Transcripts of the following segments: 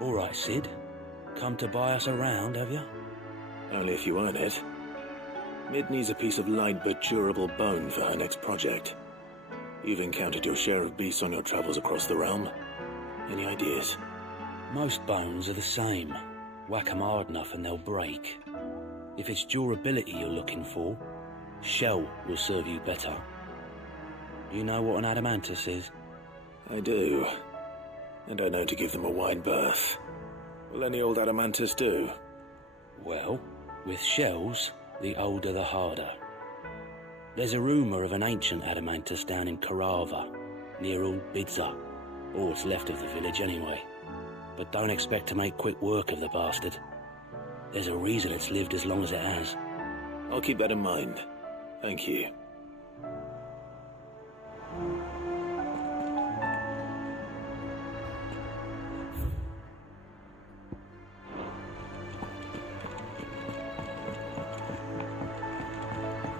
All right, Sid. Come to buy us around, have you? Only if you earn it. Mid needs a piece of light but durable bone for her next project. You've encountered your share of beasts on your travels across the realm. Any ideas? Most bones are the same. Whack 'em hard enough and they'll break. If it's durability you're looking for, shell will serve you better. You know what an adamantus is? I do. And I know to give them a wide berth. Will any old adamantus do? Well, with shells, the older the harder. There's a rumour of an ancient adamantus down in Carava, near Old Bidza, or what's left of the village anyway. But don't expect to make quick work of the bastard. There's a reason it's lived as long as it has. I'll keep that in mind. Thank you.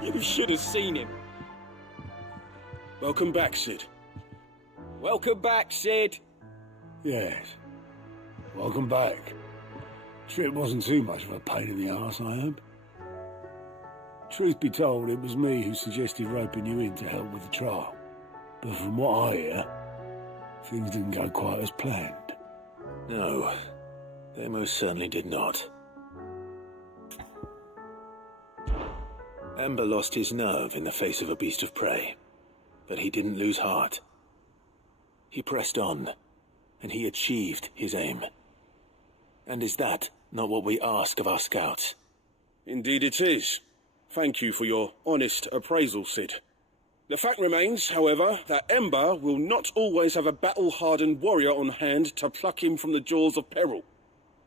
You should have seen him. Welcome back, Sid. Welcome back, Sid. Yes. Welcome back. Trip wasn't too much of a pain in the arse, I hope. Truth be told, it was me who suggested roping you in to help with the trial. But from what I hear, things didn't go quite as planned. No, they most certainly did not. Ember lost his nerve in the face of a beast of prey, but he didn't lose heart. He pressed on, and he achieved his aim. And is that not what we ask of our scouts? Indeed it is. Thank you for your honest appraisal, Sid. The fact remains, however, that Ember will not always have a battle-hardened warrior on hand to pluck him from the jaws of peril.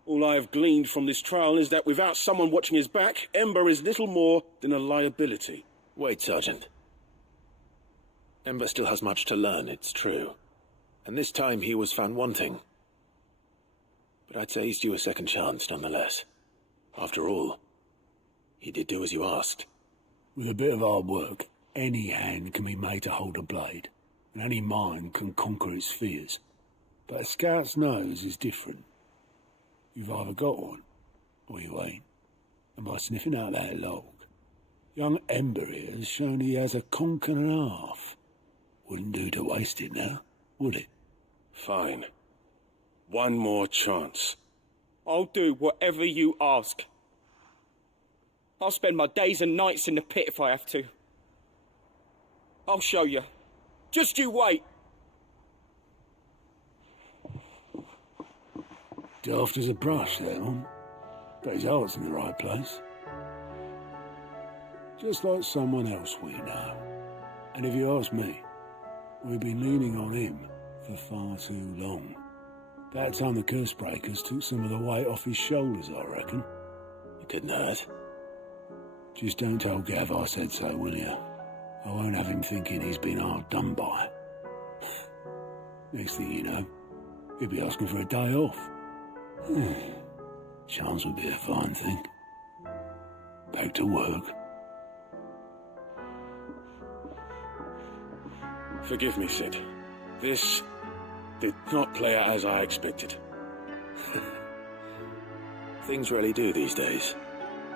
All I have gleaned from this trial is that without someone watching his back, Ember is little more than a liability. Wait, Sergeant. Ember still has much to learn, it's true. And this time he was found wanting. But I'd say he's due a second chance, nonetheless. After all, he did do as you asked. With a bit of hard work, any hand can be made to hold a blade, and any mind can conquer its fears. But a scout's nose is different. You've either got one, or you ain't. And by sniffing out that log, young Ember here has shown he has a conch and a half. Wouldn't do to waste it now, would it? Fine. One more chance. I'll do whatever you ask. I'll spend my days and nights in the pit if I have to. I'll show you. Just you wait. Daft as a brush, that one. But his heart's in the right place. Just like someone else we know. And if you ask me, we've been leaning on him for far too long. That time the curse breakers took some of the weight off his shoulders, I reckon. It didn't hurt. Just don't tell Gav I said so, will you? I won't have him thinking he's been hard done by. Next thing you know, he'll be asking for a day off. Chance would be a fine thing. Back to work. Forgive me, Sid. This did not play out as I expected. Things really do these days.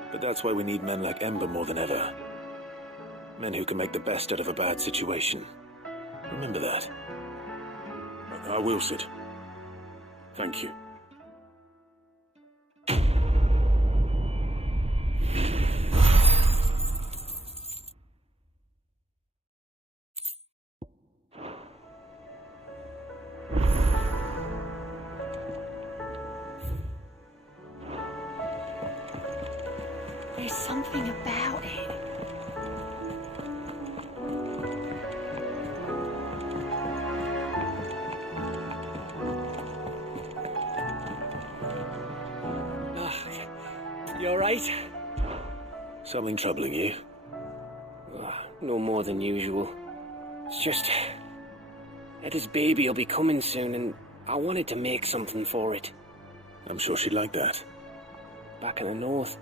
But that's why we need men like Ember more than ever. Men who can make the best out of a bad situation. Remember that. I will, Sid. Thank you. There's something about it. You alright? Something troubling you? No more than usual. It's just... Etta's baby will be coming soon, and I wanted to make something for it. I'm sure she'd like that. Back in the north,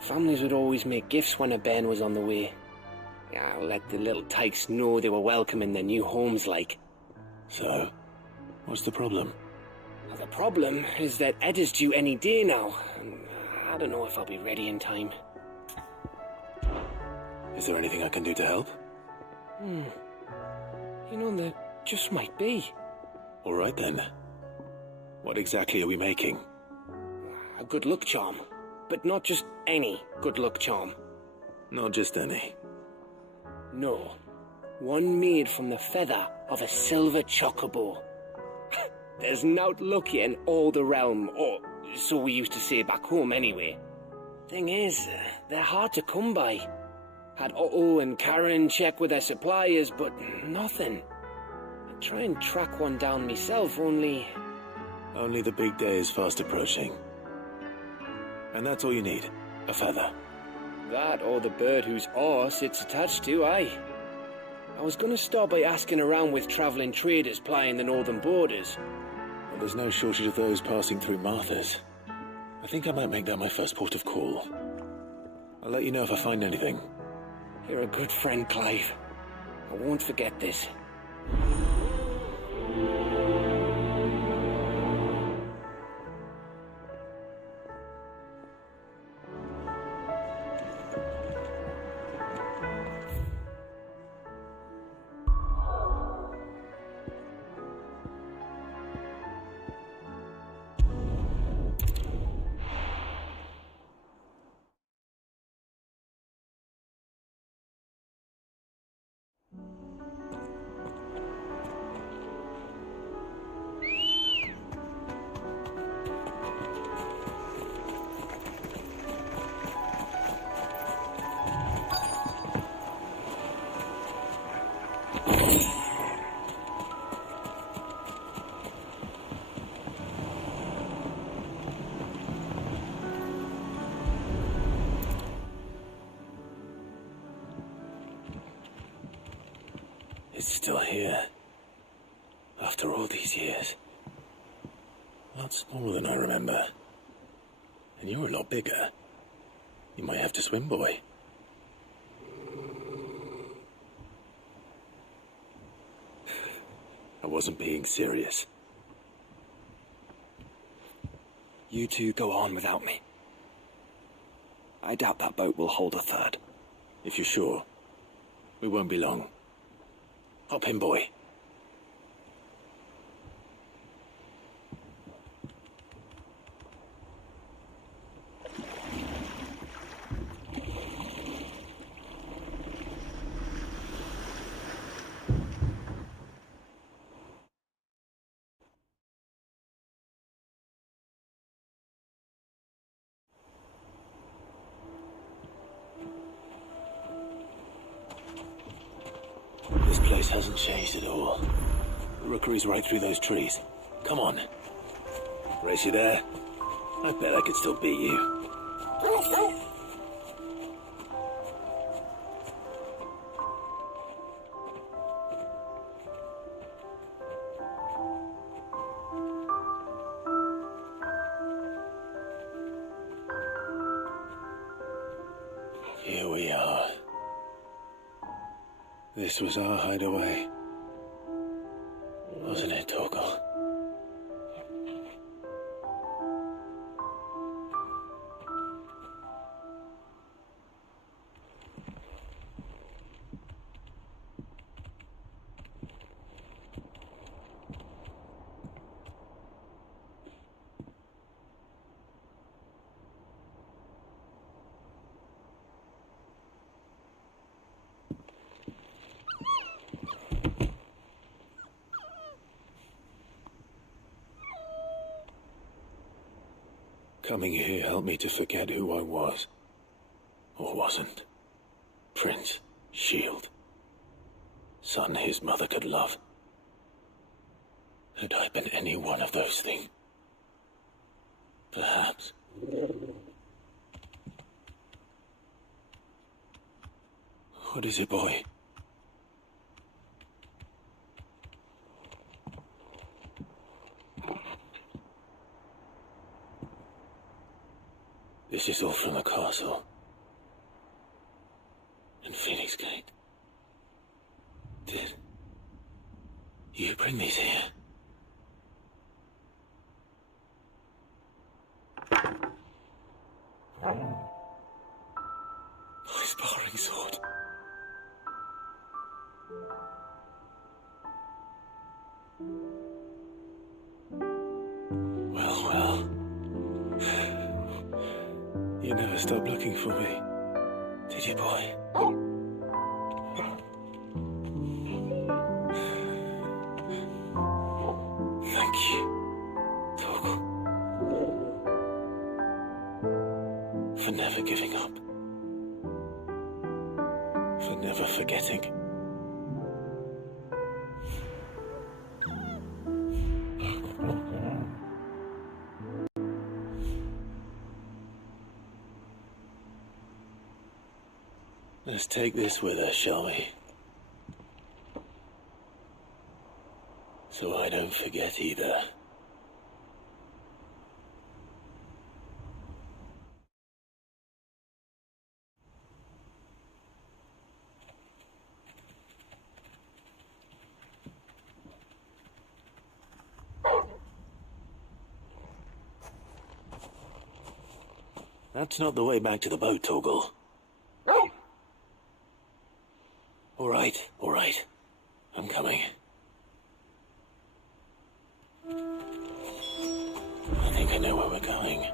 families would always make gifts when a bairn was on the way. Yeah, let the little tykes know they were welcome in their new homes, like. So, what's the problem? Well, the problem is that Etta's due any day now, and I don't know if I'll be ready in time. Is there anything I can do to help? You know, there just might be. All right then. What exactly are we making? A good luck charm. But not just any good luck charm. Not just any. No. One made from the feather of a silver chocobo. There's naught lucky in all the realm, or so we used to say back home anyway. Thing is, they're hard to come by. Had Otto and Karen check with their suppliers, but nothing. I try and track one down myself, only... Only the big day is fast approaching. And that's all you need, a feather. That or the bird whose horse it's attached to, aye. I was gonna start by asking around with travelling traders plying the northern borders. Well, there's no shortage of those passing through Martha's. I think I might make that my first port of call. I'll let you know if I find anything. You're a good friend, Clive. I won't forget this. It's still here. After all these years. A lot smaller than I remember. And you're a lot bigger. You might have to swim, boy. I wasn't being serious. You two go on without me. I doubt that boat will hold a third. If you're sure, we won't be long. Hop in, boy. This place hasn't changed at all. The rookery's right through those trees. Come on. Race you there? I bet I could still beat you. Here we are. This was our hideaway. Wasn't it, Torgal? Coming here helped me to forget who I was. or wasn't. Prince, shield. Son his mother could love. Had I been any one of those things? Perhaps. What is it, boy? This is all from the castle. And Phoenix Gate. Did you bring these here? My sparring sword. Well. You never stopped looking for me, did you, boy? Thank you, Torgal, for never giving up, for never forgetting. Let's take this with us, shall we? So I don't forget either. That's not the way back to the boat, Torgal. All right. I'm coming. I think I know where we're going.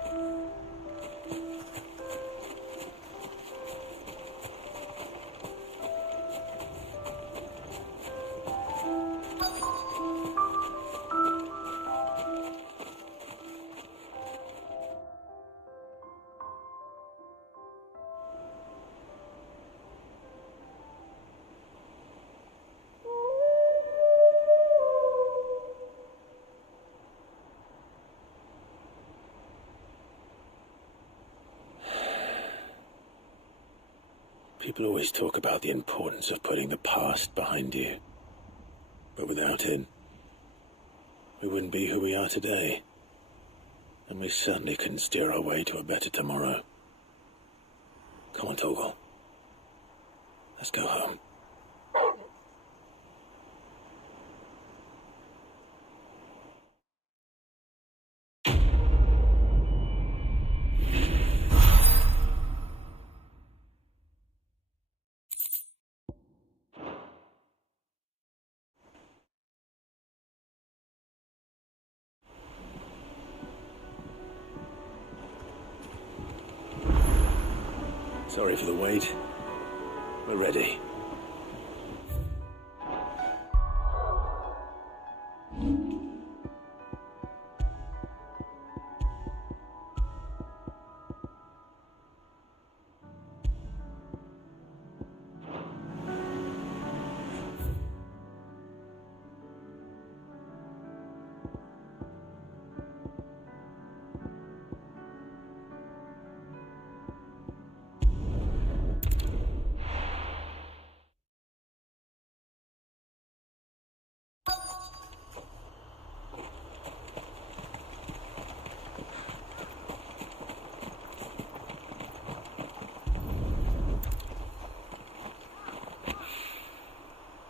People always talk about the importance of putting the past behind you. But without it, we wouldn't be who we are today. And we certainly couldn't steer our way to a better tomorrow. Come on, Torgal. Let's go home. Sorry for the wait. We're ready.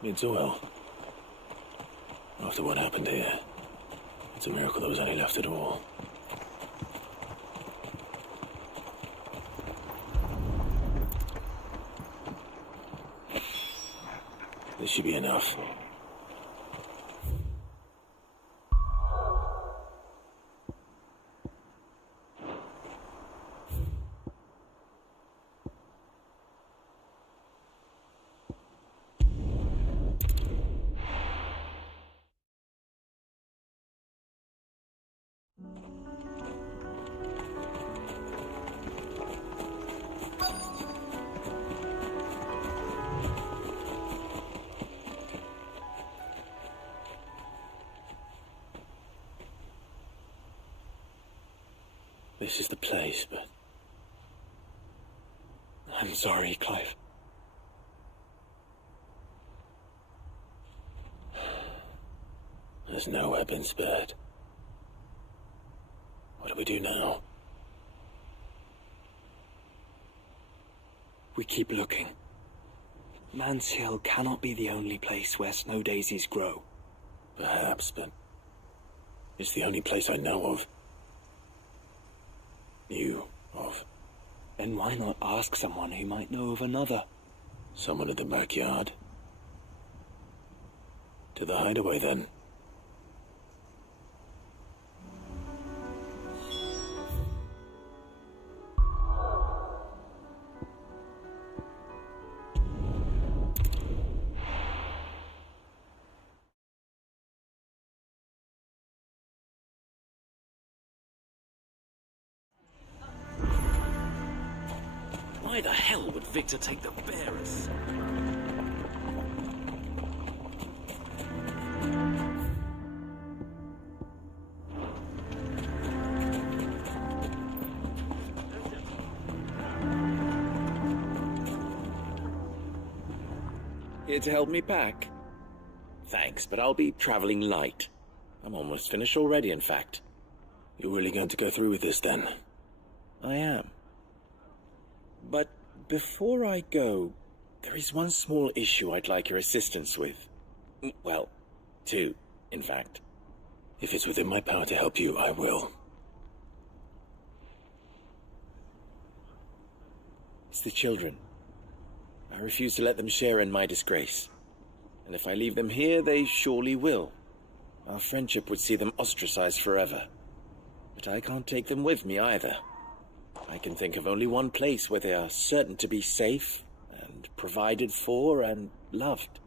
It's well. After what happened here, it's a miracle there was any left at all. This should be enough. this is the place, but... I'm sorry, Clive. There's nowhere been spared. What do we do now? We keep looking. Man's Hill cannot be the only place where snow daisies grow. Perhaps, but... it's the only place I know of. Knew of. Then why not ask someone who might know of another? Someone at the backyard. To the hideaway, then. Why the hell would Victor take the bearers? Here to help me pack? Thanks, but I'll be traveling light. I'm almost finished already, in fact. You're really going to go through with this, then? I am. But before I go, there is one small issue I'd like your assistance with. Well, two, in fact. If it's within my power to help you, I will. It's the children. I refuse to let them share in my disgrace. And if I leave them here, they surely will. Our friendship would see them ostracized forever. But I can't take them with me either. I can think of only one place where they are certain to be safe, and provided for, and loved.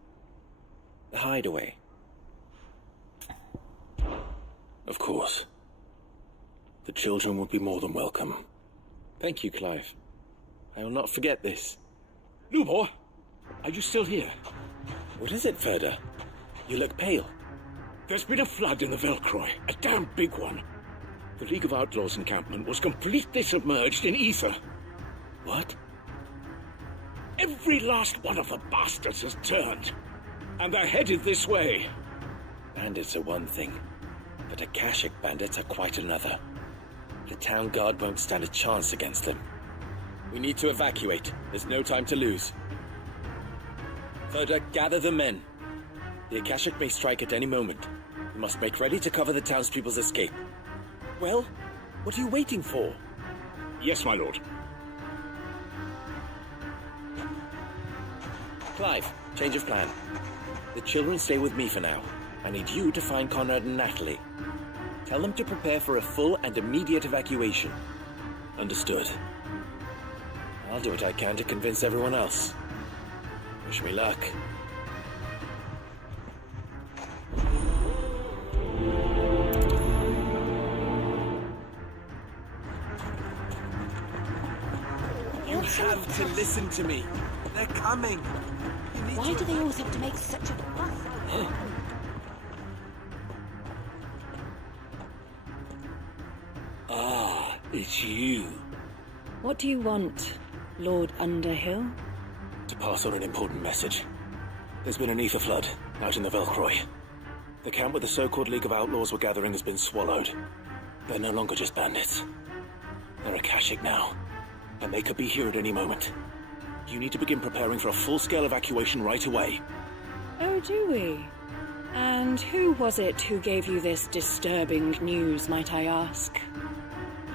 The hideaway. Of course. The children would be more than welcome. Thank you, Clive. I will not forget this. Lubor, are you still here? What is it, Ferda? You look pale. There's been a flood in the Velcroy, a damn big one. The League of Outlaws encampment was completely submerged in ether. What? Every last one of the bastards has turned, and they're headed this way. Bandits are one thing, but Akashic bandits are quite another. The town guard won't stand a chance against them. We need to evacuate. There's no time to lose. Ferda, gather the men. The Akashic may strike at any moment. We must make ready to cover the townspeople's escape. Well, what are you waiting for? Yes, my lord. Clive, change of plan. The children stay with me for now. I need you to find Conrad and Natalie. Tell them to prepare for a full and immediate evacuation. Understood. I'll do what I can to convince everyone else. Wish me luck. You have to listen to me. They're coming. Why do they always have to make such a fuss? Ah, it's you. What do you want, Lord Underhill? To pass on an important message. There's been an ether flood out in the Velcroy. The camp where the so-called League of Outlaws were gathering has been swallowed. They're no longer just bandits. They're Akashic now, and they could be here at any moment. You need to begin preparing for a full-scale evacuation right away. Oh, do we? And who was it who gave you this disturbing news, might I ask?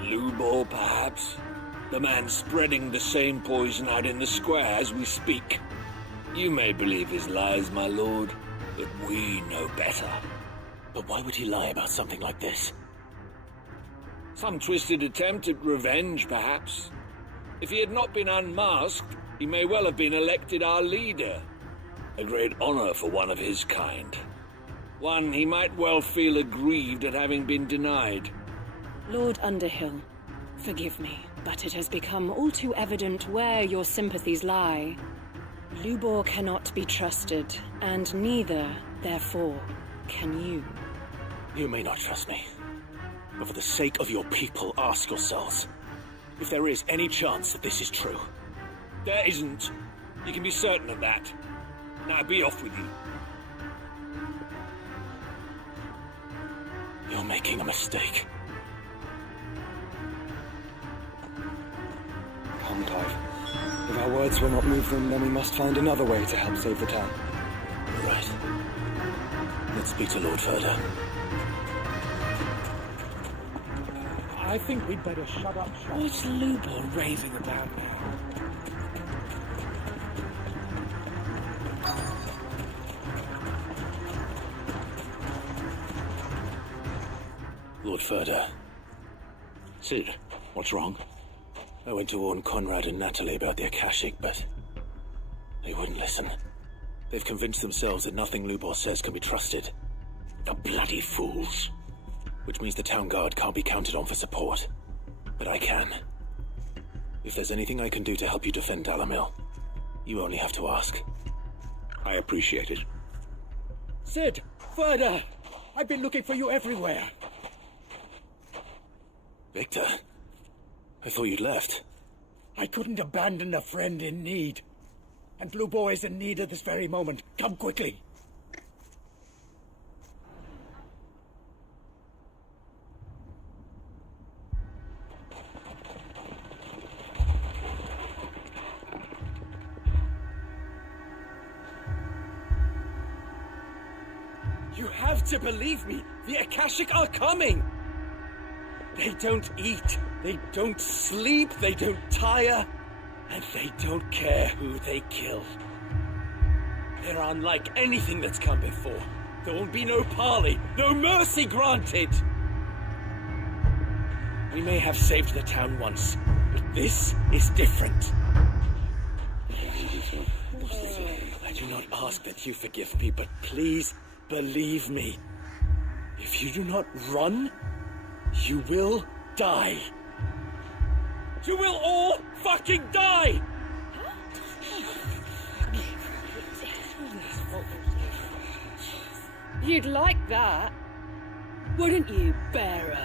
Lubor, perhaps? The man spreading the same poison out in the square as we speak. You may believe his lies, my lord, but we know better. But why would he lie about something like this? Some twisted attempt at revenge, perhaps. If he had not been unmasked, he may well have been elected our leader. A great honor for one of his kind. One he might well feel aggrieved at having been denied. Lord Underhill, forgive me, but it has become all too evident where your sympathies lie. Lubor cannot be trusted, and neither, therefore, can you. You may not trust me, But for the sake of your people, ask yourselves if there is any chance that this is true. There isn't. You can be certain of that. Now be off with you. You're making a mistake. Come, Clive. If our words will not move them, then we must find another way to help save the town. Right. Let's speak to Lord Further. I think we'd better shut up shop. What's Lubor raving about now? Lord Further. Sid, what's wrong? I went to warn Conrad and Natalie about the Akashic, but they wouldn't listen. They've convinced themselves that nothing Lubor says can be trusted. The bloody fools. Which means the town guard can't be counted on for support. But I can. If there's anything I can do to help you defend Dalamil, you only have to ask. I appreciate it. Sid! Further! I've been looking for you everywhere. Victor? I thought you'd left. I couldn't abandon a friend in need. And Lubor is in need at this very moment. Come quickly. You have to believe me. The Akashic are coming. They don't eat, they don't sleep, they don't tire, and they don't care who they kill. They're unlike anything that's come before. There won't be no parley, no mercy granted. We may have saved the town once, but this is different. I do not ask that you forgive me, but please believe me. If you do not run, you will die. You will all fucking die! You'd like that, wouldn't you, bearer?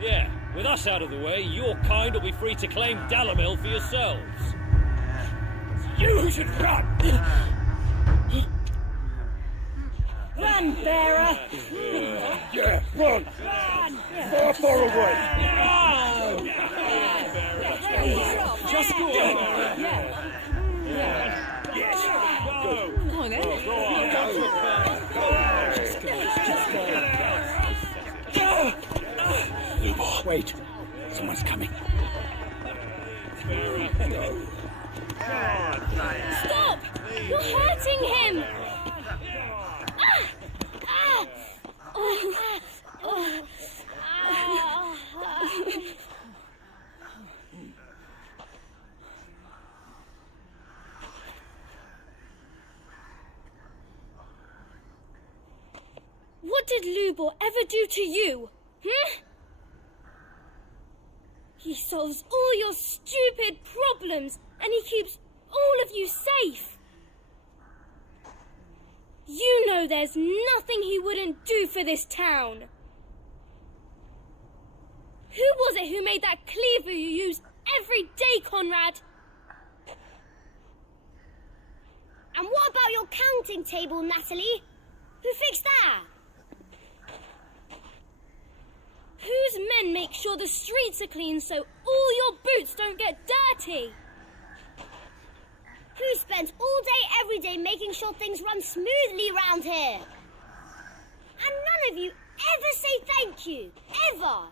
Yeah, with us out of the way, your kind will be free to claim Dalamil for yourselves. You should run! Run, bearer! Yeah, run! Far, far away! Just go on! Yes! Go! Come on, then. Lubor, wait. Someone's coming. Stop! You're hurting him! What did Lubor ever do to you? He solves all your stupid problems, and he keeps all of you safe. You know there's nothing he wouldn't do for this town. Who was it who made that cleaver you use every day, Conrad? And what about your counting table, Natalie? Who fixed that? Whose men make sure the streets are clean so all your boots don't get dirty? Who spends all day every day making sure things run smoothly round here? And none of you ever say thank you, ever.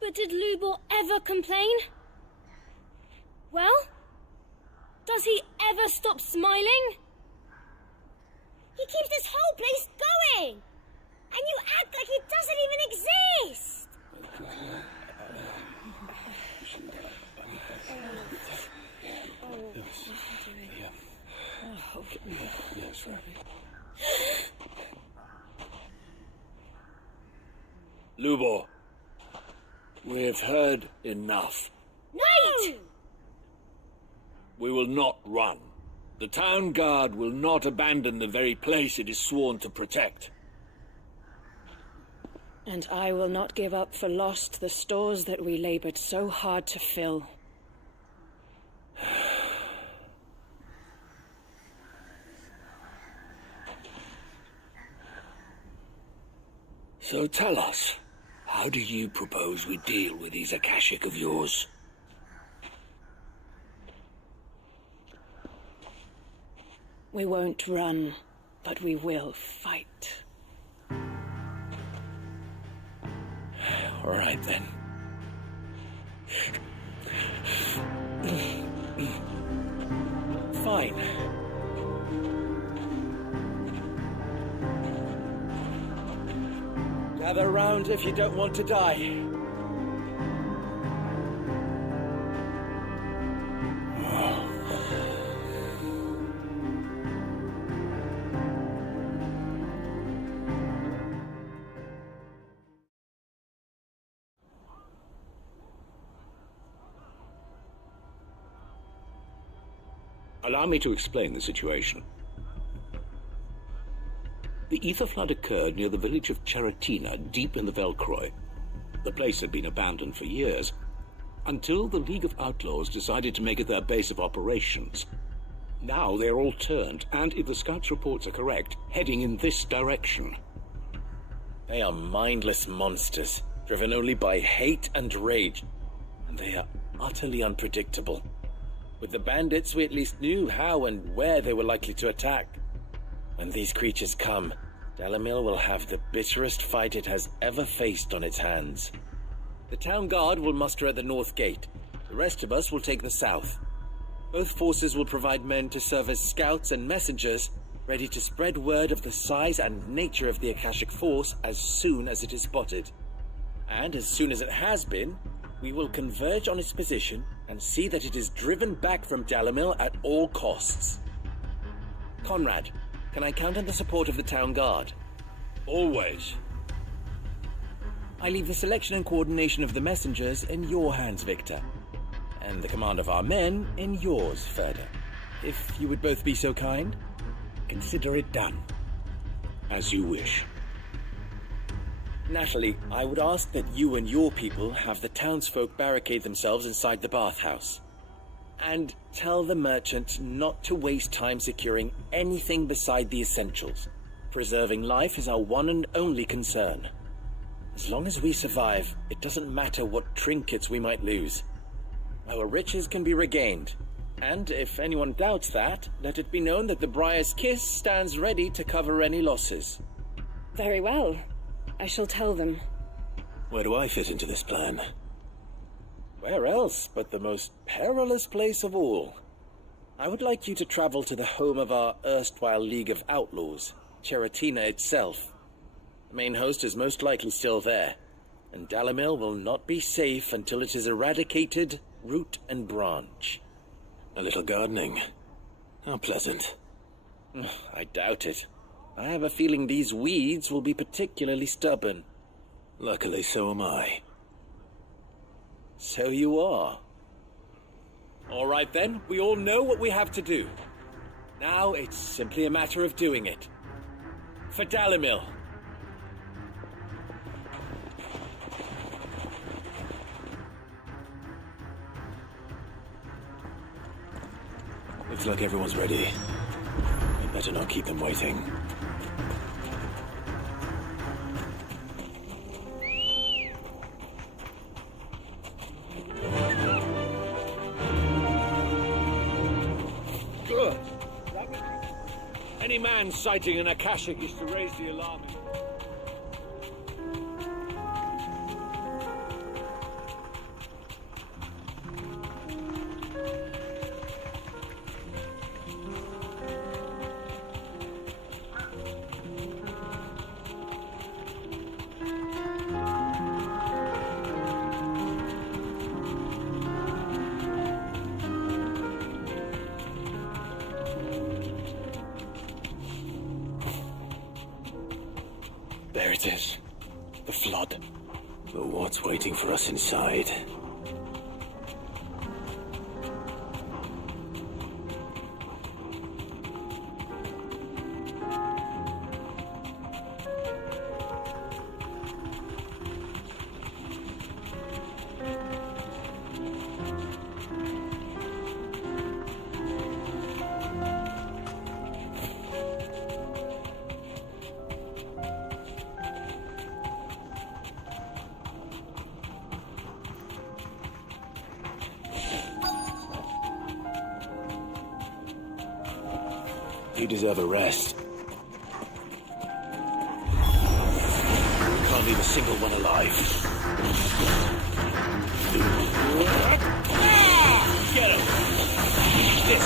But did Lubor ever complain? Well, does he ever stop smiling? He keeps this whole place going. And you act like it doesn't even exist. Lubor, we've heard enough. Wait! We will not run. The town guard will not abandon the very place it is sworn to protect. And I will not give up for lost the stores that we labored so hard to fill. So tell us, how do you propose we deal with these Akashic of yours? We won't run, but we will fight. All right, then. Fine. Gather round if you don't want to die. Allow me to explain the situation. The ether flood occurred near the village of Cheratina, deep in the Velcroy. The place had been abandoned for years, until the League of Outlaws decided to make it their base of operations. Now they're all turned, and if the scouts' reports are correct, heading in this direction. They are mindless monsters, driven only by hate and rage, and they are utterly unpredictable. With the bandits, we at least knew how and where they were likely to attack. When these creatures come, Dalamil will have the bitterest fight it has ever faced on its hands. The town guard will muster at the north gate. The rest of us will take the south. Both forces will provide men to serve as scouts and messengers, ready to spread word of the size and nature of the Akashic force as soon as it is spotted. And as soon as it has been, we will converge on its position and see that it is driven back from Dalamil at all costs. Conrad, can I count on the support of the town guard? Always. I leave the selection and coordination of the messengers in your hands, Victor. And the command of our men in yours, Ferda. If you would both be so kind. Consider it done. As you wish. Natalie, I would ask that you and your people have the townsfolk barricade themselves inside the bathhouse. And tell the merchant not to waste time securing anything beside the essentials. Preserving life is our one and only concern. As long as we survive, it doesn't matter what trinkets we might lose. Our riches can be regained. And if anyone doubts that, let it be known that the Briar's Kiss stands ready to cover any losses. Very well. I shall tell them. Where do I fit into this plan? Where else but the most perilous place of all? I would like you to travel to the home of our erstwhile League of Outlaws, Cheratina itself. The main host is most likely still there, and Dalamil will not be safe until it is eradicated, root and branch. A little gardening. How pleasant. I doubt it. I have a feeling these weeds will be particularly stubborn. Luckily, so am I. So you are. All right then, we all know what we have to do. Now it's simply a matter of doing it. For Dalamil. Looks like everyone's ready. We better not keep them waiting. Good. Any man sighting an Akashic is to raise the alarm. There it is. The flood. But what's waiting for us inside? You deserve a rest. Can't leave a single one alive. Get him! This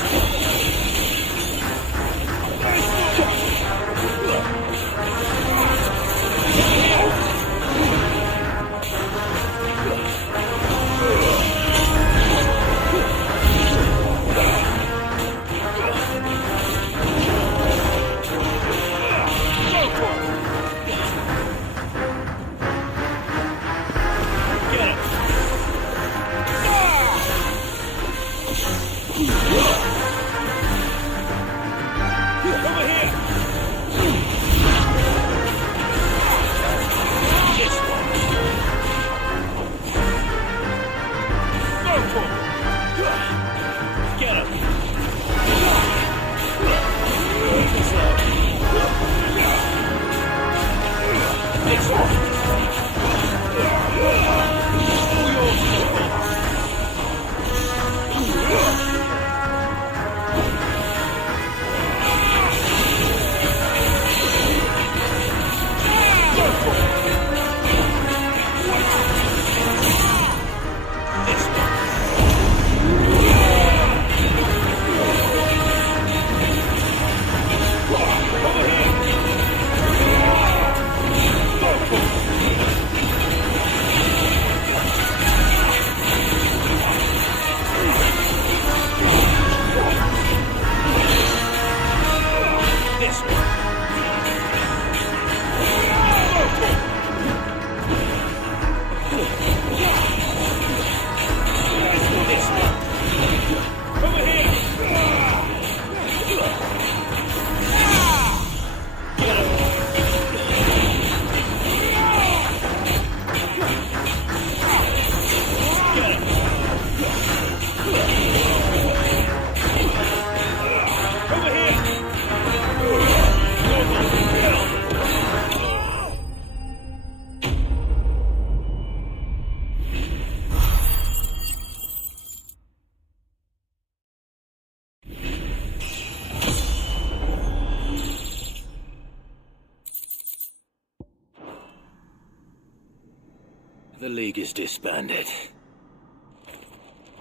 The League is disbanded.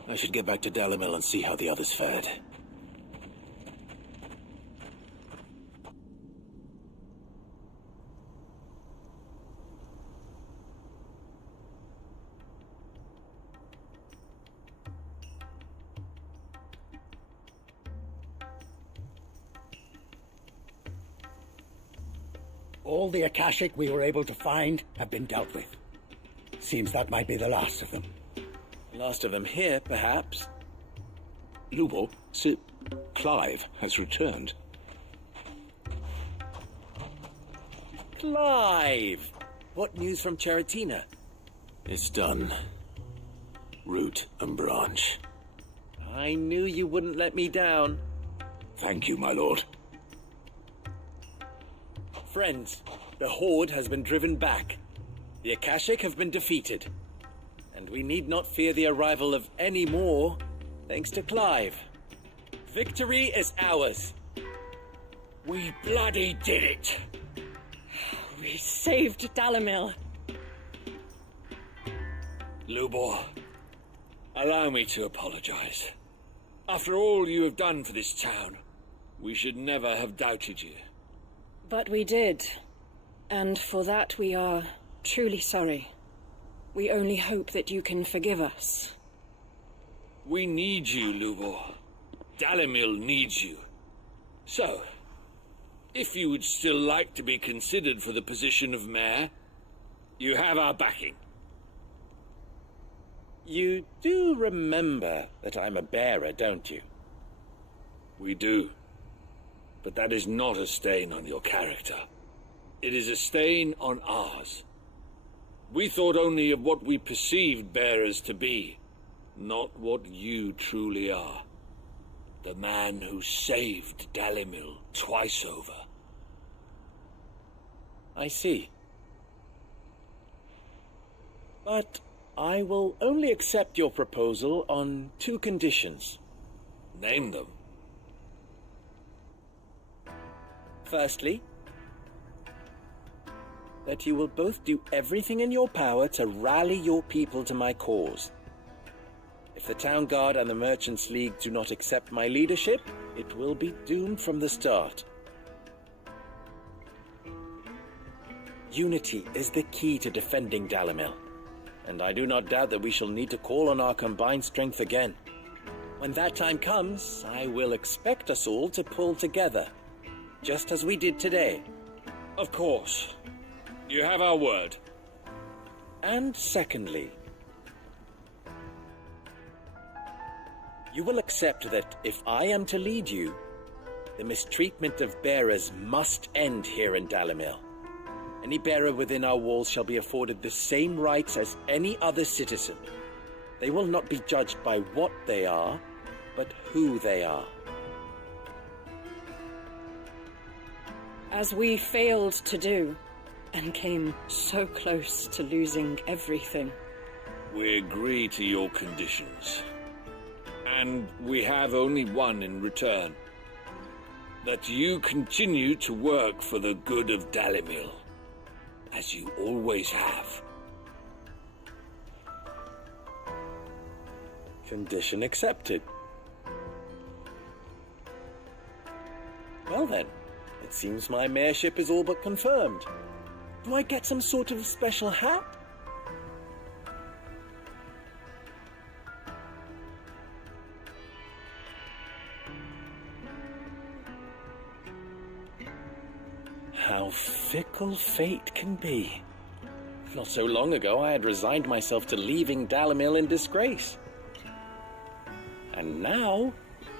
I should get back to Dalimil and see how the others fared. All the Akashic we were able to find have been dealt with. Seems that might be the last of them. Last of them here, perhaps. Lubor, Sir Clive has returned. Clive! What news from Charatina? It's done. Root and branch. I knew you wouldn't let me down. Thank you, my lord. Friends, the Horde has been driven back. The Akashic have been defeated. And we need not fear the arrival of any more, thanks to Clive. Victory is ours. We bloody did it! We saved Dalimil. Lubor, allow me to apologize. After all you have done for this town, we should never have doubted you. But we did. And for that we are truly sorry. We only hope that you can forgive us. We need you, Lubor. Dalimil needs you. So, if you would still like to be considered for the position of mayor, you have our backing. You do remember that I'm a bearer, don't you? We do. But that is not a stain on your character. It is a stain on ours. We thought only of what we perceived bearers to be, not what you truly are. The man who saved Dalimil twice over. I see. But I will only accept your proposal on 2 conditions. Name them. Firstly, that you will both do everything in your power to rally your people to my cause. If the Town Guard and the Merchants League do not accept my leadership, it will be doomed from the start. Unity is the key to defending Dalimil, and I do not doubt that we shall need to call on our combined strength again. When that time comes, I will expect us all to pull together, just as we did today. Of course. You have our word. And secondly, you will accept that if I am to lead you, the mistreatment of bearers must end here in Dalimil. Any bearer within our walls shall be afforded the same rights as any other citizen. They will not be judged by what they are, but who they are. As we failed to do, and came so close to losing everything. We agree to your conditions. And we have only one in return. That you continue to work for the good of Dalimil, as you always have. Condition accepted. Well then, it seems my mayorship is all but confirmed. Do I get some sort of special hat? How fickle fate can be. Not so long ago, I had resigned myself to leaving Dalimil in disgrace. And now,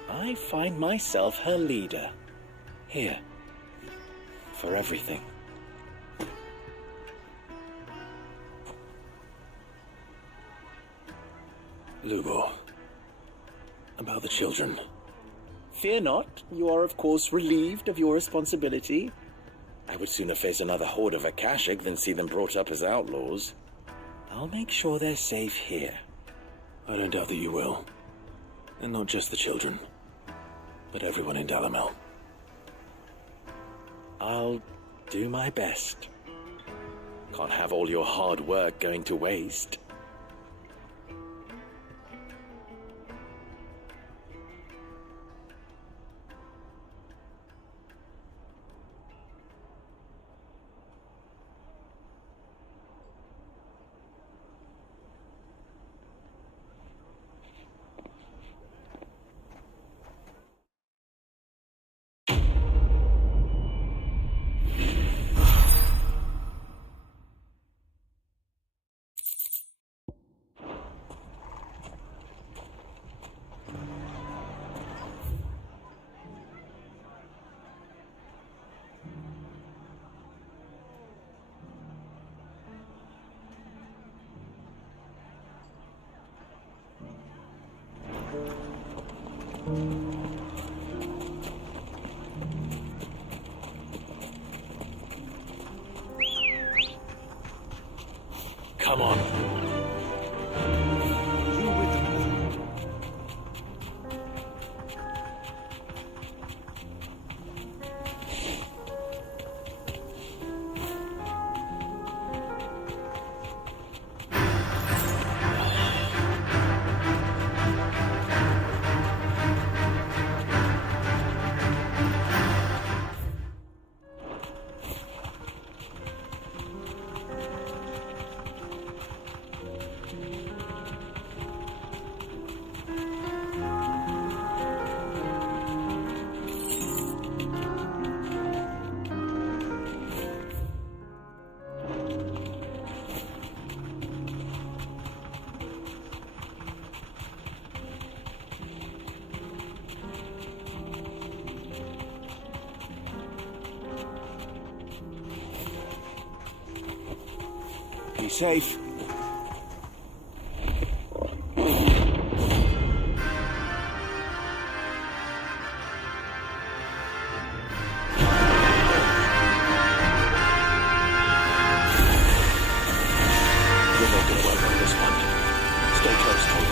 I find myself her leader. Here. For everything. Lubor. About the children. Fear not. You are, of course, relieved of your responsibility. I would sooner face another horde of Akashic than see them brought up as outlaws. I'll make sure they're safe here. I don't doubt that you will. And not just the children, but everyone in Dalimil. I'll do my best. Can't have all your hard work going to waste. Come on. You with them. Be safe. Stay close to me.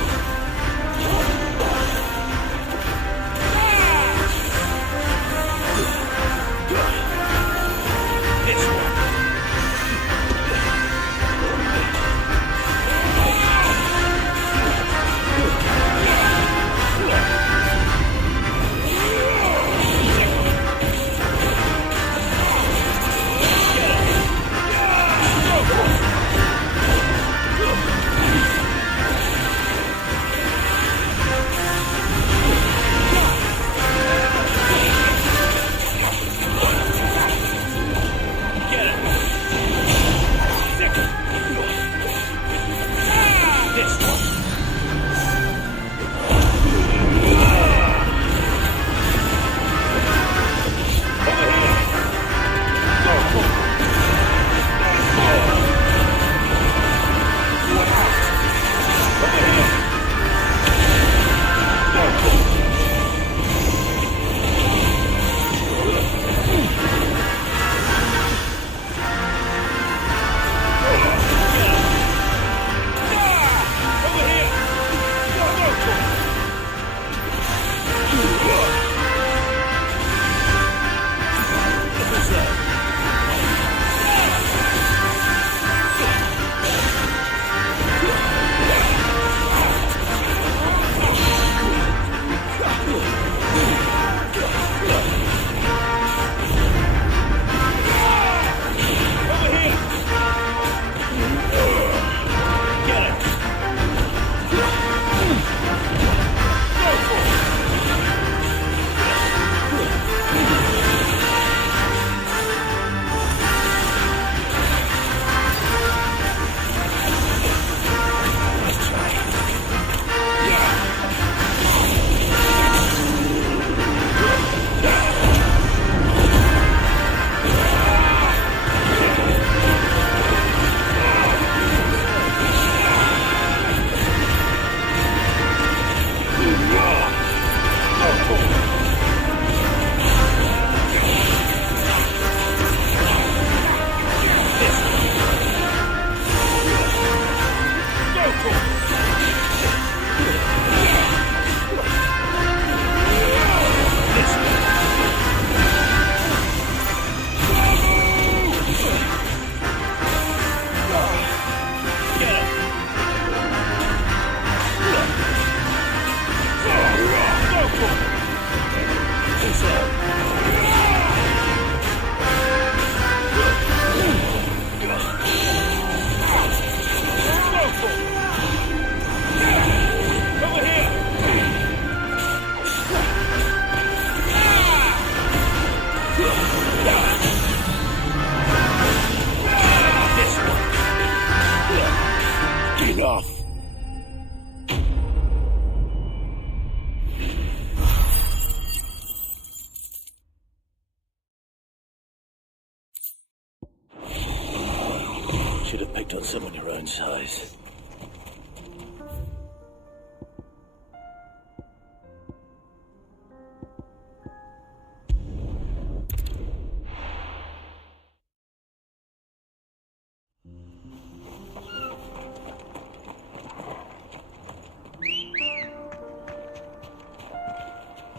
someone your own size.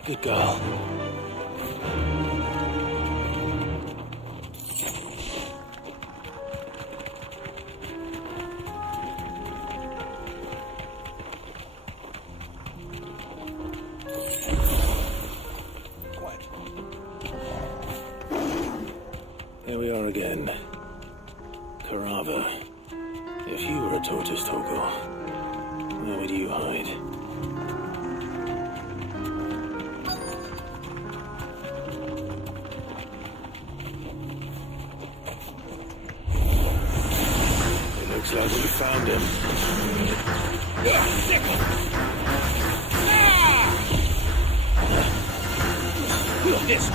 Good girl. Here we are again. Carava. If you were a tortoise, Torgor, where would you hide? It looks like we found him. This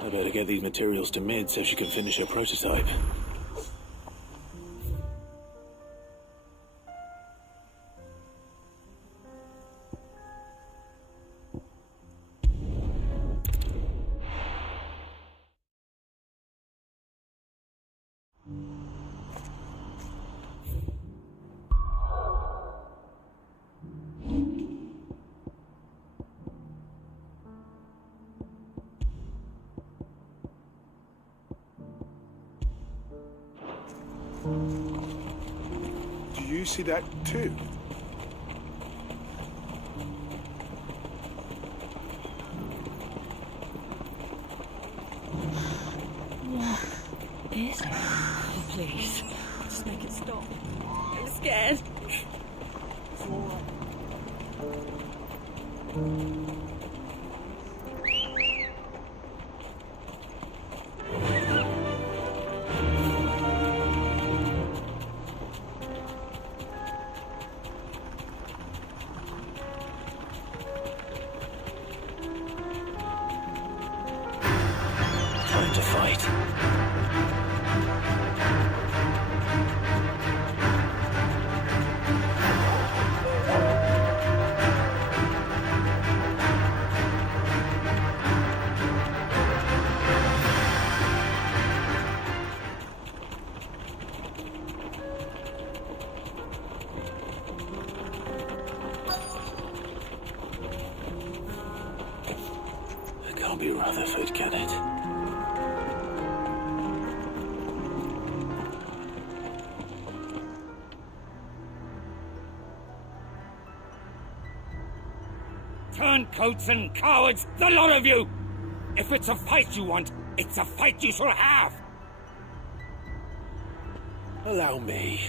I better get these materials to Mid so she can finish her prototype. Do you see that too? What is it? Oh, please. Just make it stop. I'm scared. It's all right. Time to fight. It can't be Rutherford, can it? Turncoats and cowards, the lot of you! If it's a fight you want, it's a fight you shall have! Allow me.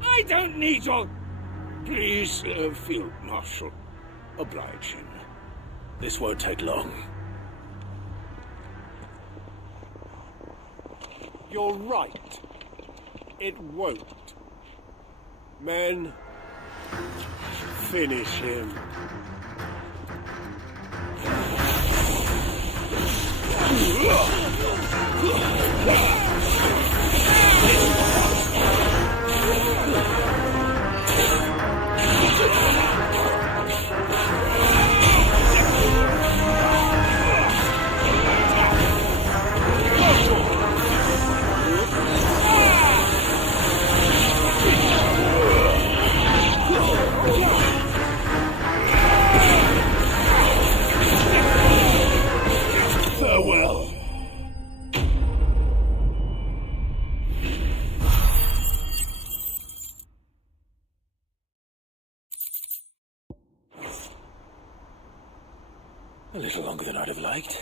I don't need your... Please, Field Marshal. Obliging. This won't take long. You're right. It won't. Men, finish him. Farewell. A little longer than I'd have liked.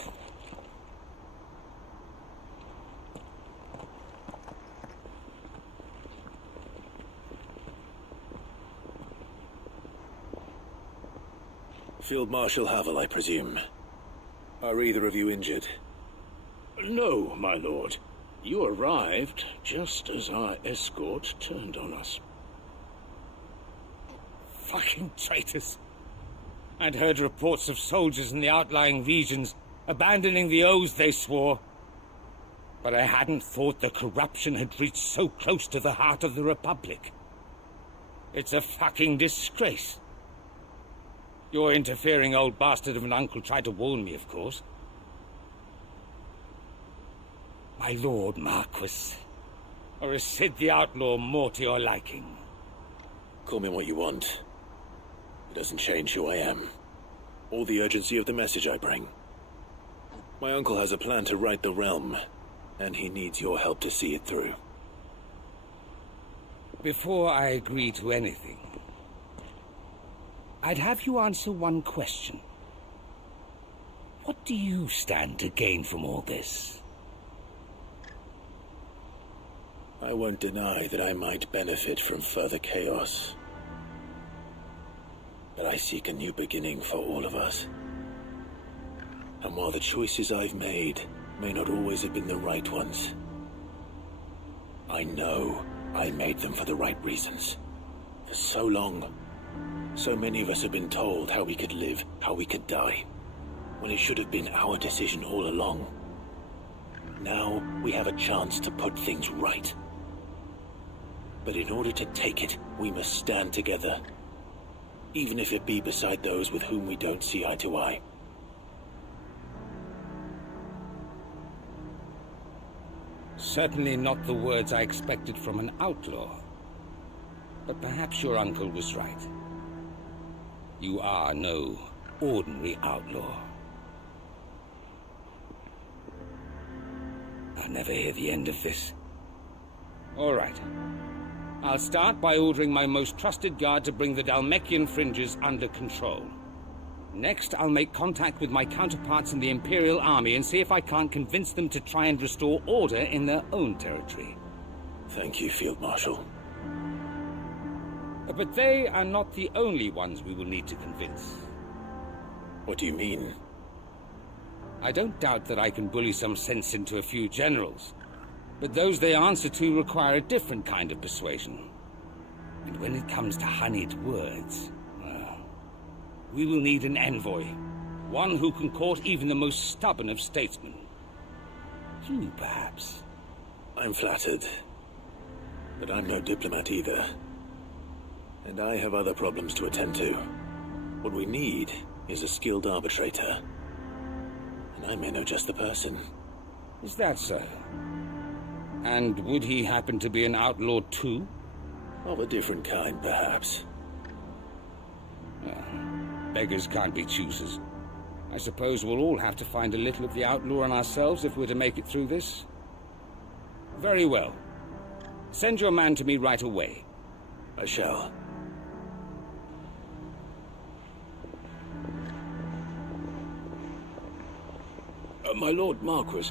Field Marshal Havel, I presume. Are either of you injured? No, my lord. You arrived just as our escort turned on us. Fucking traitors. I'd heard reports of soldiers in the outlying regions abandoning the oaths they swore. But I hadn't thought the corruption had reached so close to the heart of the Republic. It's a fucking disgrace. Your interfering old bastard of an uncle tried to warn me, of course. My lord Marquis. Or is Sid the Outlaw more to your liking? Call me what you want. It doesn't change who I am, or the urgency of the message I bring. My uncle has a plan to right the realm, and he needs your help to see it through. Before I agree to anything, I'd have you answer one question. What do you stand to gain from all this? I won't deny that I might benefit from further chaos. But I seek a new beginning for all of us. And while the choices I've made may not always have been the right ones, I know I made them for the right reasons. For so long, so many of us have been told how we could live, how we could die, when it should have been our decision all along. Now we have a chance to put things right. But in order to take it, we must stand together. Even if it be beside those with whom we don't see eye to eye. Certainly not the words I expected from an outlaw. But perhaps your uncle was right. You are no ordinary outlaw. I'll never hear the end of this. All right. I'll start by ordering my most trusted guard to bring the Dalmekian fringes under control. Next, I'll make contact with my counterparts in the Imperial Army and see if I can't convince them to try and restore order in their own territory. Thank you, Field Marshal. But they are not the only ones we will need to convince. What do you mean? I don't doubt that I can bully some sense into a few generals. But those they answer to require a different kind of persuasion. And when it comes to honeyed words, well, we will need an envoy. One who can court even the most stubborn of statesmen. You, perhaps. I'm flattered. But I'm no diplomat either. And I have other problems to attend to. What we need is a skilled arbitrator. And I may know just the person. Is that so? And would he happen to be an outlaw too? Of a different kind, perhaps. Beggars can't be choosers. I suppose we'll all have to find a little of the outlaw in ourselves if we're to make it through this. Very well. Send your man to me right away. I shall. My Lord Marquis,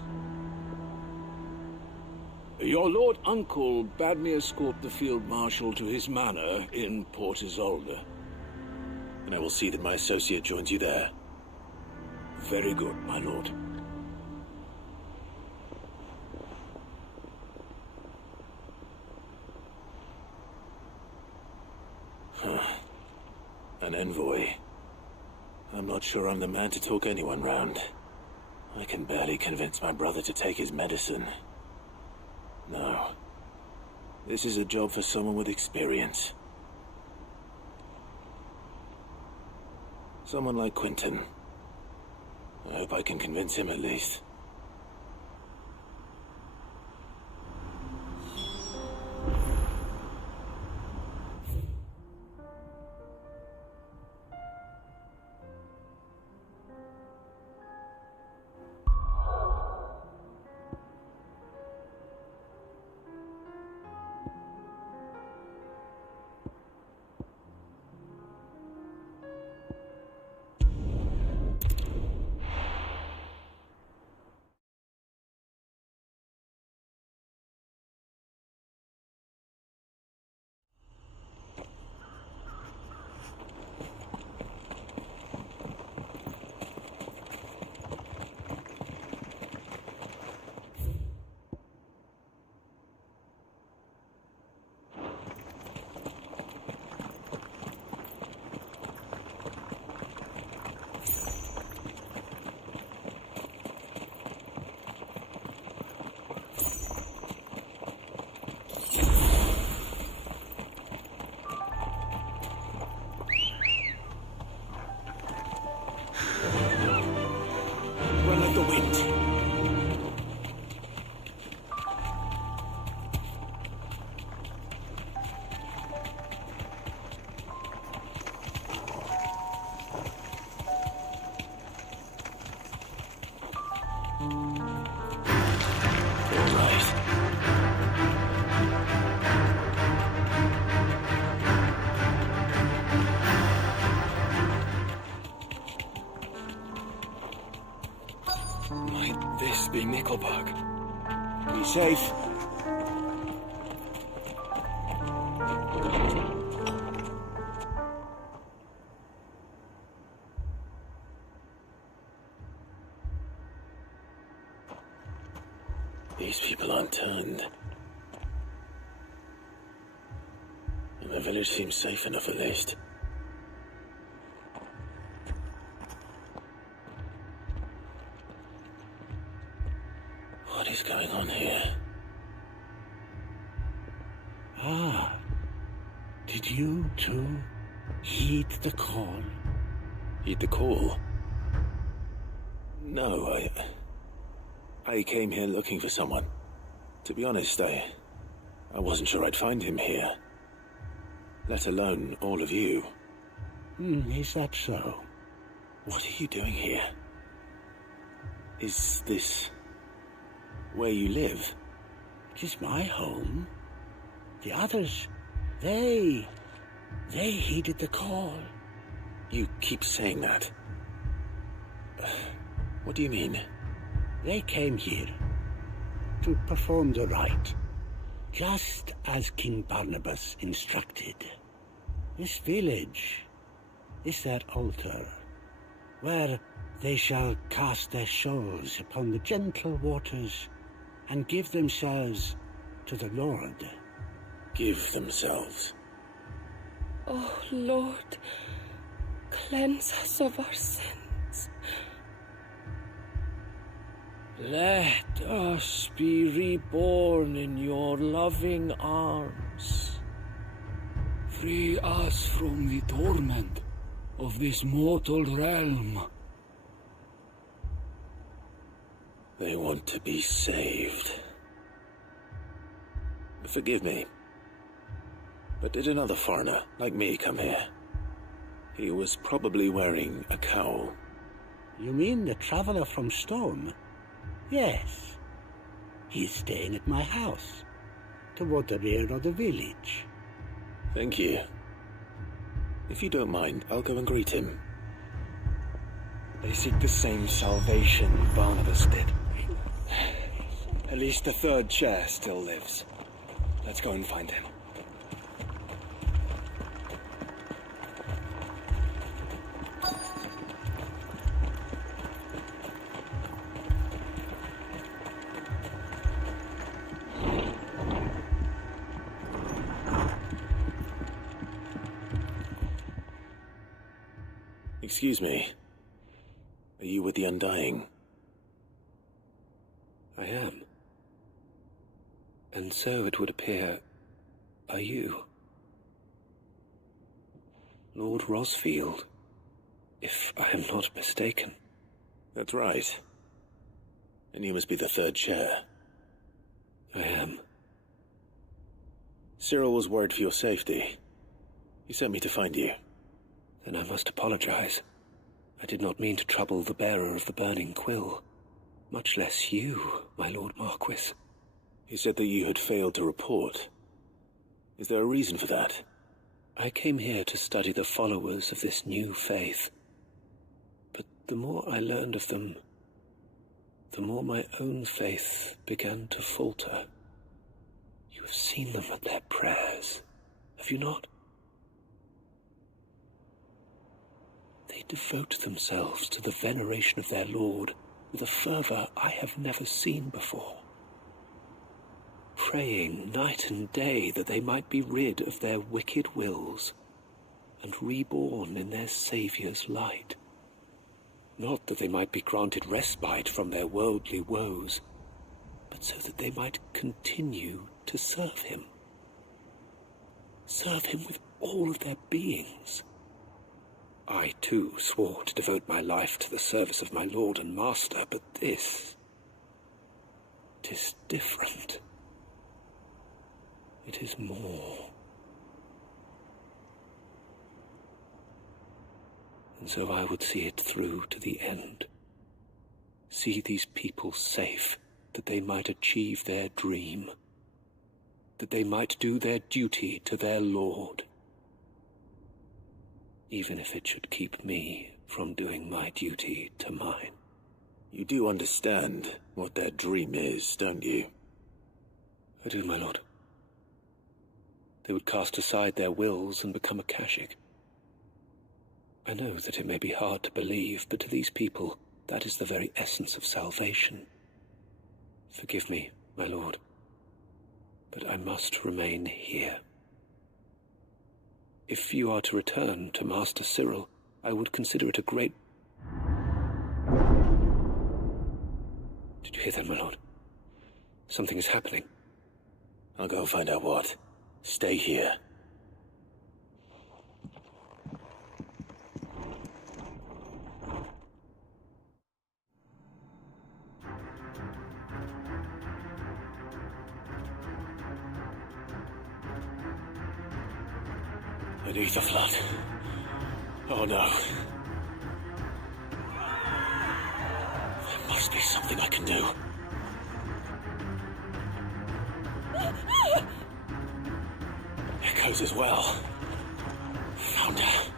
your Lord Uncle bade me escort the Field Marshal to his manor in Port Isolde. And I will see that my associate joins you there. Very good, my lord. An envoy. I'm not sure I'm the man to talk anyone round. I can barely convince my brother to take his medicine. No. This is a job for someone with experience. Someone like Quentin. I hope I can convince him at least. Might this be Nickelberg? Be safe. These people aren't turned. And the village seems safe enough at least. What is going on here? Ah, did you too heed the call? Heed the call? No, I came here looking for someone. To be honest, I wasn't sure I'd find him here. Let alone all of you. Is that so? What are you doing here? Is this where you live? It is my home. The others, they heeded the call. You keep saying that. What do you mean? They came here to perform the rite, just as King Barnabas instructed. This village is their altar, where they shall cast their souls upon the gentle waters and give themselves to the Lord. Give themselves? Oh, Lord, cleanse us of our sins. Let us be reborn in your loving arms. Free us from the torment of this mortal realm. They want to be saved. Forgive me, but did another foreigner like me come here? He was probably wearing a cowl. You mean the traveler from Storm? Yes. He's staying at my house, toward the rear of the village. Thank you. If you don't mind, I'll go and greet him. They seek the same salvation Barnabas did. At least the third chair still lives. Let's go and find him. Excuse me. Are you with the Undying? I am. And so it would appear, are you. Lord Rosfield, if I am not mistaken. That's right. And you must be the third chair. I am. Cyril was worried for your safety. He sent me to find you. Then I must apologize. I did not mean to trouble the bearer of the burning quill. Much less you, my Lord Marquis. He said that you had failed to report. Is there a reason for that? I came here to study the followers of this new faith. But the more I learned of them, the more my own faith began to falter. You have seen them at their prayers, have you not? They devote themselves to the veneration of their Lord with a fervor I have never seen before. Praying night and day that they might be rid of their wicked wills and reborn in their Saviour's light. Not that they might be granted respite from their worldly woes, but so that they might continue to serve him. Serve him with all of their beings. I, too, swore to devote my life to the service of my Lord and Master, but this... 'tis different. It is more. And so I would see it through to the end. See these people safe, that they might achieve their dream. That they might do their duty to their Lord. Even if it should keep me from doing my duty to mine. You do understand what their dream is, don't you? I do, my lord. They would cast aside their wills and become Akashic. I know that it may be hard to believe, but to these people, that is the very essence of salvation. Forgive me, my lord, but I must remain here. If you are to return to Master Cyril, I would consider it a great... Did you hear that, my lord? Something is happening. I'll go find out what. Stay here. Beneath the flood. Oh no. There must be something I can do. Echoes as well. Found her.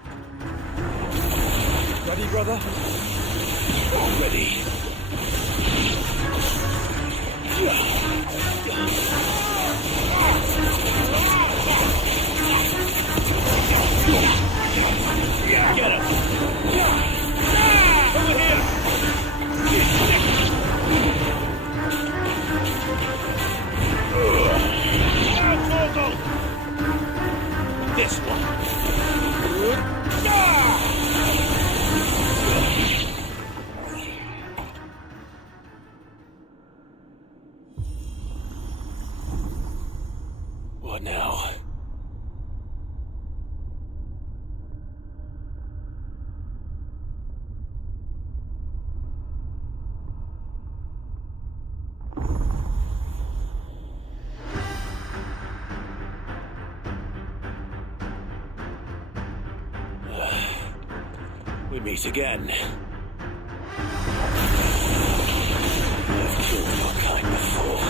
Ready, brother? Ready. Get him! Over here! This one. What now? We meet again. I've killed your kind before.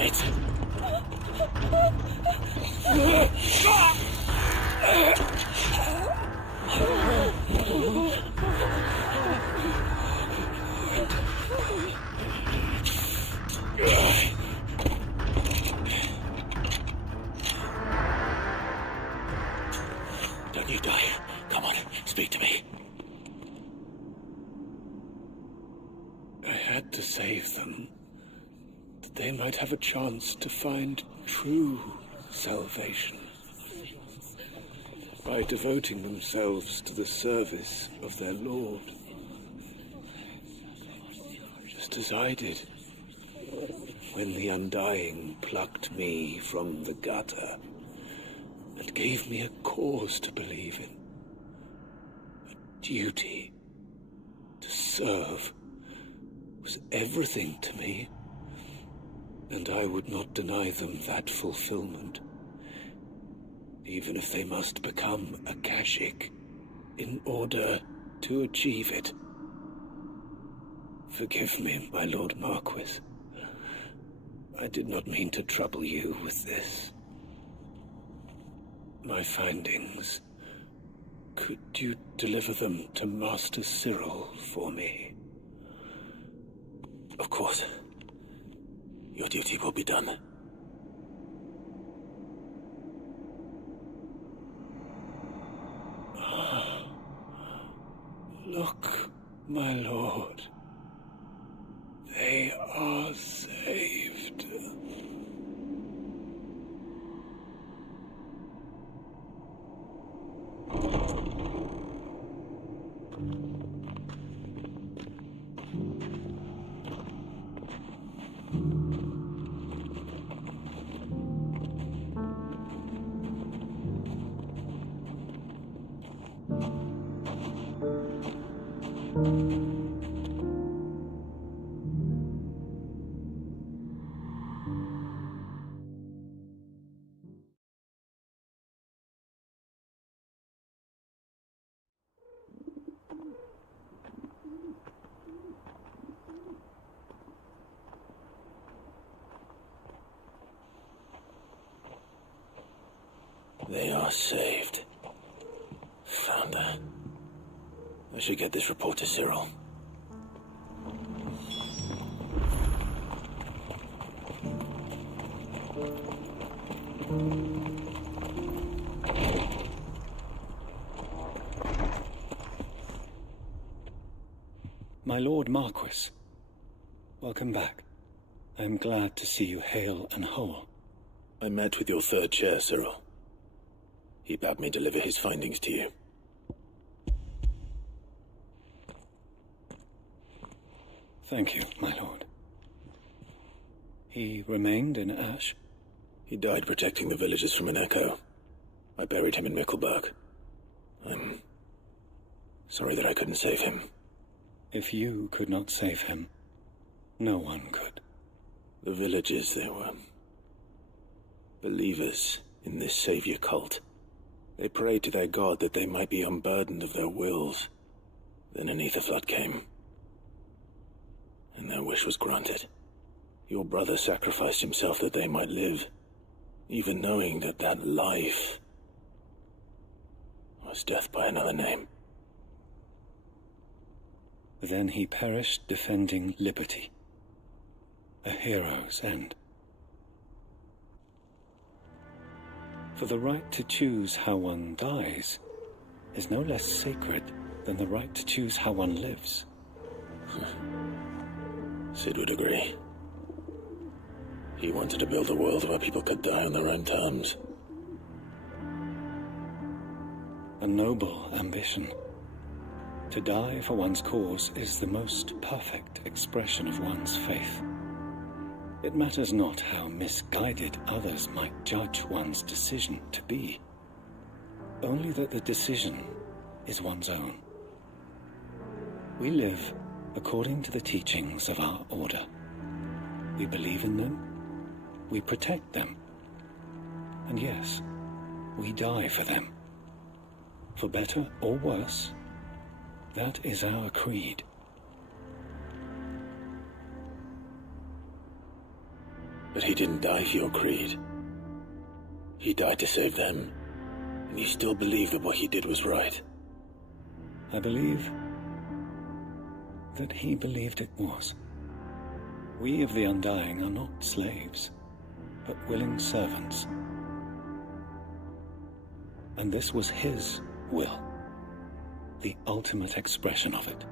Damn it! Don't you die. Come on, speak to me. I had to save them, that they might have a chance to find true salvation. By devoting themselves to the service of their Lord. Just as I did, when the Undying plucked me from the gutter and gave me a cause to believe in. A duty to serve was everything to me, and I would not deny them that fulfillment, even if they must become a Kashik in order to achieve it. Forgive me, my Lord Marquis. I did not mean to trouble you with this. My findings. Could you deliver them to Master Cyril for me? Of course. Your duty will be done. Look, my lord. They are saved. They are saved. Found her. I should get this report to Cyril. My Lord Marquis, welcome back. I am glad to see you hale and whole. I met with your third chair, Cyril. He bade me deliver his findings to you. Thank you, my lord. He remained in Ash? He died protecting the villagers from an echo. I buried him in Mickelberg. I'm sorry that I couldn't save him. If you could not save him, no one could. The villagers, they were believers in this savior cult. They prayed to their god that they might be unburdened of their wills. Then an ether flood came, and their wish was granted. Your brother sacrificed himself that they might live, even knowing that that life was death by another name. Then he perished defending liberty. A hero's end. For the right to choose how one dies is no less sacred than the right to choose how one lives. Sid would agree. He wanted to build a world where people could die on their own terms. A noble ambition. To die for one's cause is the most perfect expression of one's faith. It matters not how misguided others might judge one's decision to be. Only that the decision is one's own. We live according to the teachings of our order. We believe in them, we protect them, and yes, we die for them. For better or worse, that is our creed. But he didn't die for your creed. He died to save them. And you still believe that what he did was right. I believe that he believed it was. We of the Undying are not slaves, but willing servants. And this was his will, the ultimate expression of it.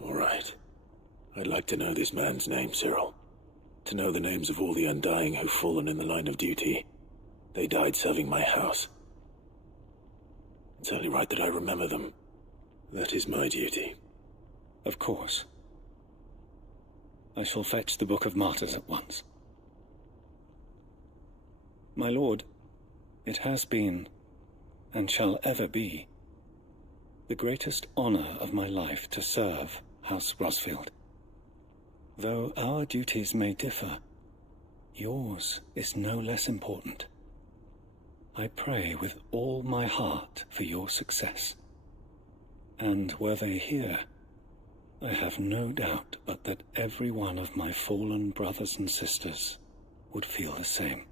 All right. I'd like to know this man's name, Cyril. To know the names of all the Undying who've fallen in the line of duty. They died serving my house. It's only right that I remember them. That is my duty. Of course. I shall fetch the Book of Martyrs at once. My lord, it has been, and shall ever be, the greatest honor of my life to serve House Rosfield. Though our duties may differ, yours is no less important. I pray with all my heart for your success. And were they here, I have no doubt but that every one of my fallen brothers and sisters would feel the same.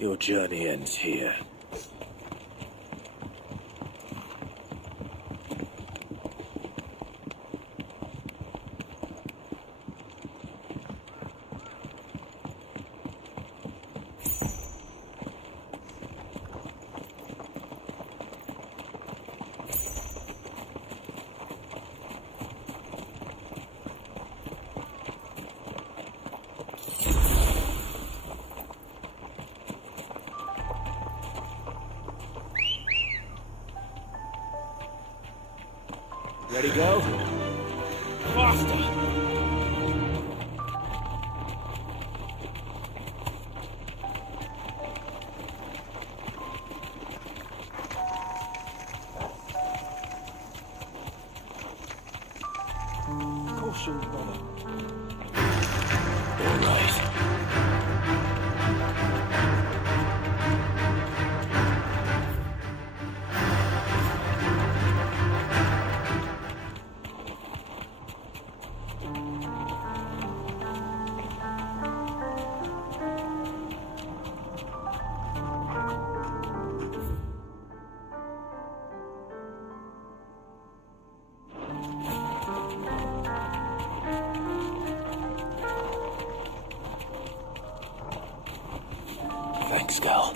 Your journey ends here. Ready, go? Faster! Caution, brother. All right. Thanks, girl.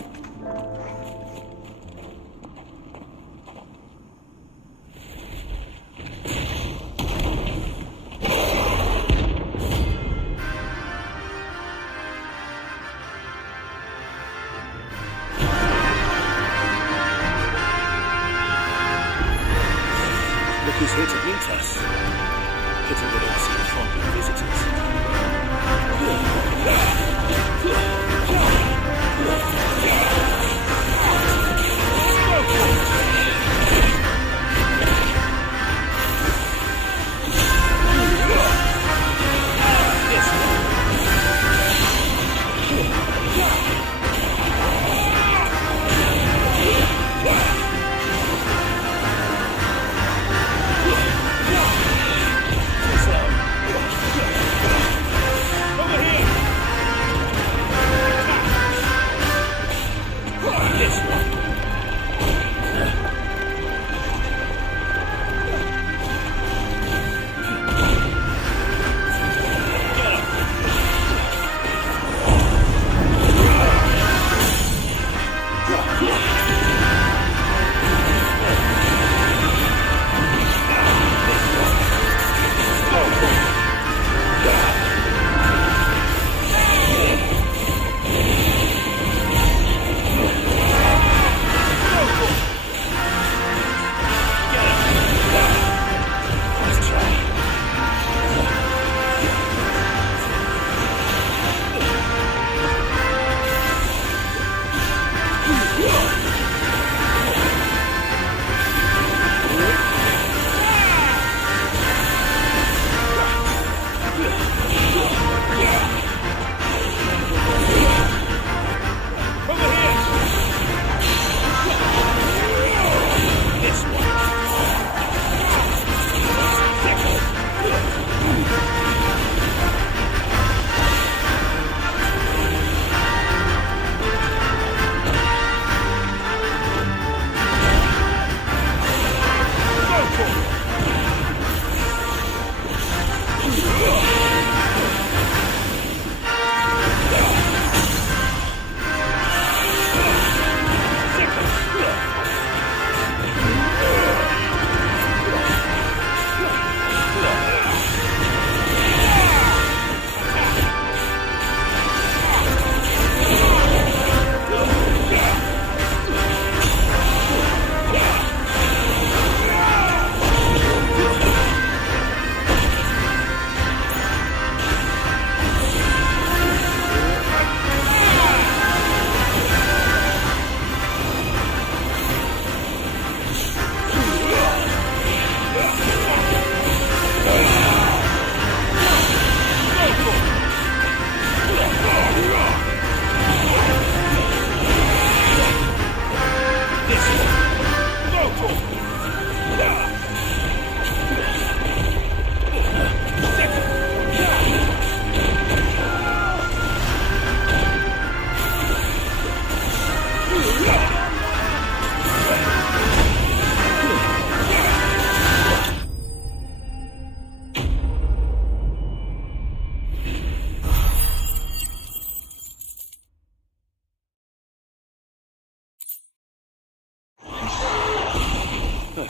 Look who's here to meet us. Pity we don't see friendly visitors.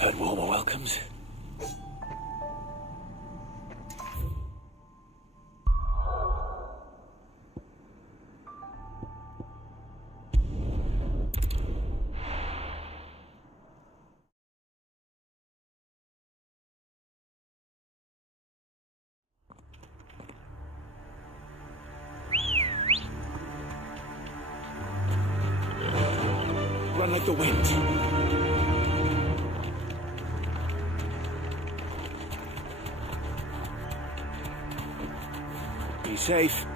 heard warmer welcomes. Run like the wind. Be safe.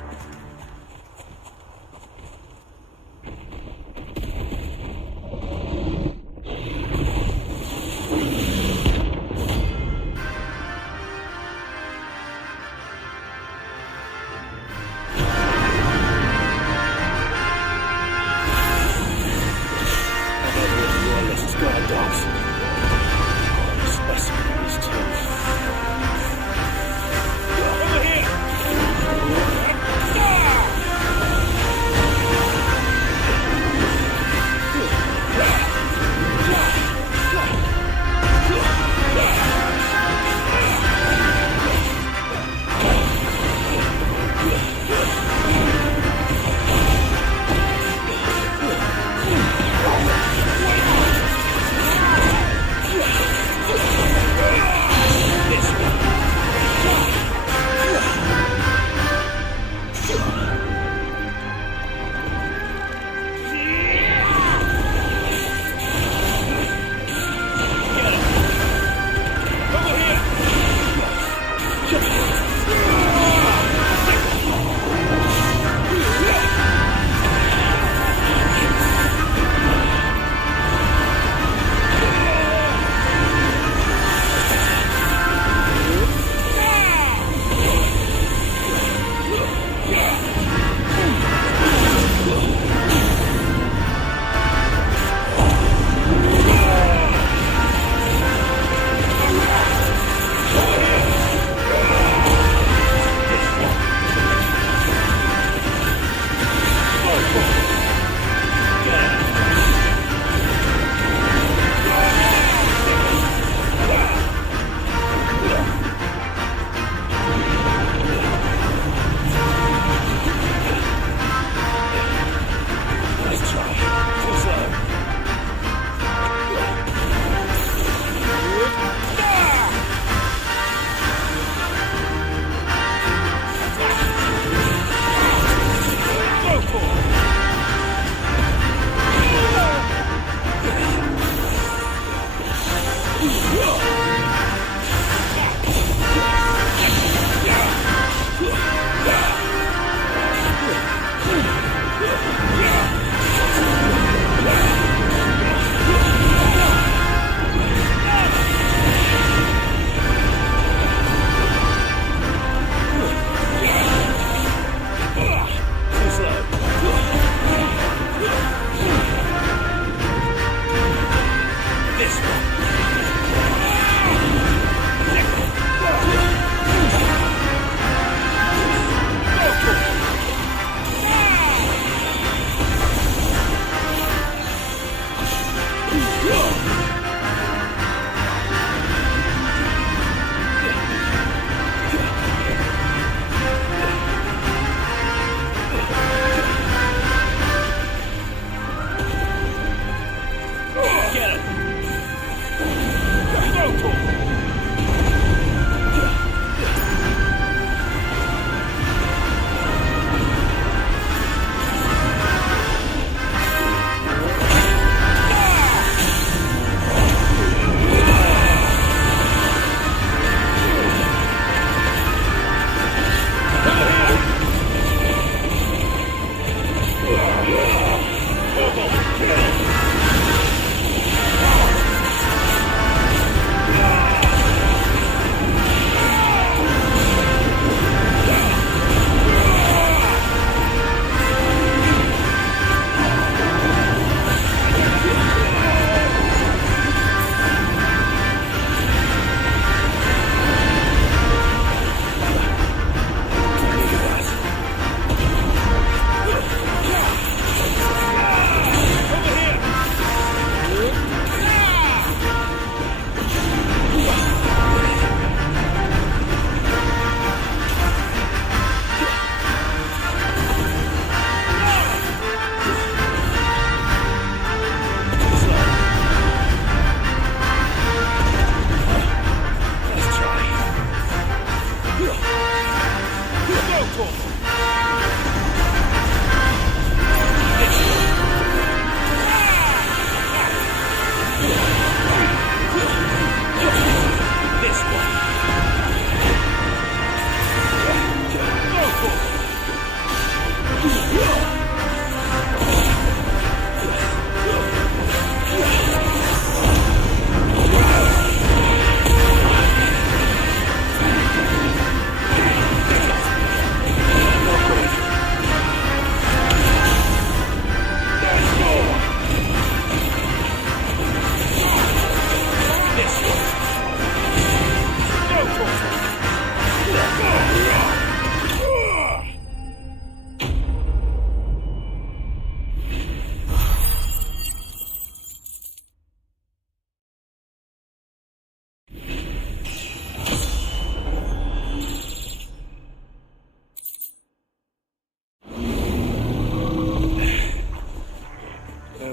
Over here!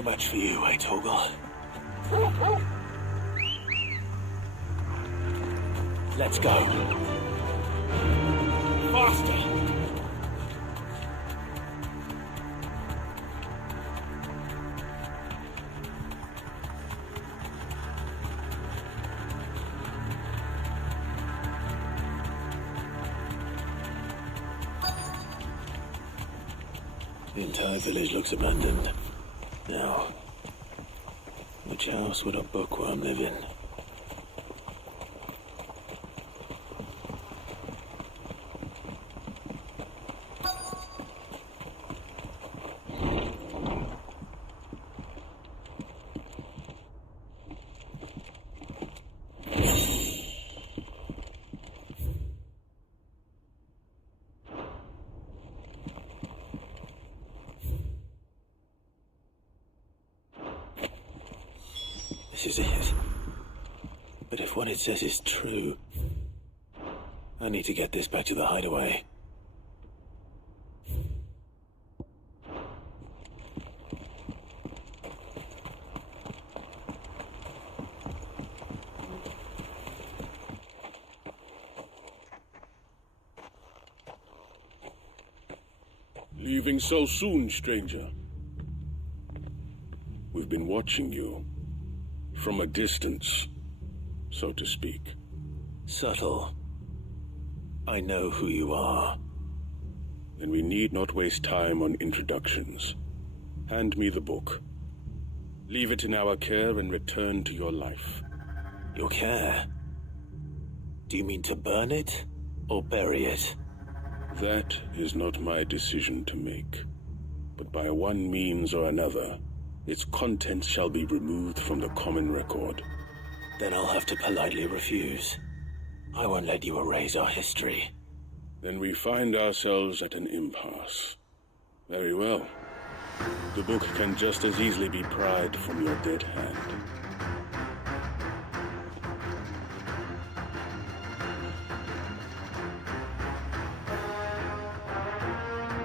match for you, eh, Torgal? Let's go. Faster! The entire village looks abandoned. Now, which house would a bookworm live in? This is it. But if what it says is true, I need to get this back to the hideaway. Leaving so soon, stranger? We've been watching you. From a distance, so to speak. Subtle. I know who you are. Then we need not waste time on introductions. Hand me the book. Leave it in our care and return to your life. Your care? Do you mean to burn it, or bury it? That is not my decision to make. But by one means or another, its contents shall be removed from the common record. Then I'll have to politely refuse. I won't let you erase our history. Then we find ourselves at an impasse. Very well. The book can just as easily be pried from your dead hand.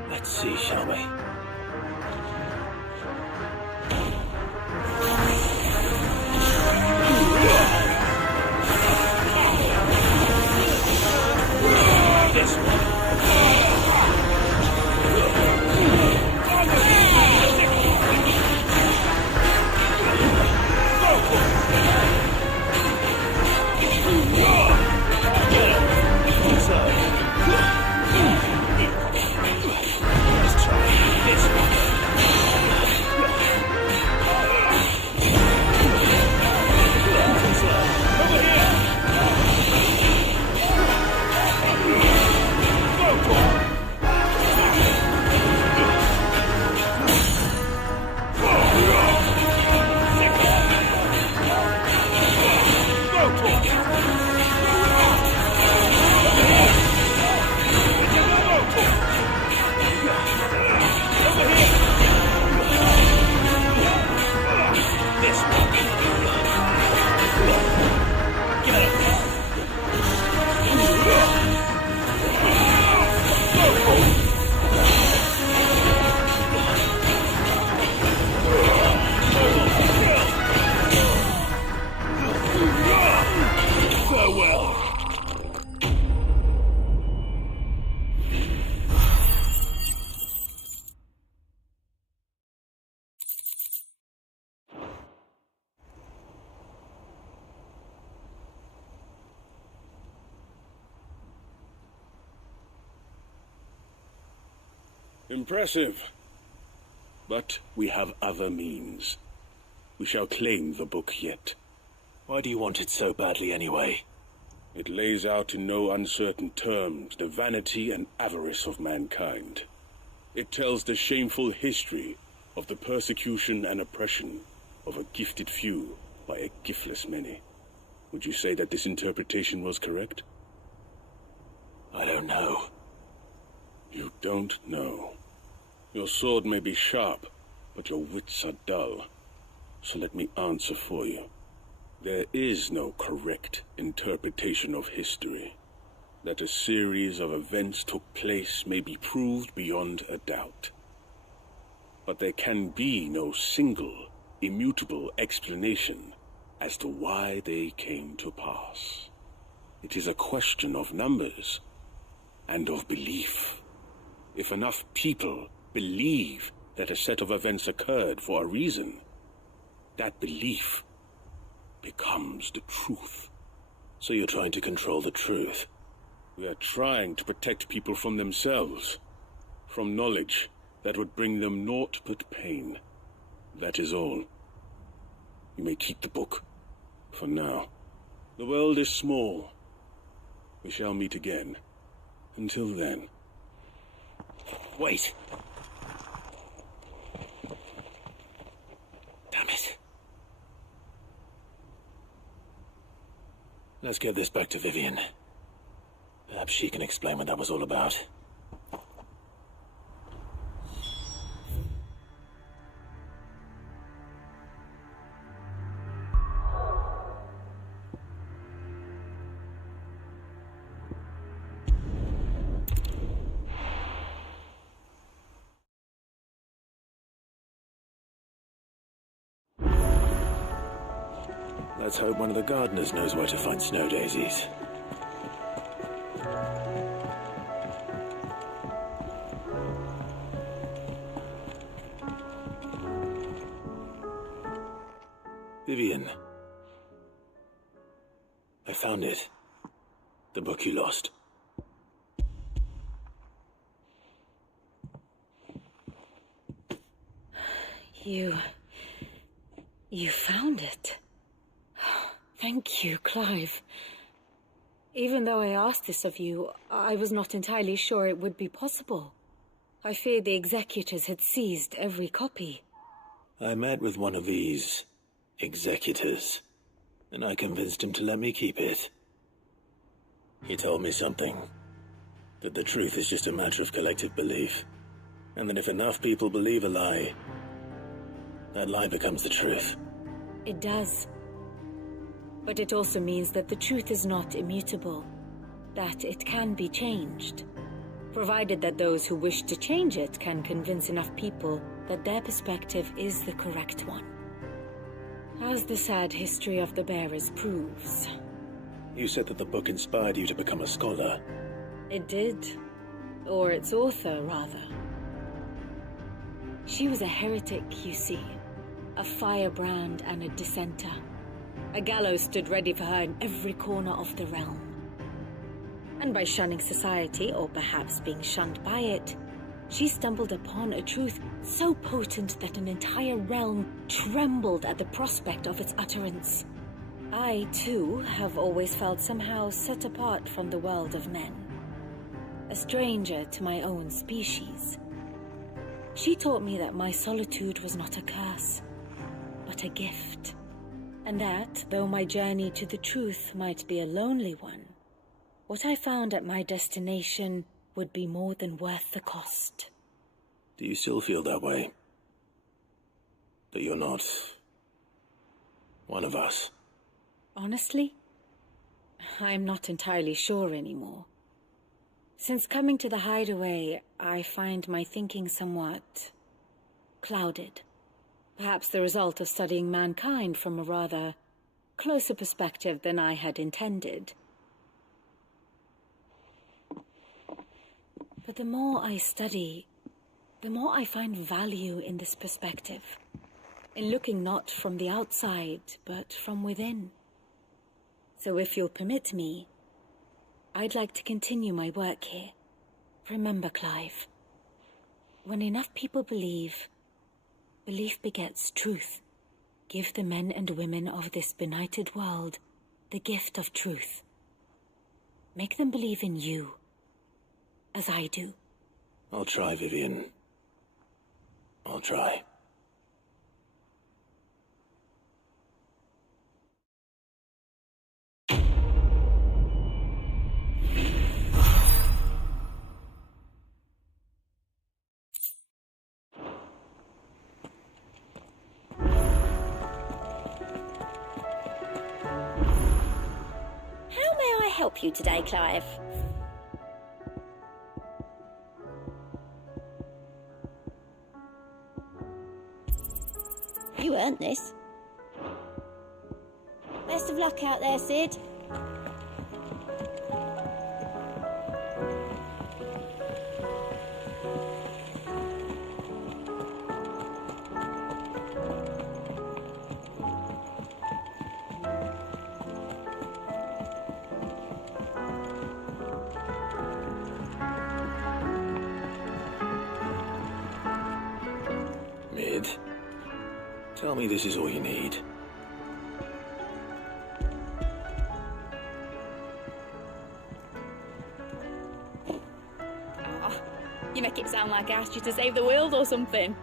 Let's see, shall we? This one. Let's try this one. Impressive. But we have other means. We shall claim the book yet. Why do you want it so badly anyway? It lays out in no uncertain terms the vanity and avarice of mankind. It tells the shameful history of the persecution and oppression of a gifted few by a giftless many. Would you say that this interpretation was correct? I don't know. You don't know. Your sword may be sharp, but your wits are dull. So let me answer for you. There is no correct interpretation of history. That a series of events took place may be proved beyond a doubt. But there can be no single immutable explanation as to why they came to pass. It is a question of numbers and of belief. If enough people believe that a set of events occurred for a reason, that belief becomes the truth. So you're trying to control the truth? We are trying to protect people from themselves, from knowledge that would bring them naught but pain. That is all. You may keep the book, for now. The world is small. We shall meet again. Until then. Wait! Damn it. Let's get this back to Vivian. Perhaps she can explain what that was all about. Let's hope one of the gardeners knows where to find snow daisies. Vivian. I found it. The book you lost. You found it. Thank you, Clive. Even though I asked this of you, I was not entirely sure it would be possible. I feared the executors had seized every copy. I met with one of these executors, and I convinced him to let me keep it. He told me something. That the truth is just a matter of collective belief. And that if enough people believe a lie, that lie becomes the truth. It does. But it also means that the truth is not immutable, that it can be changed, provided that those who wish to change it can convince enough people that their perspective is the correct one. As the sad history of the bearers proves. You said that the book inspired you to become a scholar. It did. Or its author, rather. She was a heretic, you see. A firebrand and a dissenter. A gallows stood ready for her in every corner of the realm. And by shunning society, or perhaps being shunned by it, she stumbled upon a truth so potent that an entire realm trembled at the prospect of its utterance. I, too, have always felt somehow set apart from the world of men. A stranger to my own species. She taught me that my solitude was not a curse, but a gift. And that, though my journey to the truth might be a lonely one, what I found at my destination would be more than worth the cost. Do you still feel that way? That you're not one of us? Honestly, I'm not entirely sure anymore. Since coming to the hideaway, I find my thinking somewhat clouded. Perhaps the result of studying mankind from a rather closer perspective than I had intended. But the more I study, the more I find value in this perspective. In looking not from the outside, but from within. So if you'll permit me, I'd like to continue my work here. Remember, Clive, when enough people believe, belief begets truth. Give the men and women of this benighted world the gift of truth. Make them believe in you, as I do. I'll try, Vivian. I'll try. Help you today, Clive? You earned this. Best of luck out there, Sid. Mid, tell me this is all you need. You make it sound like I asked you to save the world or something.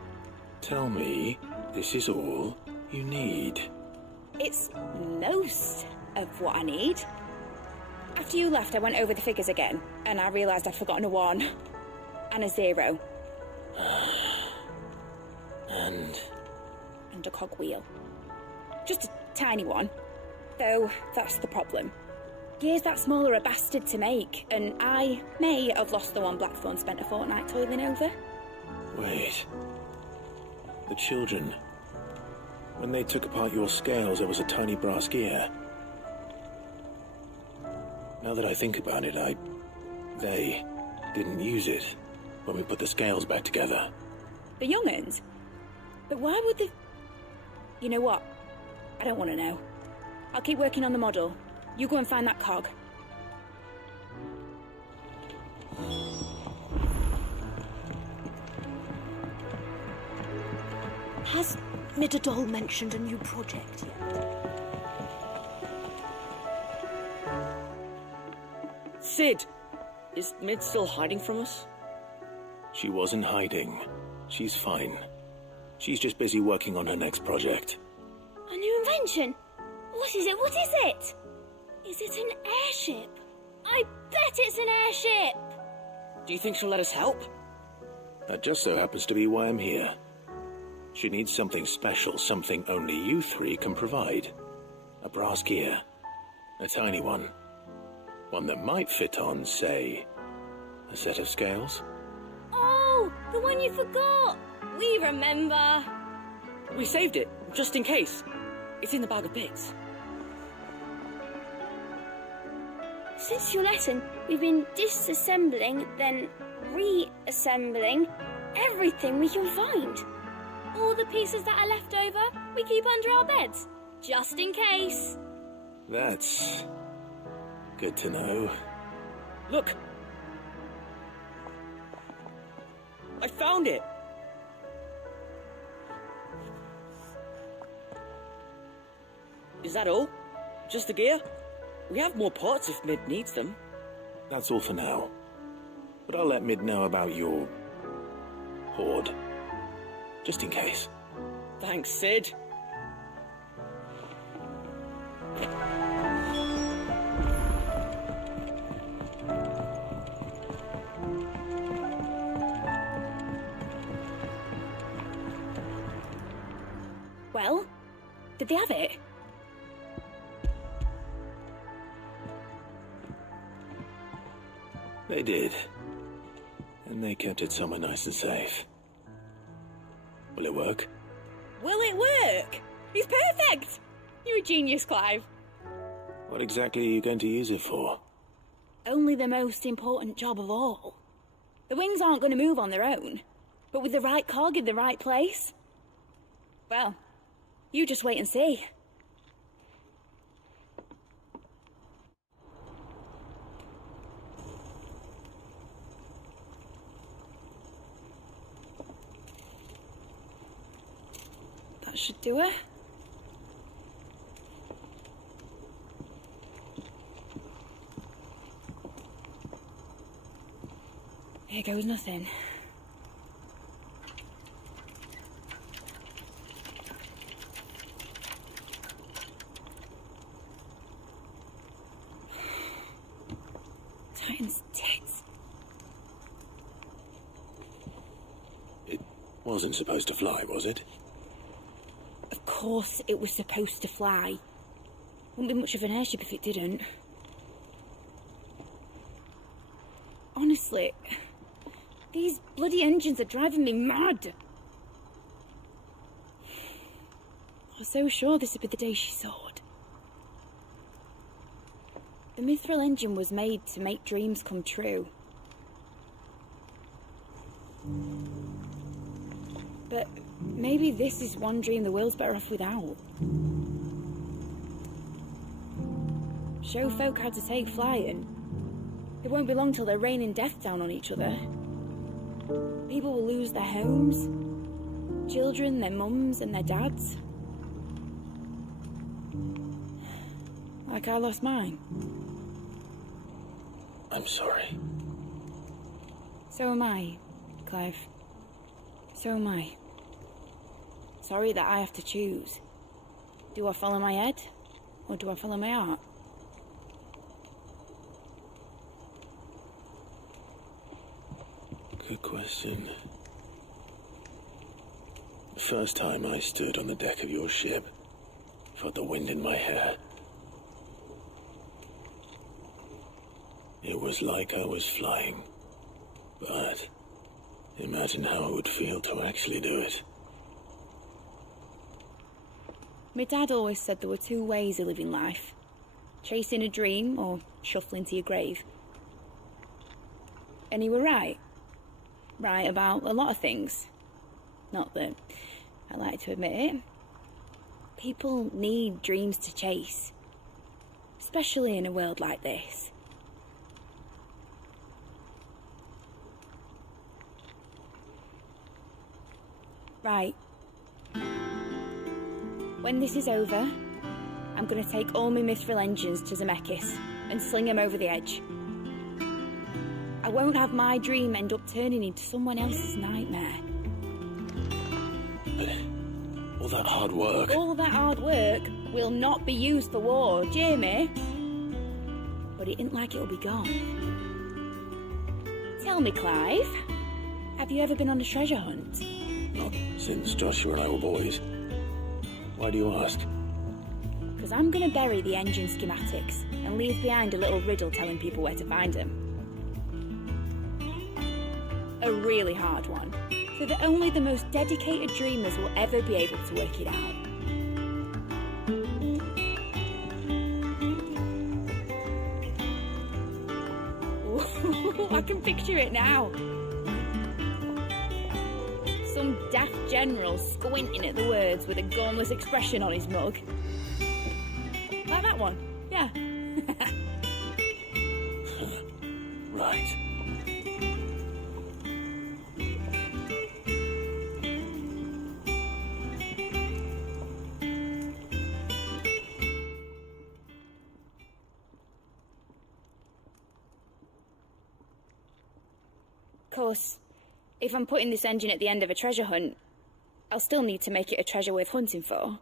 Tell me this is all you need. It's most of what I need. After you left, I went over the figures again, and I realised I'd forgotten a 1 and a 0. And a cogwheel. Just a tiny one. Though, that's the problem. Gears that small are a bastard to make, and I may have lost the one Blackthorn spent a fortnight toiling over. Wait. The children. When they took apart your scales, there was a tiny brass gear. Now that I think about it, they didn't use it when we put the scales back together. The young'uns? But why would the... You know what? I don't want to know. I'll keep working on the model. You go and find that cog. Has Midadol mentioned a new project yet? Sid! Is Mid still hiding from us? She wasn't hiding. She's fine. She's just busy working on her next project. A new invention? What is it? What is it? Is it an airship? I bet it's an airship! Do you think she'll let us help? That just so happens to be why I'm here. She needs something special, something only you three can provide. A brass gear. A tiny one. One that might fit on, say, a set of scales. Oh, the one you forgot! We remember! We saved it, just in case. It's in the bag of bits. Since your lesson, we've been disassembling, then reassembling everything we can find. All the pieces that are left over, we keep under our beds, just in case. That's good to know. Look! I found it! Is that all? Just the gear? We have more parts if Mid needs them. That's all for now. But I'll let Mid know about your hoard. Just in case. Thanks, Sid. Well, did they have it? They did. And they kept it somewhere nice and safe. Will it work? Will it work? He's perfect! You're a genius, Clive. What exactly are you going to use it for? Only the most important job of all. The wings aren't going to move on their own. But with the right cog in the right place... Well, you just wait and see. That should do it. Here goes nothing. Titan's tits. It wasn't supposed to fly, was it? Of course it was supposed to fly. Wouldn't be much of an airship if it didn't. Honestly, these bloody engines are driving me mad. I was so sure this would be the day she soared. The mithril engine was made to make dreams come true. But maybe this is one dream the world's better off without. Show folk how to take flight, and it won't be long till they're raining death down on each other. People will lose their homes, children, their mums and their dads. Like I lost mine. I'm sorry. So am I, Clive. So am I. Sorry that I have to choose. Do I follow my head, or do I follow my heart? Good question. The first time I stood on the deck of your ship, felt the wind in my hair. It was like I was flying. But imagine how it would feel to actually do it. My dad always said there were two ways of living life. Chasing a dream or shuffling to your grave. And he were right. Right about a lot of things. Not that I like to admit it. People need dreams to chase. Especially in a world like this. Right. When this is over, I'm going to take all my mithril engines to Zemeckis and sling them over the edge. I won't have my dream end up turning into someone else's nightmare. But all that hard work... All that hard work will not be used for war, Jamie. But it isn't like it'll be gone. Tell me, Clive, have you ever been on a treasure hunt? Not since Joshua and I were boys. Why do you ask? Because I'm going to bury the engine schematics and leave behind a little riddle telling people where to find them. A really hard one, so that only the most dedicated dreamers will ever be able to work it out. Ooh, I can picture it now. Some daft general squinting at the words with a gormless expression on his mug. Like that one, yeah. Right. Of course, if I'm putting this engine at the end of a treasure hunt, I'll still need to make it a treasure worth hunting for.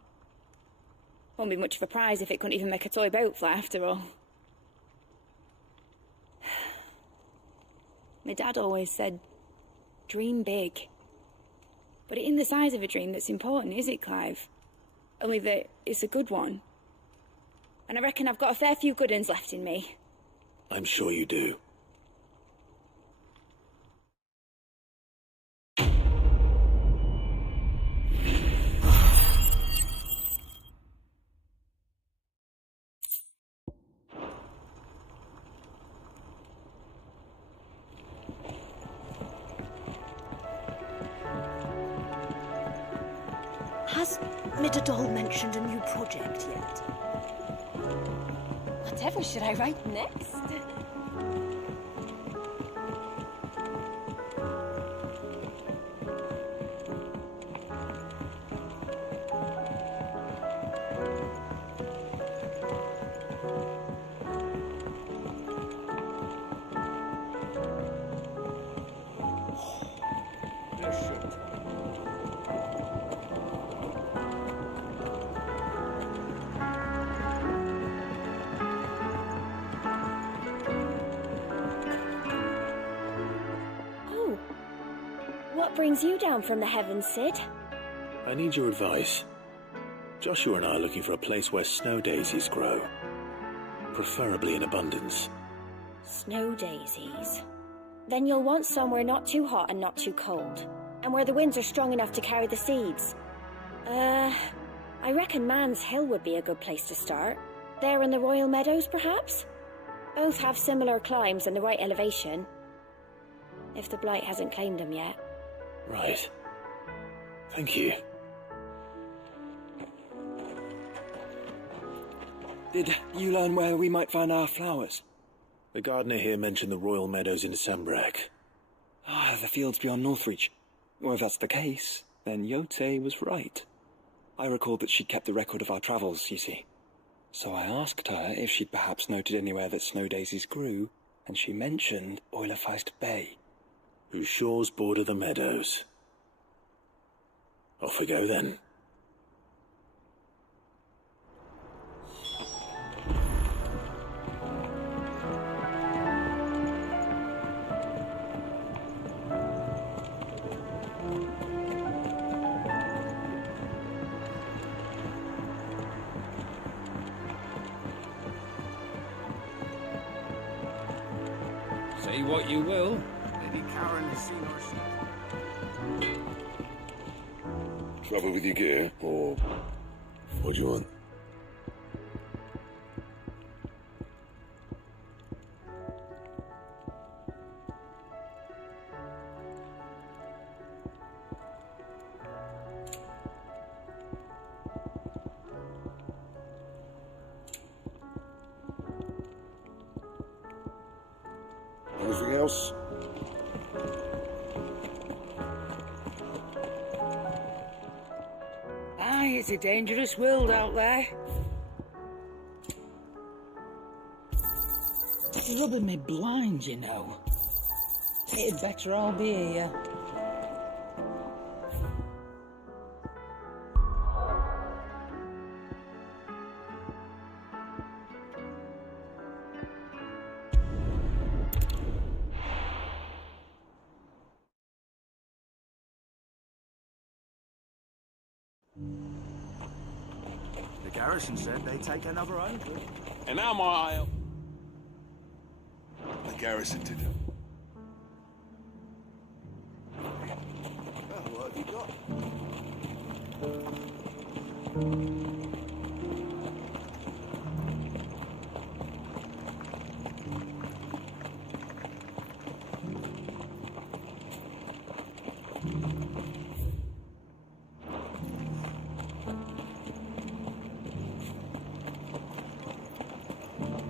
Won't be much of a prize if it couldn't even make a toy boat fly after all. My dad always said, dream big. But it ain't the size of a dream that's important, is it, Clive? Only that it's a good one. And I reckon I've got a fair few good uns left in me. I'm sure you do. Has Midadol mentioned a new project yet? Whatever should I write next? What brings you down from the heavens, Sid? I need your advice. Joshua and I are looking for a place where snow daisies grow. Preferably in abundance. Snow daisies. Then you'll want somewhere not too hot and not too cold. And where the winds are strong enough to carry the seeds. I I reckon Man's Hill would be a good place to start. There in the Royal Meadows, perhaps? Both have similar climbs and the right elevation. If the Blight hasn't claimed them yet. Right. Thank you. Did you learn where we might find our flowers? The gardener here mentioned the Royal Meadows in Sambrek. The fields beyond Northreach. Well, if that's the case, then Yote was right. I recalled that she'd kept the record of our travels, you see. So I asked her if she'd perhaps noted anywhere that snow daisies grew, and she mentioned Oilafeist Bay. Whose shores border the meadows. Off we go then. Say what you will. Lady Karen has seen her sheep. Trouble with your gear, or what do you want? Anything else? Aye, it's a dangerous world out there. It's rubbing me blind, you know. It'd better all be here. The garrison said they'd take another 100. And now my eye. The garrison did it. Well, what have you got?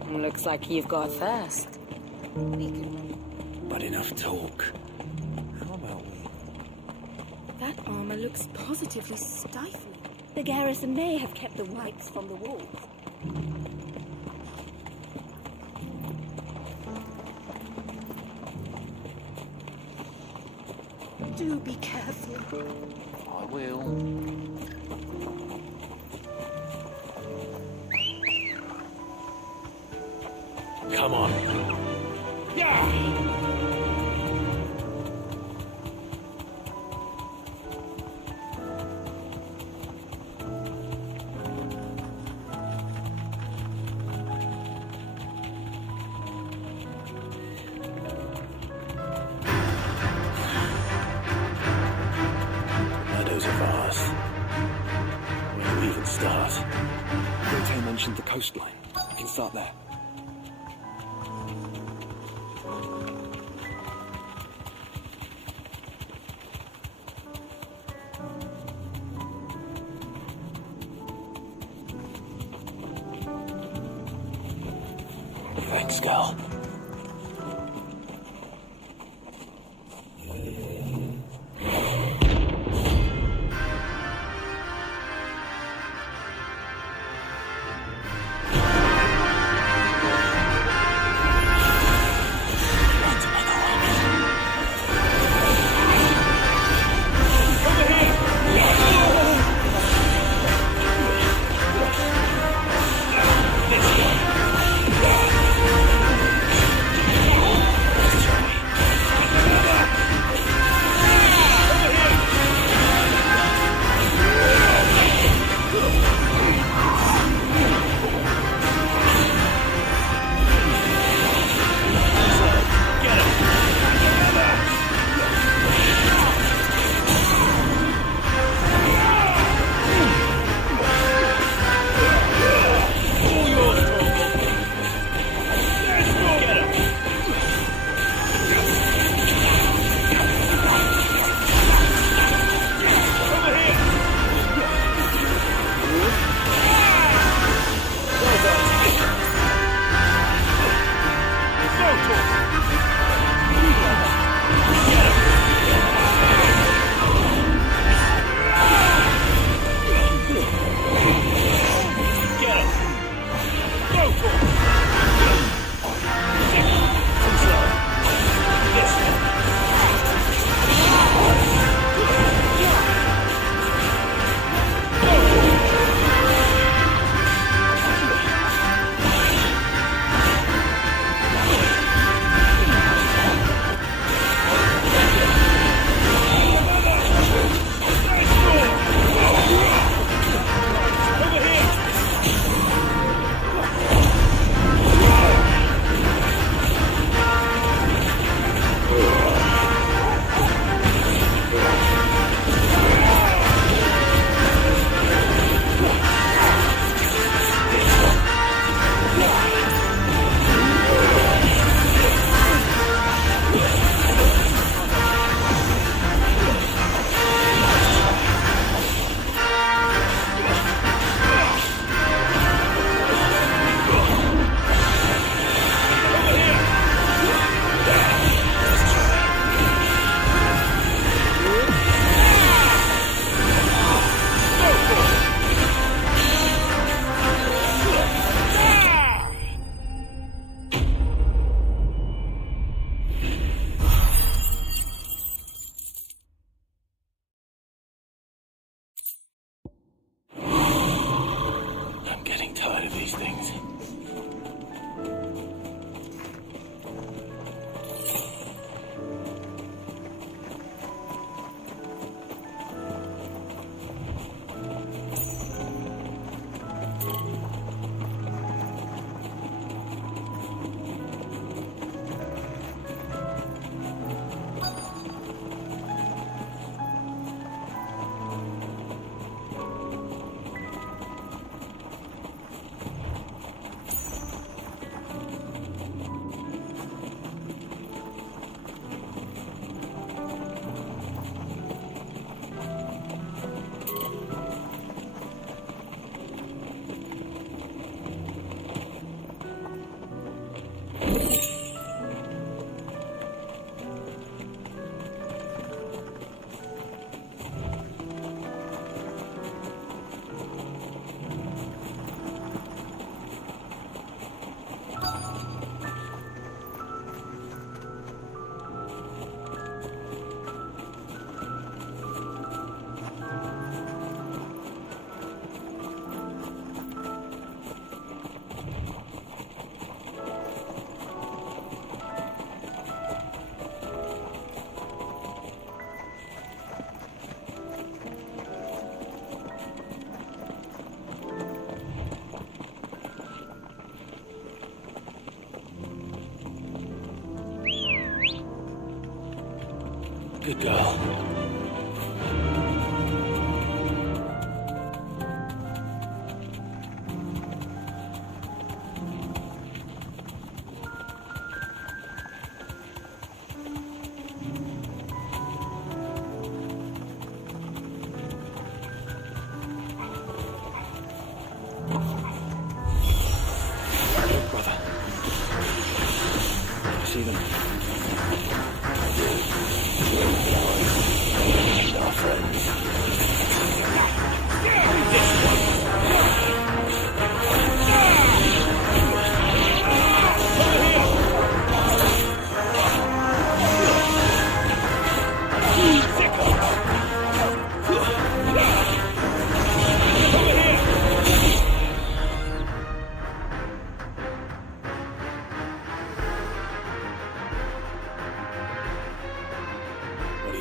Looks like you've got thirst. But enough talk. How about we? That armor looks positively stifling. The garrison may have kept the wipes from the walls. Do be careful. I will. Come on. Meadows are vast. Where do we even start? Yote mentioned the coastline. We can start there. Thanks, Gal. Good girl.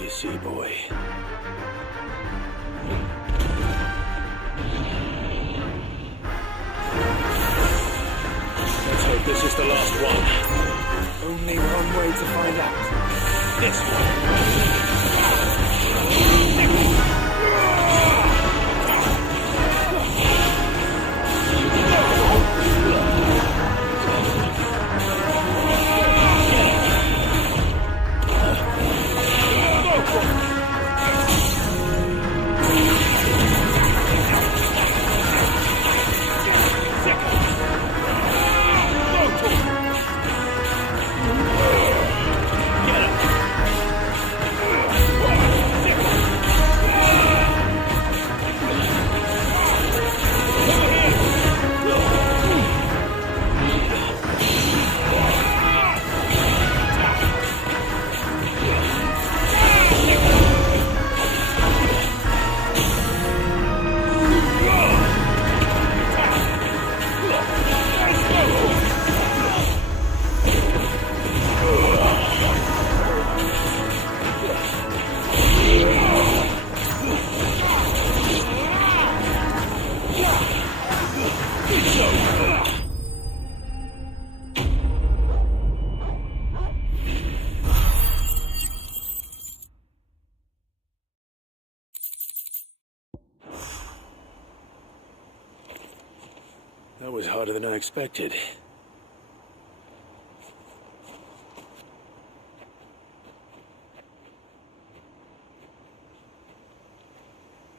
See, boy. Let's hope this is the last one. Only one way to find out. This one. That was harder than I expected.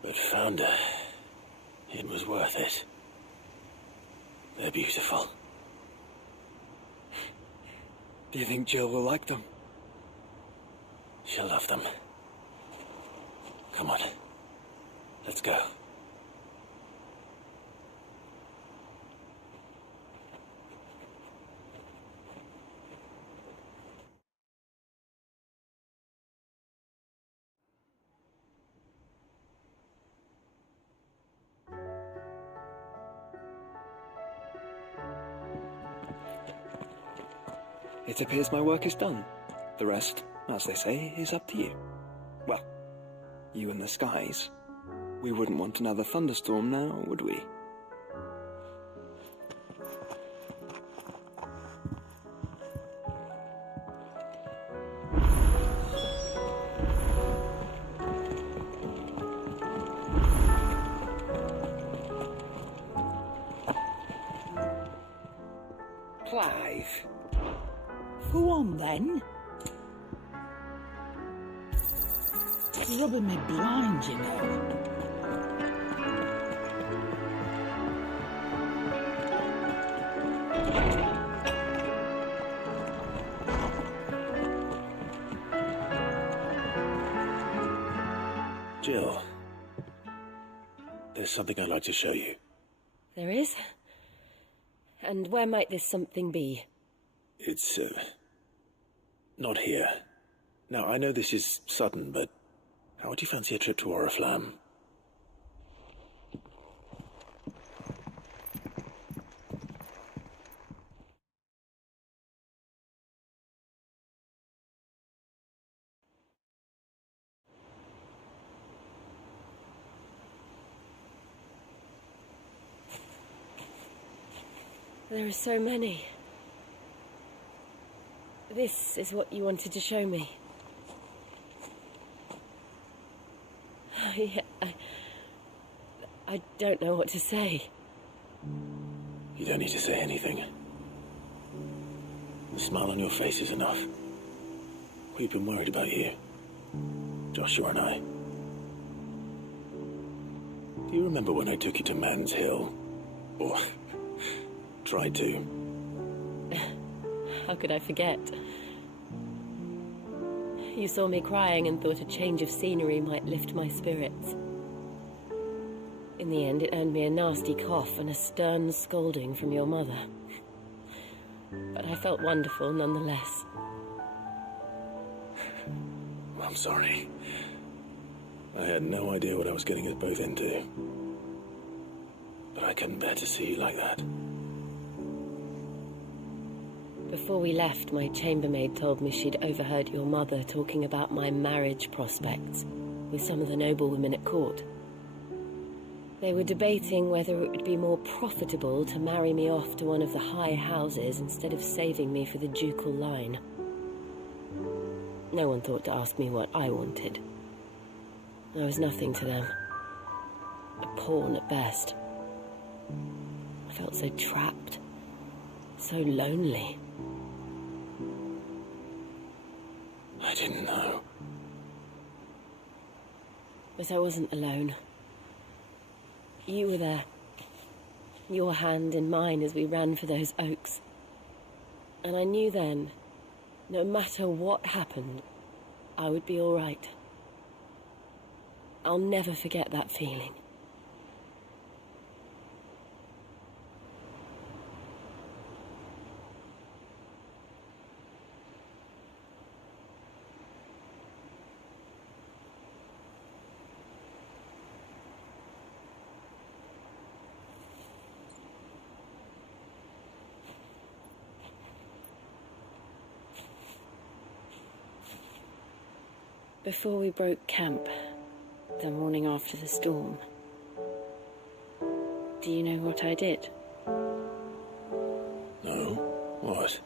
But found her. It was worth it. They're beautiful. Do you think Jill will like them? She'll love them. Come on. Let's go. It appears my work is done. The rest, as they say, is up to you. Well, you and the skies. We wouldn't want another thunderstorm now, would we? Clive. Go on, then. It's rubbing me blind, you know. Jill, there's something I'd like to show you. There is? And where might this something be? It's, not here. Now, I know this is sudden, but how would you fancy a trip to Oriflamme? There are so many. This is what you wanted to show me. I don't know what to say. You don't need to say anything. The smile on your face is enough. We've been worried about you, Joshua and I. Do you remember when I took you to Man's Hill? Or tried to? How could I forget? You saw me crying and thought a change of scenery might lift my spirits. In the end, it earned me a nasty cough and a stern scolding from your mother. But I felt wonderful nonetheless. I'm sorry. I had no idea what I was getting us both into. But I couldn't bear to see you like that. Before we left, my chambermaid told me she'd overheard your mother talking about my marriage prospects with some of the noblewomen at court. They were debating whether it would be more profitable to marry me off to one of the high houses instead of saving me for the ducal line. No one thought to ask me what I wanted. I was nothing to them. A pawn at best. I felt so trapped, so lonely. I didn't know. But I wasn't alone. You were there. Your hand in mine as we ran for those oaks. And I knew then, no matter what happened, I would be all right. I'll never forget that feeling. Before we broke camp, the morning after the storm, do you know what I did? No? What?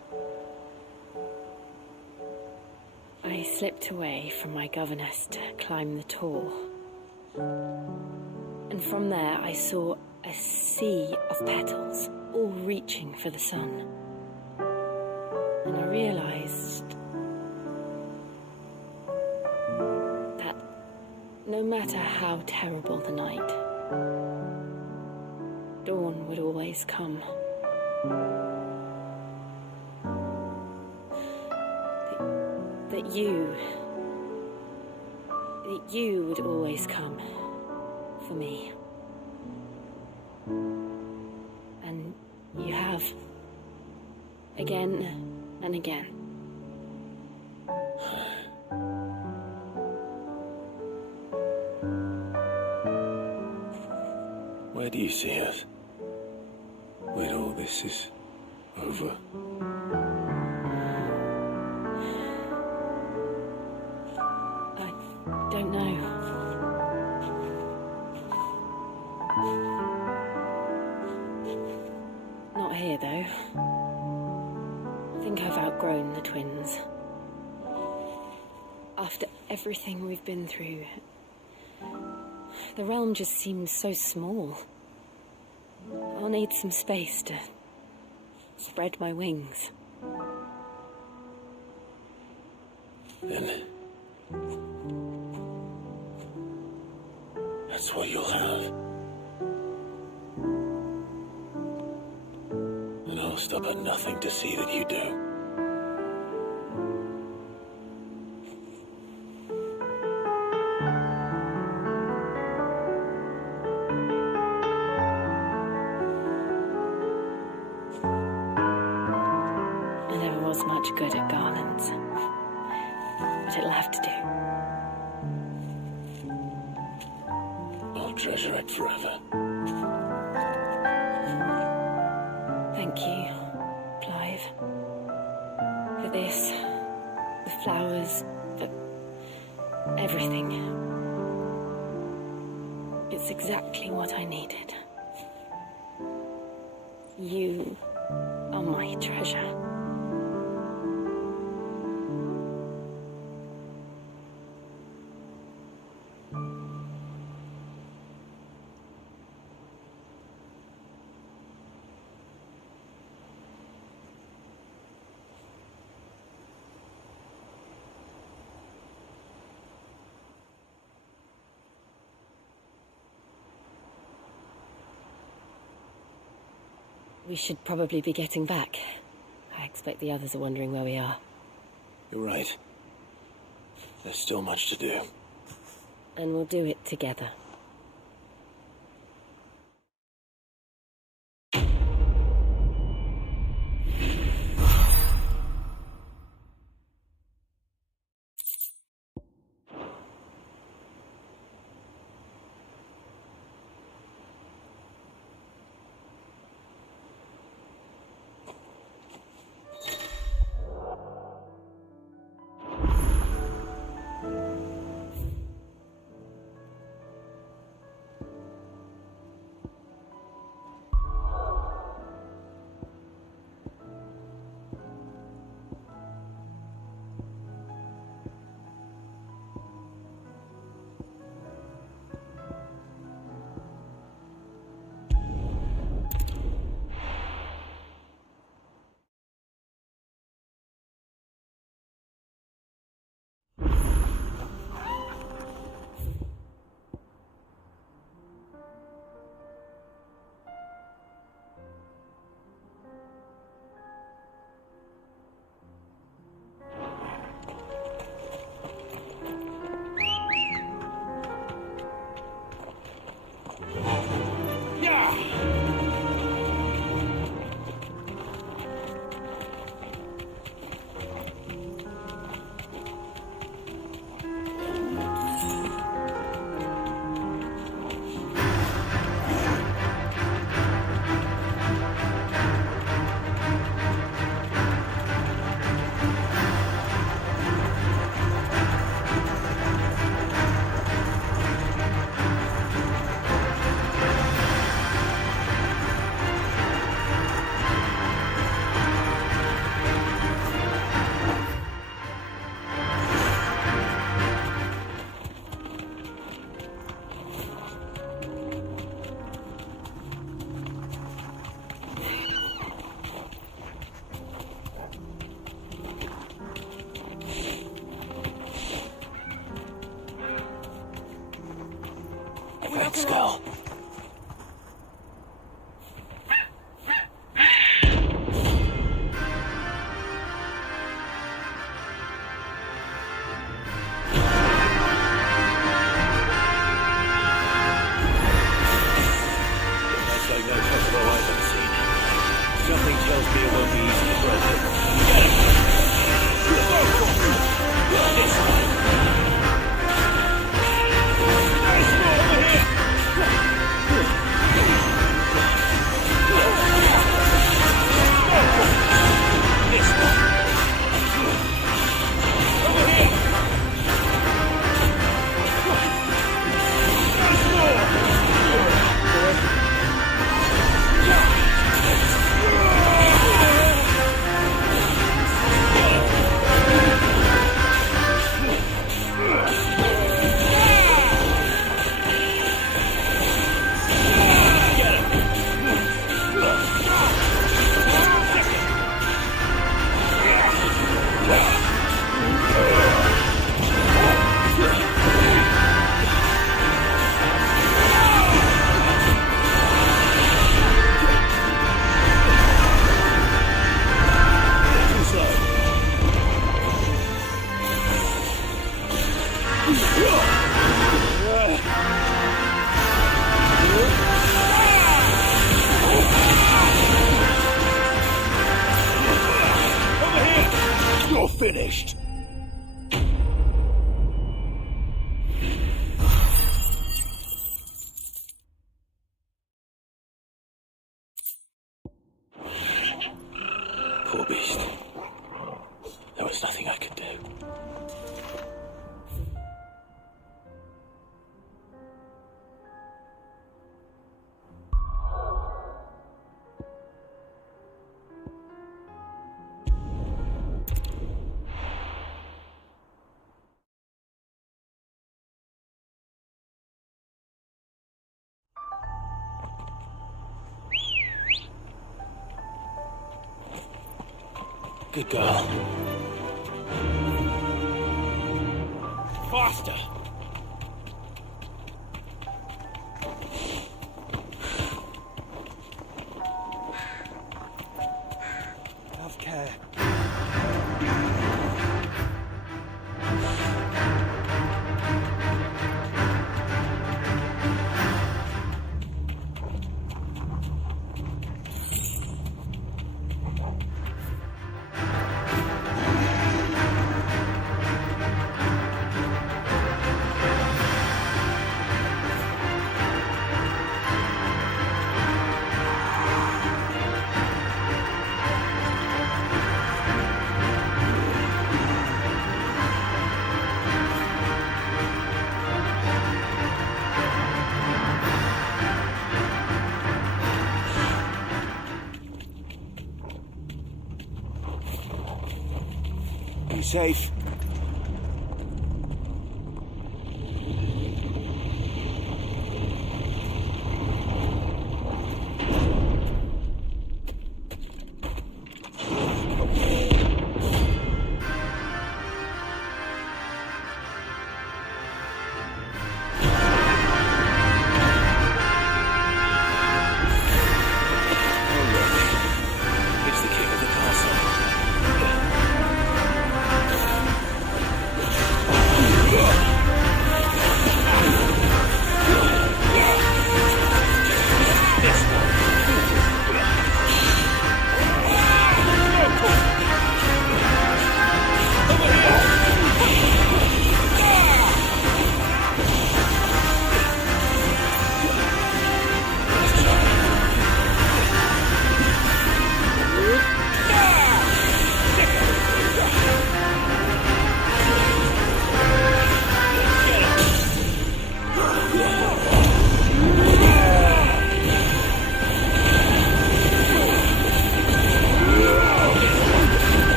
I slipped away from my governess to climb the tor. And from there I saw a sea of petals, all reaching for the sun. And I realized that no matter how terrible the night, dawn would always come. That you would always come for me. And you have. Again and again. Where do you see us? When all this is over? Don't know. Not here, though. I think I've outgrown the twins. After everything we've been through, the realm just seems so small. I'll need some space to spread my wings. Then that's what you'll have. And I'll stop at nothing to see that you do. I never was much good at garlands, but it'll have to do. I'll treasure it forever. Thank you, Clive. For this, the flowers, for everything. It's exactly what I needed. You are my treasure. We should probably be getting back. I expect the others are wondering where we are. You're right. There's still much to do. And we'll do it together. Let's go. Something tells me it won't be easy to break it. This way. You're finished. Poor beast. There was nothing I could do. Good girl. Faster! Be safe.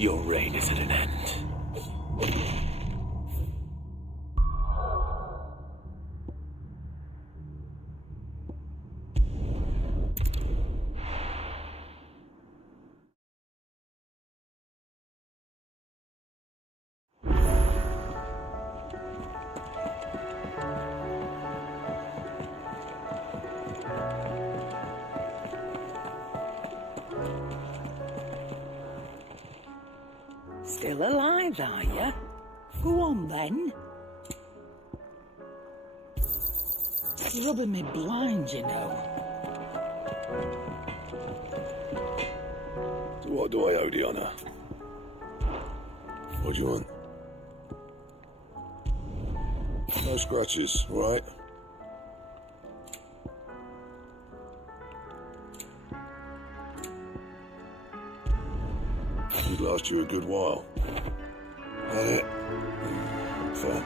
Your reign is at an end. Still alive, are you? Go on, then. It's rubbing me blind, you know. So what do I owe the honour? What do you want? No scratches, right? It'd last you a good while. That it? Fair.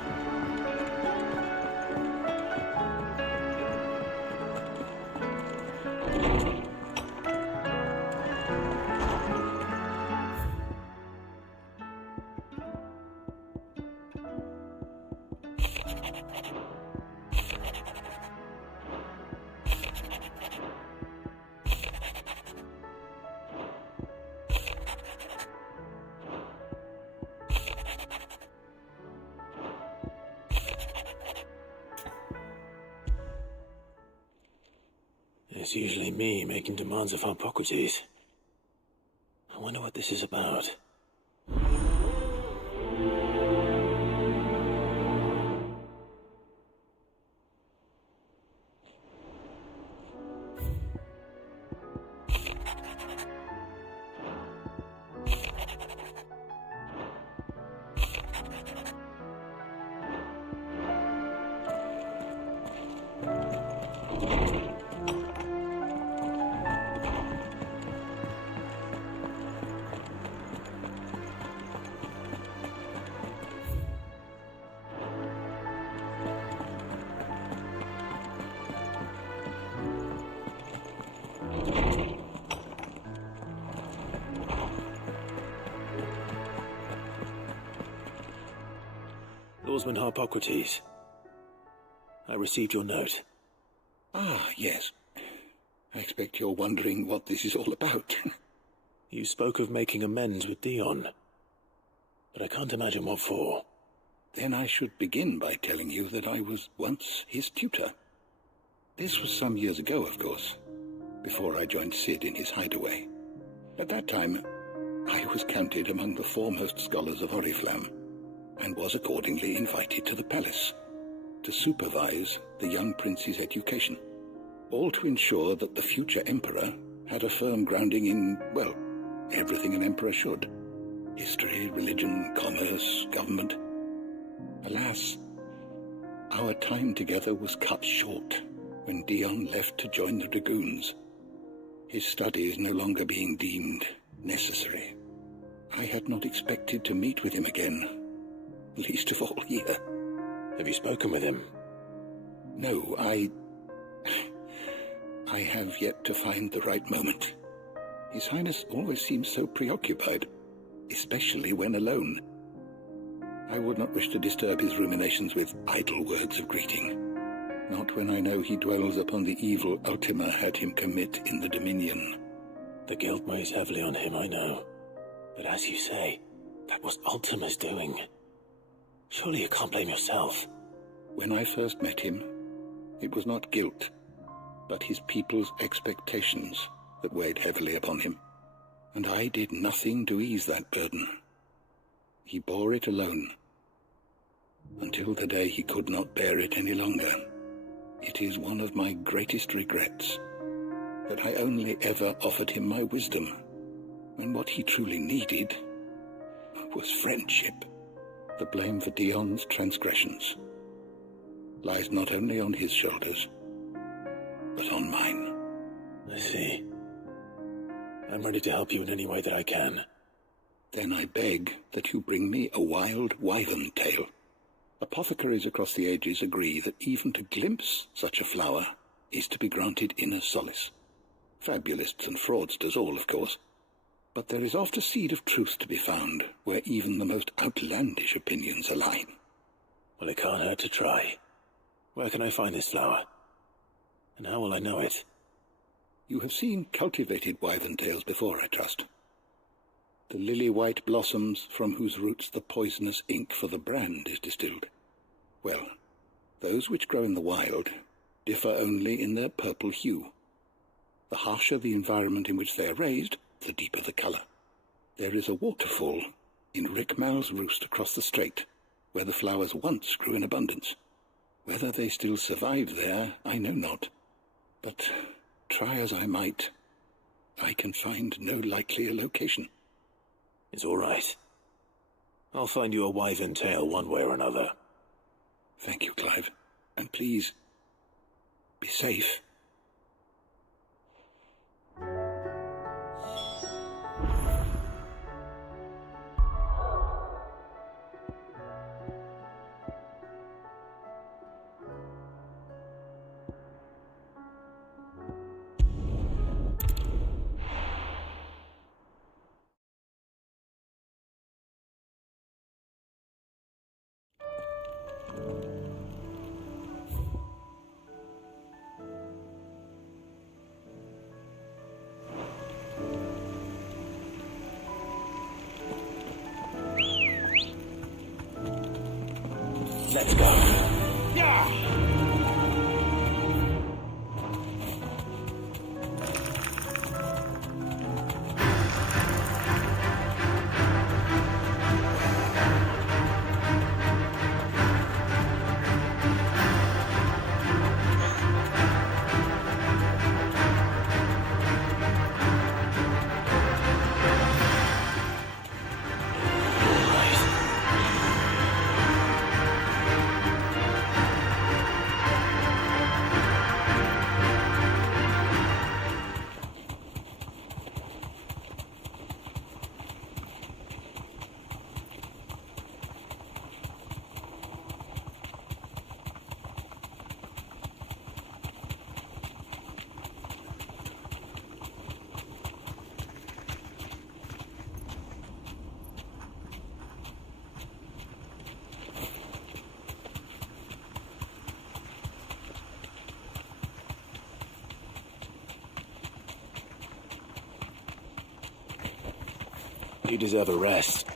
It's usually me making demands of Harpocrates. I wonder what this is about. Lawsman Harpocrates, I received your note. Ah, yes. I expect you're wondering what this is all about. You spoke of making amends with Dion, but I can't imagine what for. Then I should begin by telling you that I was once his tutor. This was some years ago, of course, before I joined Sid in his hideaway. At that time, I was counted among the foremost scholars of Oriflamme, and was accordingly invited to the palace to supervise the young prince's education, all to ensure that the future emperor had a firm grounding in, well, everything an emperor should. History, religion, commerce, government. Alas, our time together was cut short when Dion left to join the Dragoons, his studies no longer being deemed necessary. I had not expected to meet with him again, least of all here. Have you spoken with him? No, I have yet to find the right moment. His Highness always seems so preoccupied, especially when alone. I would not wish to disturb his ruminations with idle words of greeting, not when I know he dwells upon the evil Ultima had him commit in the Dominion. The guilt weighs heavily on him, I know. But as you say, that was Ultima's doing. Surely you can't blame yourself. When I first met him, it was not guilt, but his people's expectations that weighed heavily upon him. And I did nothing to ease that burden. He bore it alone, until the day he could not bear it any longer. It is one of my greatest regrets that I only ever offered him my wisdom, when what he truly needed was friendship. The blame for Dion's transgressions lies not only on his shoulders, but on mine. I see. I'm ready to help you in any way that I can. Then I beg that you bring me a wild wyvern tail. Apothecaries across the ages agree that even to glimpse such a flower is to be granted inner solace. Fabulists and fraudsters all, of course. But there is oft a seed of truth to be found, where even the most outlandish opinions align. Well, it can't hurt to try. Where can I find this flower? And how will I know it? You have seen cultivated wyvern tails before, I trust. The lily-white blossoms from whose roots the poisonous ink for the brand is distilled. Well, those which grow in the wild differ only in their purple hue. The harsher the environment in which they are raised, the deeper the colour. There is a waterfall in Rickmal's roost across the strait, where the flowers once grew in abundance. Whether they still survive there, I know not. But try as I might, I can find no likelier location. It's all right. I'll find you a wyvern tail one way or another. Thank you, Clive. And please, be safe. Let's go. Yeah! You deserve a rest.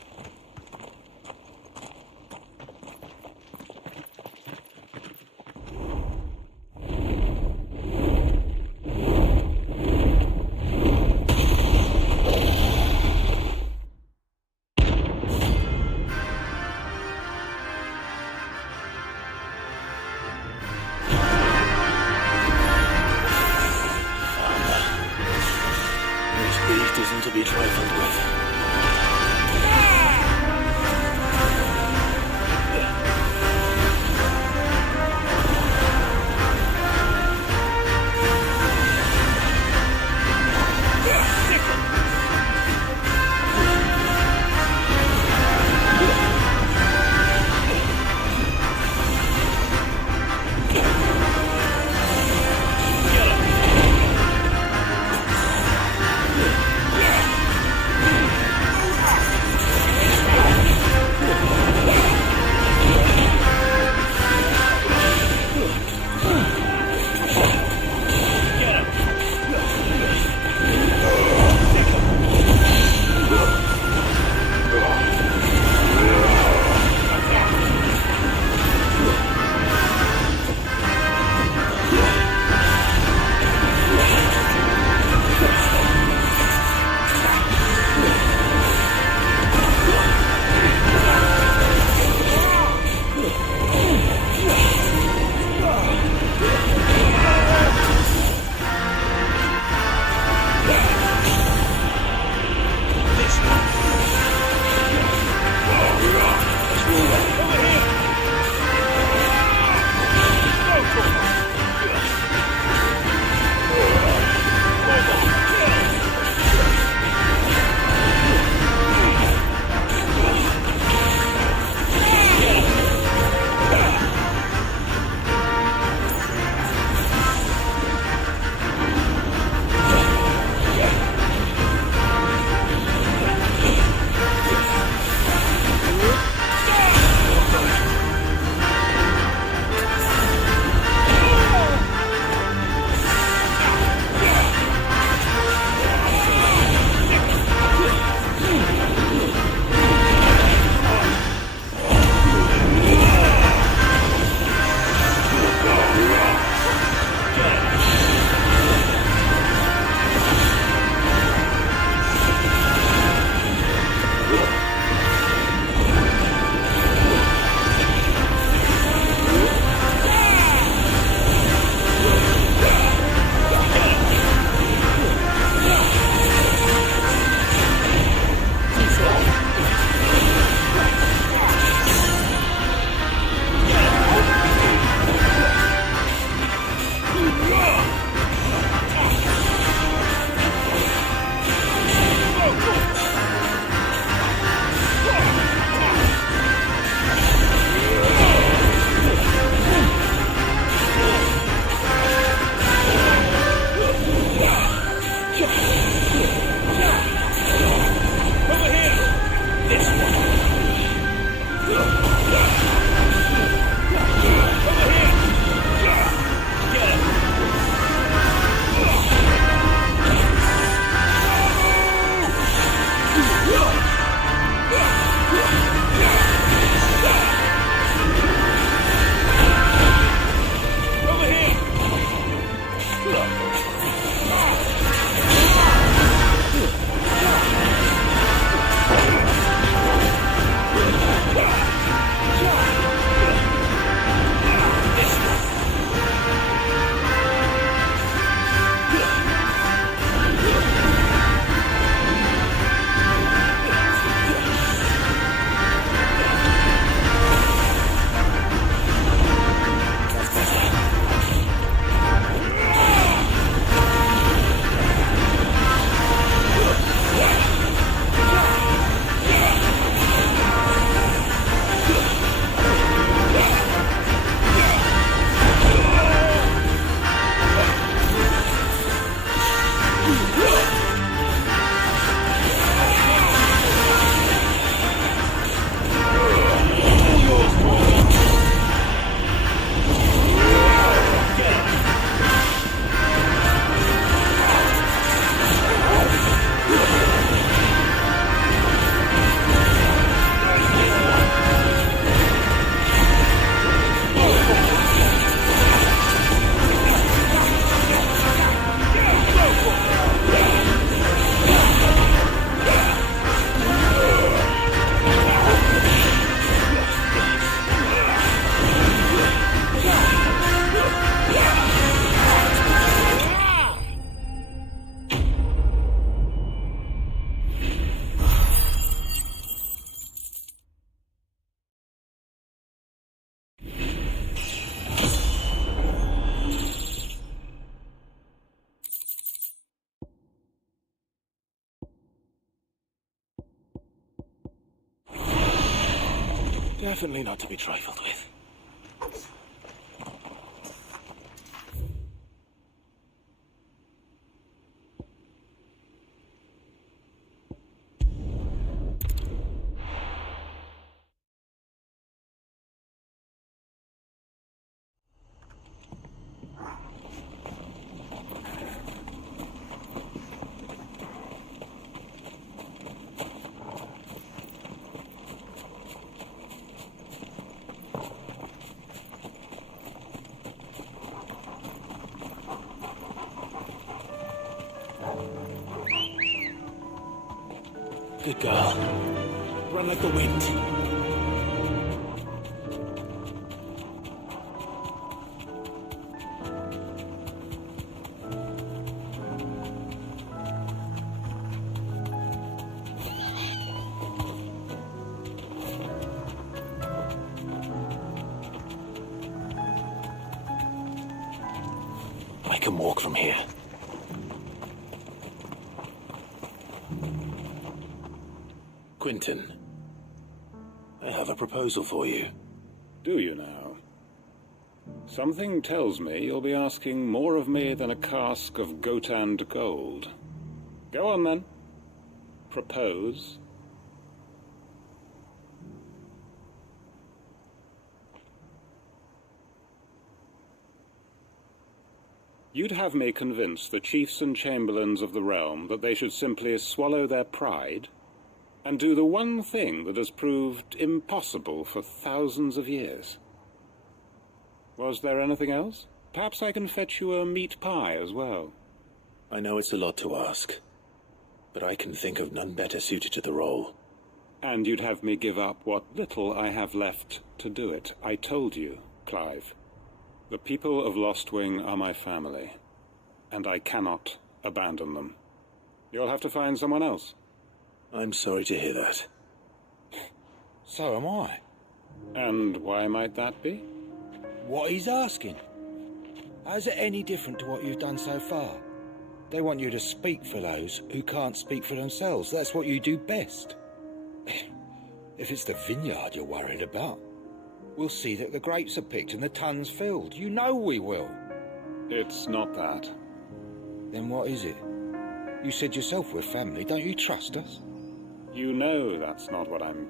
Beast isn't to be trifled with. Definitely not to be trifled with. Good girl. Run like the wind. I can walk from here. Quentin, I have a proposal for you. Do you now? Something tells me you'll be asking more of me than a cask of Gotand gold. Go on, then. Propose. You'd have me convince the chiefs and chamberlains of the realm that they should simply swallow their pride and do the one thing that has proved impossible for thousands of years. Was there anything else? Perhaps I can fetch you a meat pie as well. I know it's a lot to ask, but I can think of none better suited to the role. And you'd have me give up what little I have left to do it. I told you, Clive. The people of Lostwing are my family, and I cannot abandon them. You'll have to find someone else. I'm sorry to hear that. So am I. And why might that be? What he's asking. How's it any different to what you've done so far? They want you to speak for those who can't speak for themselves. That's what you do best. If it's the vineyard you're worried about, we'll see that the grapes are picked and the tons filled. You know we will. It's not that. Then what is it? You said yourself we're family. Don't you trust us? You know that's not what I'm...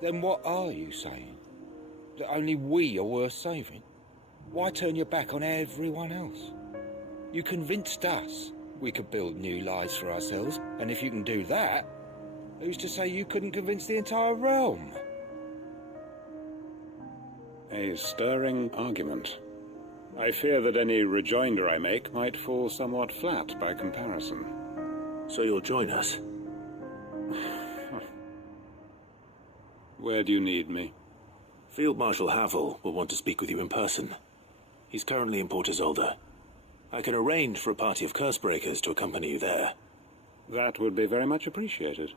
Then what are you saying? That only we are worth saving? Why turn your back on everyone else? You convinced us we could build new lives for ourselves, and if you can do that, who's to say you couldn't convince the entire realm? A stirring argument. I fear that any rejoinder I make might fall somewhat flat by comparison. So you'll join us? Where do you need me? Field Marshal Havel will want to speak with you in person. He's currently in Port Isolde. I can arrange for a party of Cursebreakers to accompany you there. That would be very much appreciated.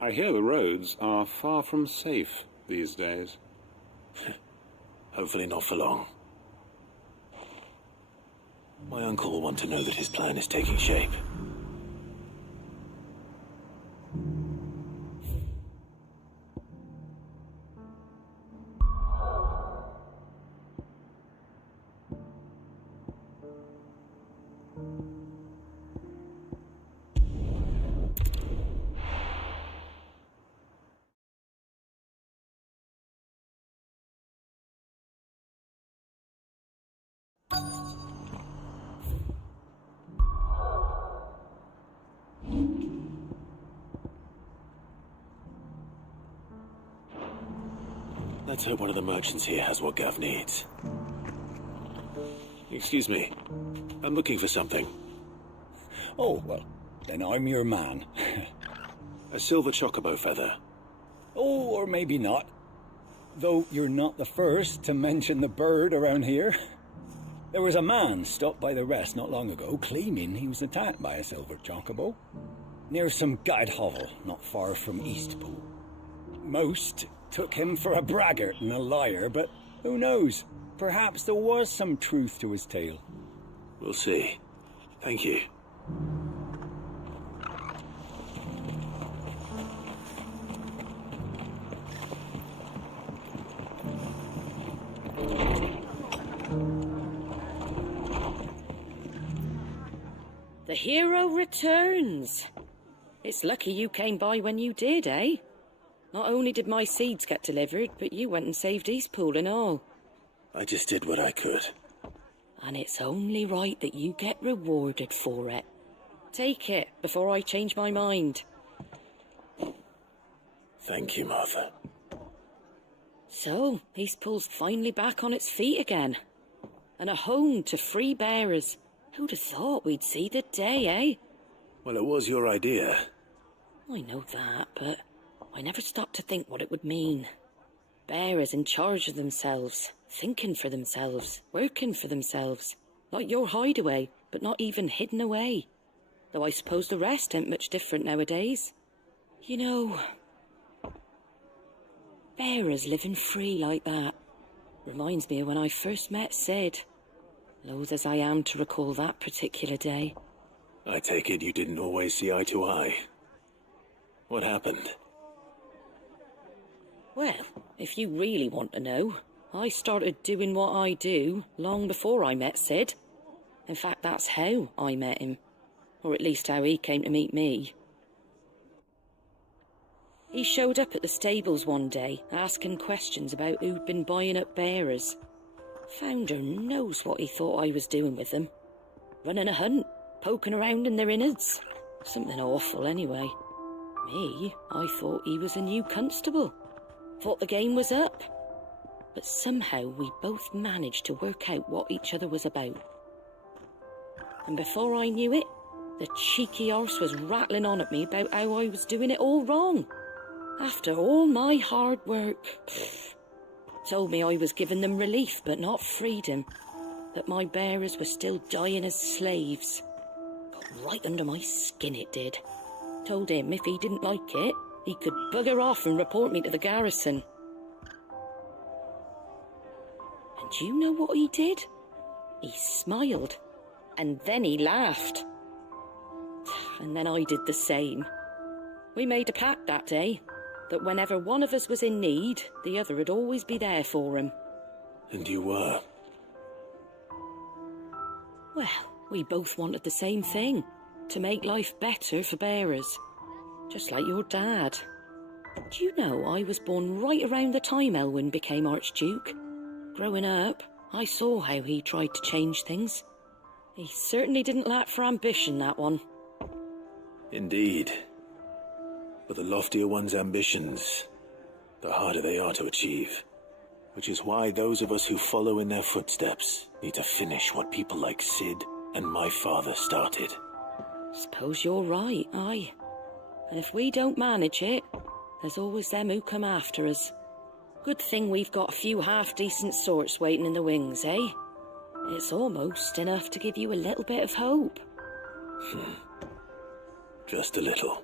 I hear the roads are far from safe these days. Hopefully not for long. My uncle will want to know that his plan is taking shape. Let's hope one of the merchants here has what Gav needs. Excuse me. I'm looking for something. Oh, well, then I'm your man. A silver chocobo feather. Oh, or maybe not. Though you're not the first to mention the bird around here. There was a man stopped by the rest not long ago, claiming he was attacked by a silver chocobo. Near some guide hovel, not far from Eastpool. Most took him for a braggart and a liar, but who knows? Perhaps there was some truth to his tale. We'll see. Thank you. The hero returns. It's lucky you came by when you did, eh? Not only did my seeds get delivered, but you went and saved Eastpool and all. I just did what I could. And it's only right that you get rewarded for it. Take it before I change my mind. Thank you, Martha. So, Eastpool's finally back on its feet again. And a home to free bearers. Who'd have thought we'd see the day, eh? Well, it was your idea. I know that, but I never stopped to think what it would mean. Bearers in charge of themselves, thinking for themselves, working for themselves. Like your hideaway, but not even hidden away. Though I suppose the rest ain't much different nowadays. You know, bearers living free like that reminds me of when I first met Sid. Loath as I am to recall that particular day. I take it you didn't always see eye to eye. What happened? Well, if you really want to know, I started doing what I do long before I met Sid. In fact, that's how I met him. Or at least how he came to meet me. He showed up at the stables one day, asking questions about who'd been buying up bearers. Founder knows what he thought I was doing with them. Running a hunt, poking around in their innards. Something awful, anyway. Me, I thought he was a new constable. Thought the game was up. But somehow we both managed to work out what each other was about. And before I knew it, the cheeky arse was rattling on at me about how I was doing it all wrong. After all my hard work. Told me I was giving them relief, but not freedom. That my bearers were still dying as slaves. Got right under my skin, it did. Told him if he didn't like it, he could bugger off and report me to the garrison. And do you know what he did? He smiled. And then he laughed. And then I did the same. We made a pact that day, that whenever one of us was in need, the other would always be there for him. And you were? Well, we both wanted the same thing, to make life better for bearers. Just like your dad. Do you know I was born right around the time Elwyn became Archduke? Growing up, I saw how he tried to change things. He certainly didn't lack for ambition, that one. Indeed. But the loftier one's ambitions, the harder they are to achieve. Which is why those of us who follow in their footsteps need to finish what people like Sid and my father started. Suppose you're right, aye. And if we don't manage it, there's always them who come after us. Good thing we've got a few half-decent sorts waiting in the wings, eh? It's almost enough to give you a little bit of hope. Just a little.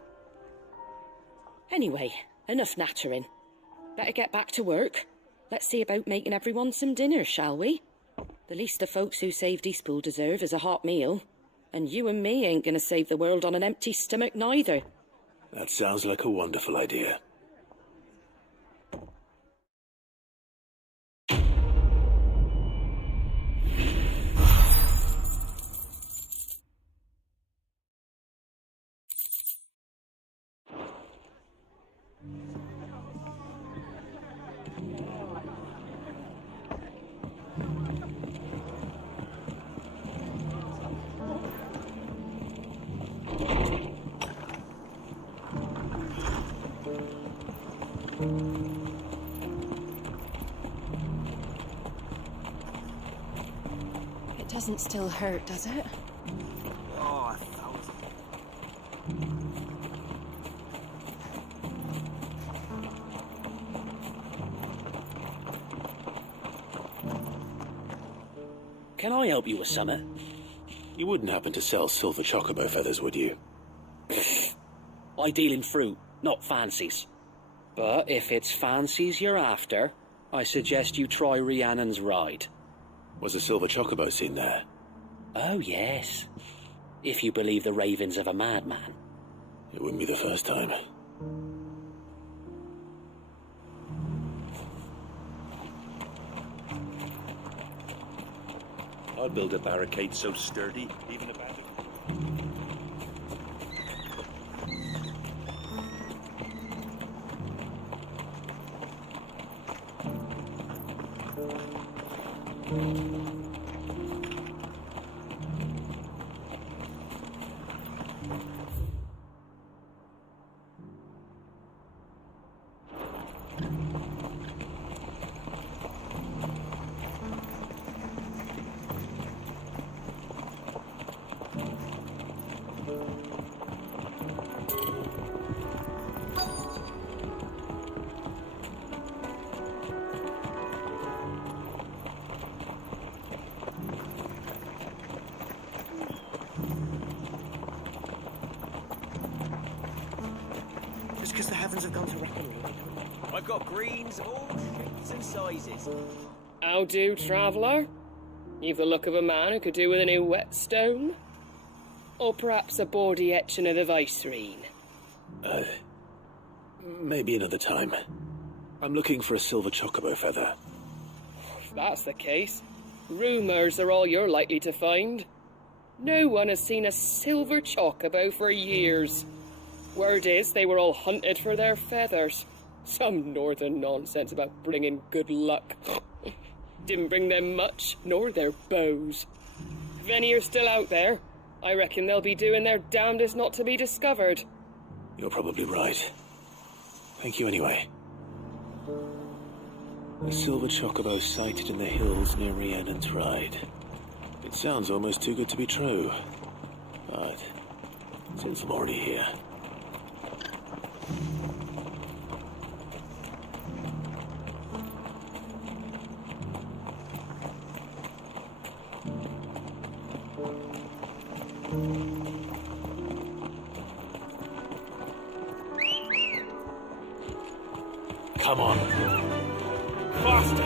Anyway, enough nattering. Better get back to work. Let's see about making everyone some dinner, shall we? The least the folks who saved Eastpool deserve is a hot meal. And you and me ain't gonna save the world on an empty stomach neither. That sounds like a wonderful idea. It doesn't still hurt, does it? Oh, 1,000. Can I help you with something? You wouldn't happen to sell silver chocobo feathers, would you? I deal in fruit, not fancies. But if it's fancies you're after, I suggest you try Rhiannon's ride. Was a silver chocobo seen there? Oh, yes. If you believe the ravings of a madman. It wouldn't be the first time. I'll build a barricade so sturdy, even a bandit... Just because the heavens have gone to reckoning. I've got greens of all shapes and sizes. How do, traveller? You've the look of a man who could do with a new whetstone. Or perhaps a bawdy etching of the Vicerine. Maybe another time. I'm looking for a silver chocobo feather. If that's the case, rumours are all you're likely to find. No one has seen a silver chocobo for years. Word is they were all hunted for their feathers. Some northern nonsense about bringing good luck. Didn't bring them much, nor their bows. If any are still out there, I reckon they'll be doing their damnedest not to be discovered. You're probably right. Thank you anyway. A silver chocobo sighted in the hills near Rhiannon's Ride. It sounds almost too good to be true. But since I'm already here... Come on. Faster!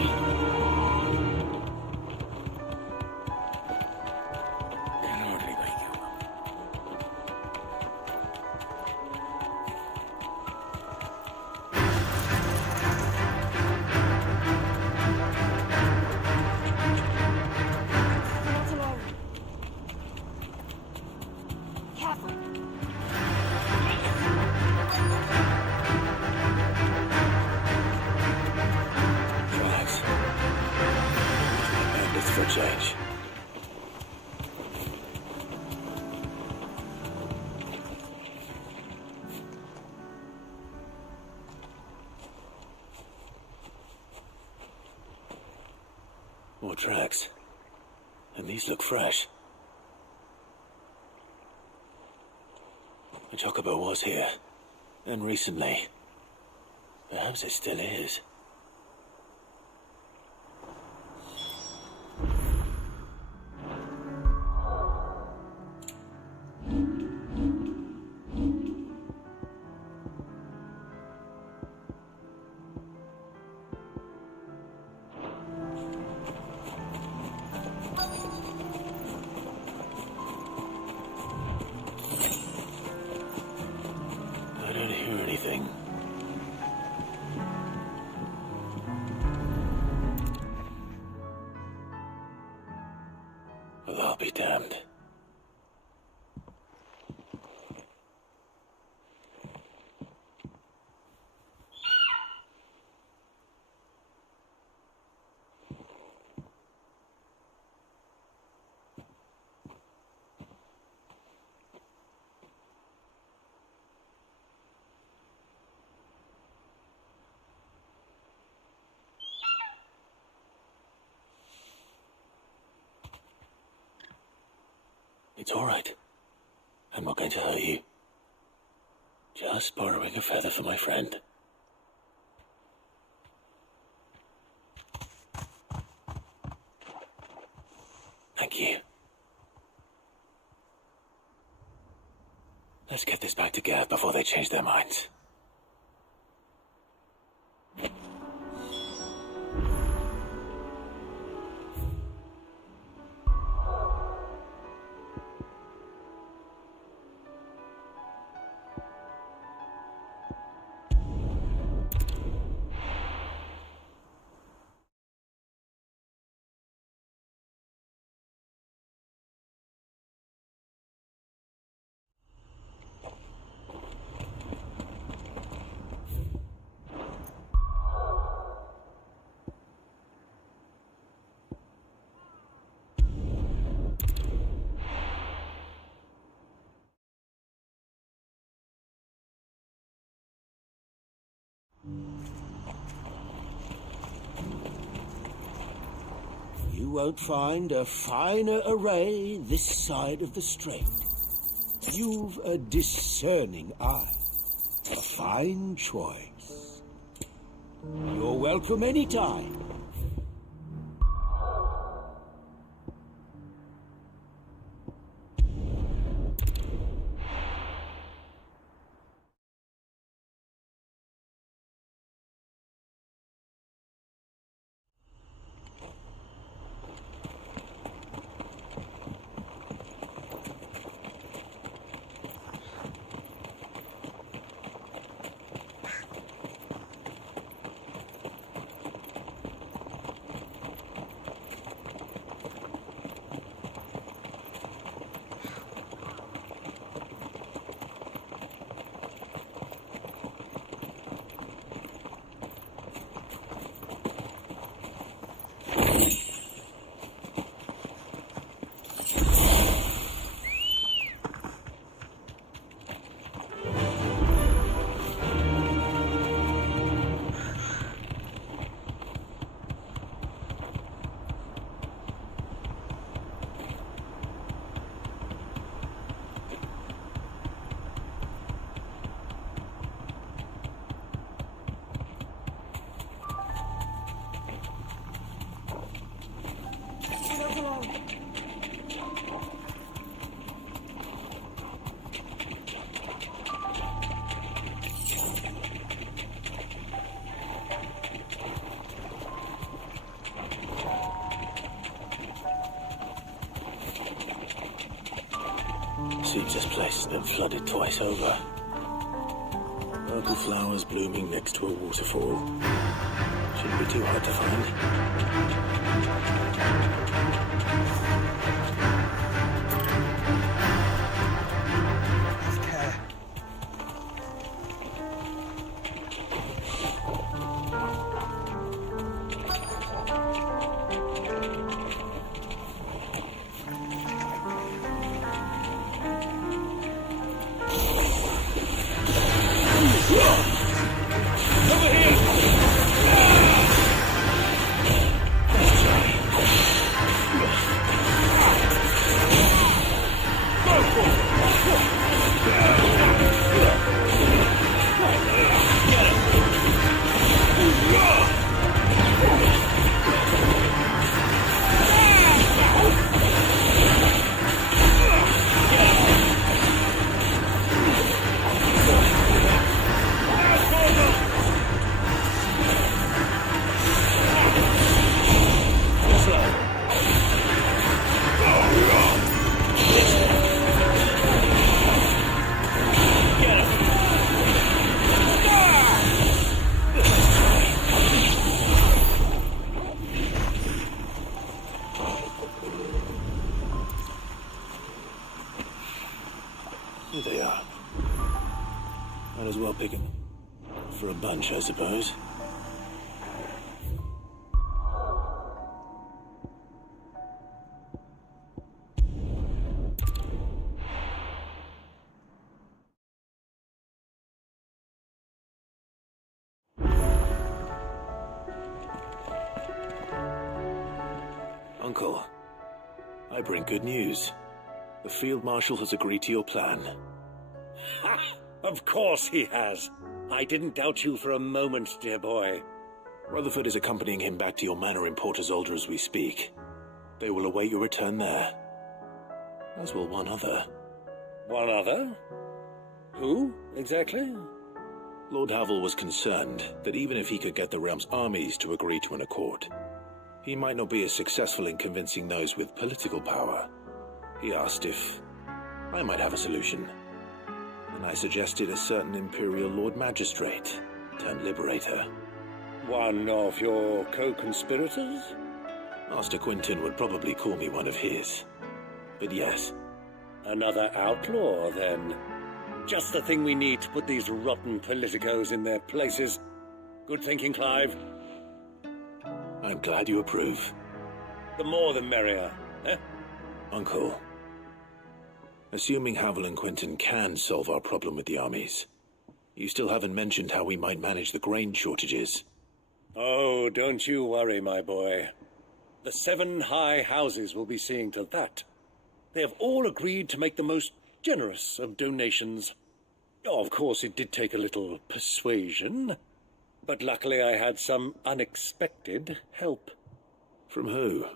For a change. More tracks. And these look fresh. The chocobo was here. And recently. Perhaps it still is. I don't hear anything. Well, I'll be damned. It's all right. I'm not going to hurt you. Just borrowing a feather for my friend. Thank you. Let's get this back to Gav before they change their minds. You won't find a finer array this side of the strait. You've a discerning eye. A fine choice. You're welcome anytime. Seems this place has been flooded twice over. Purple flowers blooming next to a waterfall. Shouldn't be too hard to Here they are. Might as well pick them for a bunch, I suppose. Uncle, I bring good news. The Field Marshal has agreed to your plan. Ha! Of course he has. I didn't doubt you for a moment, dear boy. Rutherford is accompanying him back to your manor in Port Isolde as we speak. They will await your return there. As will one other. One other? Who, exactly? Lord Havel was concerned that even if he could get the realm's armies to agree to an accord, he might not be as successful in convincing those with political power. He asked if I might have a solution, and I suggested a certain Imperial Lord Magistrate turned Liberator. One of your co-conspirators? Master Quinton would probably call me one of his, but yes. Another outlaw, then. Just the thing we need to put these rotten politicos in their places. Good thinking, Clive. I'm glad you approve. The more the merrier, eh? Uncle, assuming Havel and Quinton can solve our problem with the armies, You still haven't mentioned how we might manage the grain shortages. Oh, don't you worry, my boy. The 7 high houses will be seeing to that. They have all agreed to make the most generous of donations. Oh, of course, it did take a little persuasion, but luckily I had some unexpected help. From who?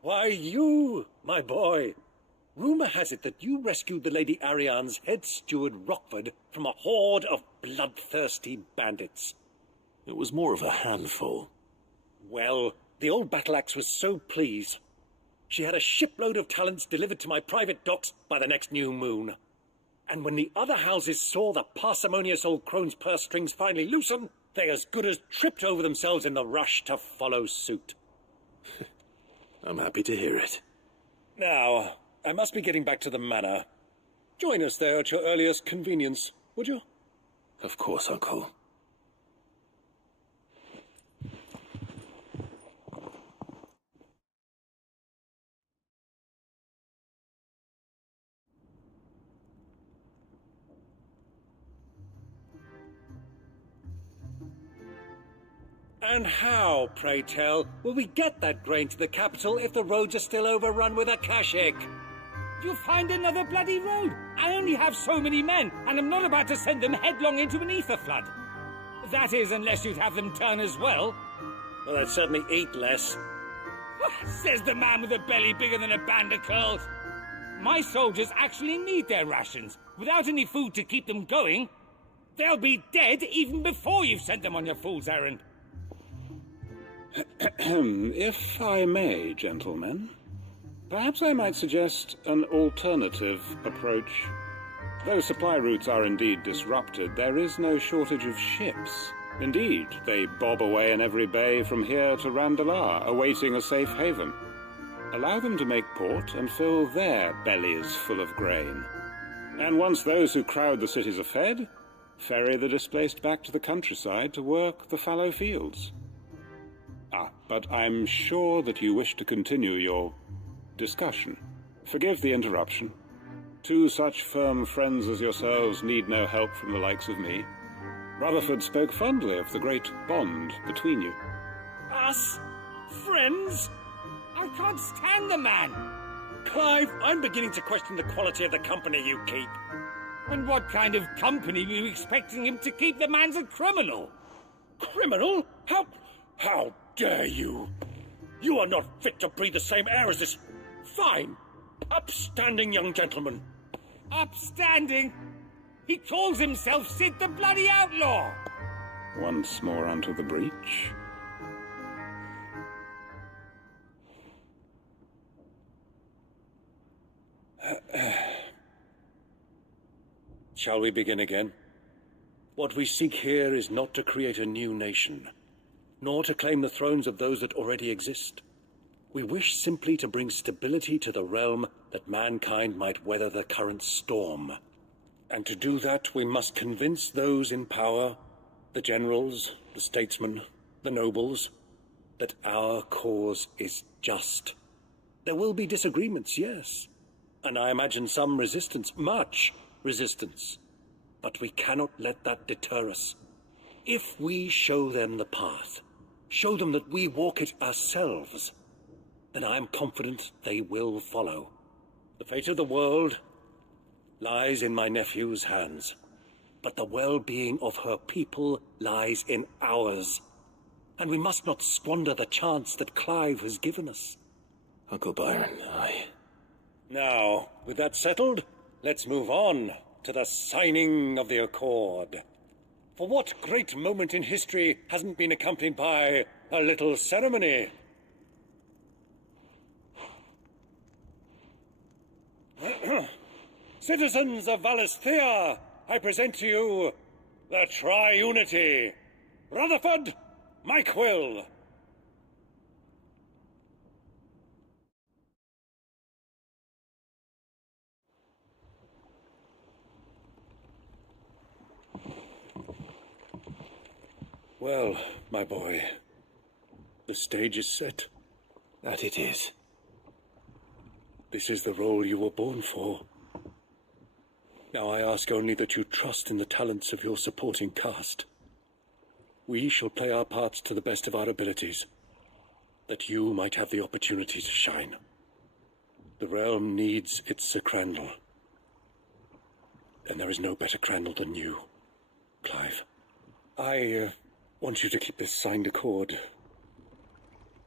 Why, you, my boy. Rumor has it that you rescued the Lady Ariane's head steward Rockford from a horde of bloodthirsty bandits. It was more of a handful. Well, the old battle-axe was so pleased. She had a shipload of talents delivered to my private docks by the next new moon. And when the other houses saw the parsimonious old crone's purse strings finally loosen, they as good as tripped over themselves in the rush to follow suit. I'm happy to hear it. Now, I must be getting back to the manor. Join us there at your earliest convenience, would you? Of course, Uncle. And how, pray tell, will we get that grain to the capital if the roads are still overrun with akashic? You'll find another bloody road. I only have so many men, and I'm not about to send them headlong into an ether flood. That is, unless you'd have them turn as well. Well, I'd certainly eat less. Says the man with a belly bigger than a band of curls. My soldiers actually need their rations. Without any food to keep them going, they'll be dead even before you've sent them on your fool's errand. If I may, gentlemen, perhaps I might suggest an alternative approach. Though supply routes are indeed disrupted, there is no shortage of ships. Indeed, they bob away in every bay from here to Randalar, awaiting a safe haven. Allow them to make port and fill their bellies full of grain. And once those who crowd the cities are fed, ferry the displaced back to the countryside to work the fallow fields. But I'm sure that you wish to continue your discussion. Forgive the interruption. 2 such firm friends as yourselves need no help from the likes of me. Rutherford spoke fondly of the great bond between you. Us? Friends? I can't stand the man. Clive, I'm beginning to question the quality of the company you keep. And what kind of company were you expecting him to keep? The man's a criminal. Criminal? How dare you? You are not fit to breathe the same air as this fine, upstanding young gentleman. Upstanding? He calls himself Sid the bloody outlaw. Once more onto the breach. Shall we begin again? What we seek here is not to create a new nation, nor to claim the thrones of those that already exist. We wish simply to bring stability to the realm that mankind might weather the current storm. And to do that, we must convince those in power, the generals, the statesmen, the nobles, that our cause is just. There will be disagreements, yes, and I imagine some resistance, much resistance. But we cannot let that deter us. If we show them the path, show them that we walk it ourselves, then I am confident they will follow. The fate of the world lies in my nephew's hands, but the well-being of her people lies in ours, and we must not squander the chance that Clive has given us. Uncle Byron, Now, with that settled, let's move on to the signing of the Accord. For what great moment in history hasn't been accompanied by a little ceremony? Citizens of Valisthea, I present to you the Triunity. Rutherford, Mike Will. Well, my boy, the stage is set. That it is. This is the role you were born for. Now I ask only that you trust in the talents of your supporting cast. We shall play our parts to the best of our abilities, that you might have the opportunity to shine. The realm needs its Sir Crandall. And there is no better Crandall than you, Clive. I want you to keep this signed accord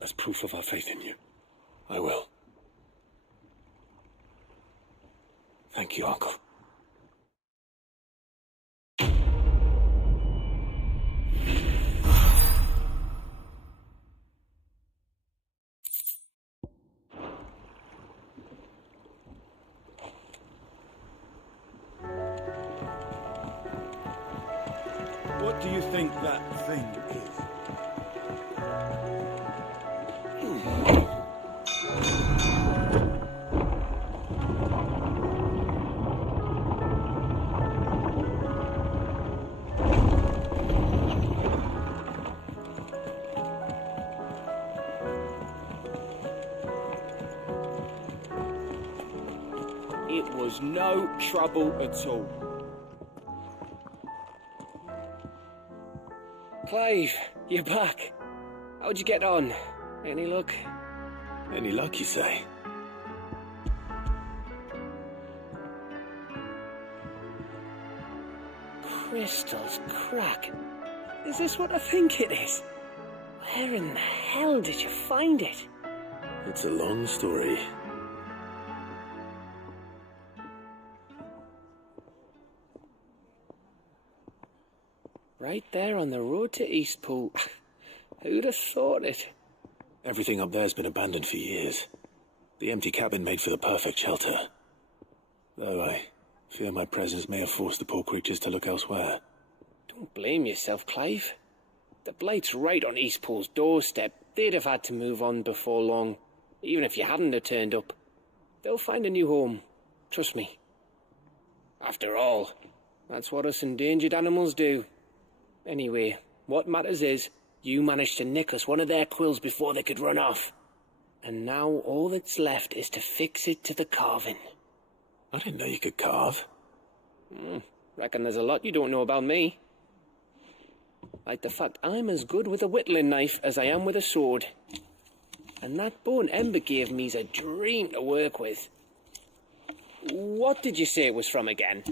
as proof of our faith in you. I will. Thank you, Uncle. What do you think that thing is? It was no trouble at all. Clive, you're back. How'd you get on? Any luck? Any luck, you say? Crystal's crack. Is this what I think it is? Where in the hell did you find it? It's a long story. Right there on the road to Eastpool. Who'd have thought it? Everything up there's been abandoned for years. The empty cabin made for the perfect shelter. Though I fear my presence may have forced the poor creatures to look elsewhere. Don't blame yourself, Clive. The Blight's right on Eastpool's doorstep. They'd have had to move on before long, even if you hadn't have turned up. They'll find a new home. Trust me. After all, that's what us endangered animals do. Anyway, what matters is, you managed to nick us one of their quills before they could run off. And now all that's left is to fix it to the carving. I didn't know you could carve. Reckon there's a lot you don't know about me. Like the fact I'm as good with a whittling knife as I am with a sword. And that bone Ember gave me's a dream to work with. What did you say it was from again?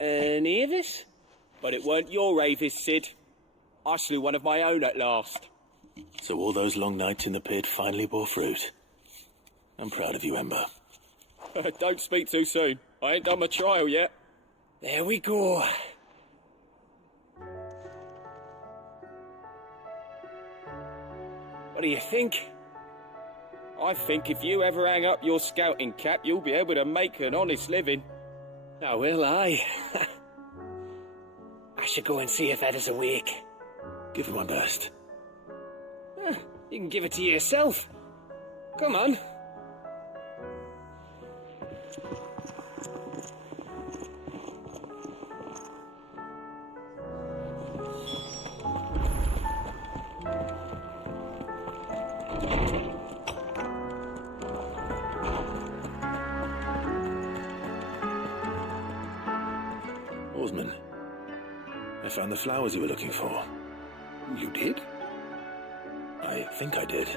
An Avis? But it weren't your Avis, Sid. I slew one of my own at last. So all those long nights in the pit finally bore fruit. I'm proud of you, Ember. Don't speak too soon. I ain't done my trial yet. There we go. What do you think? I think if you ever hang up your scouting cap, you'll be able to make an honest living. Now will I? I should go and see if Ed is awake. Give it my best. You can give it to yourself. Come on. Oarsman, I found the flowers you were looking for. You did? I think I did.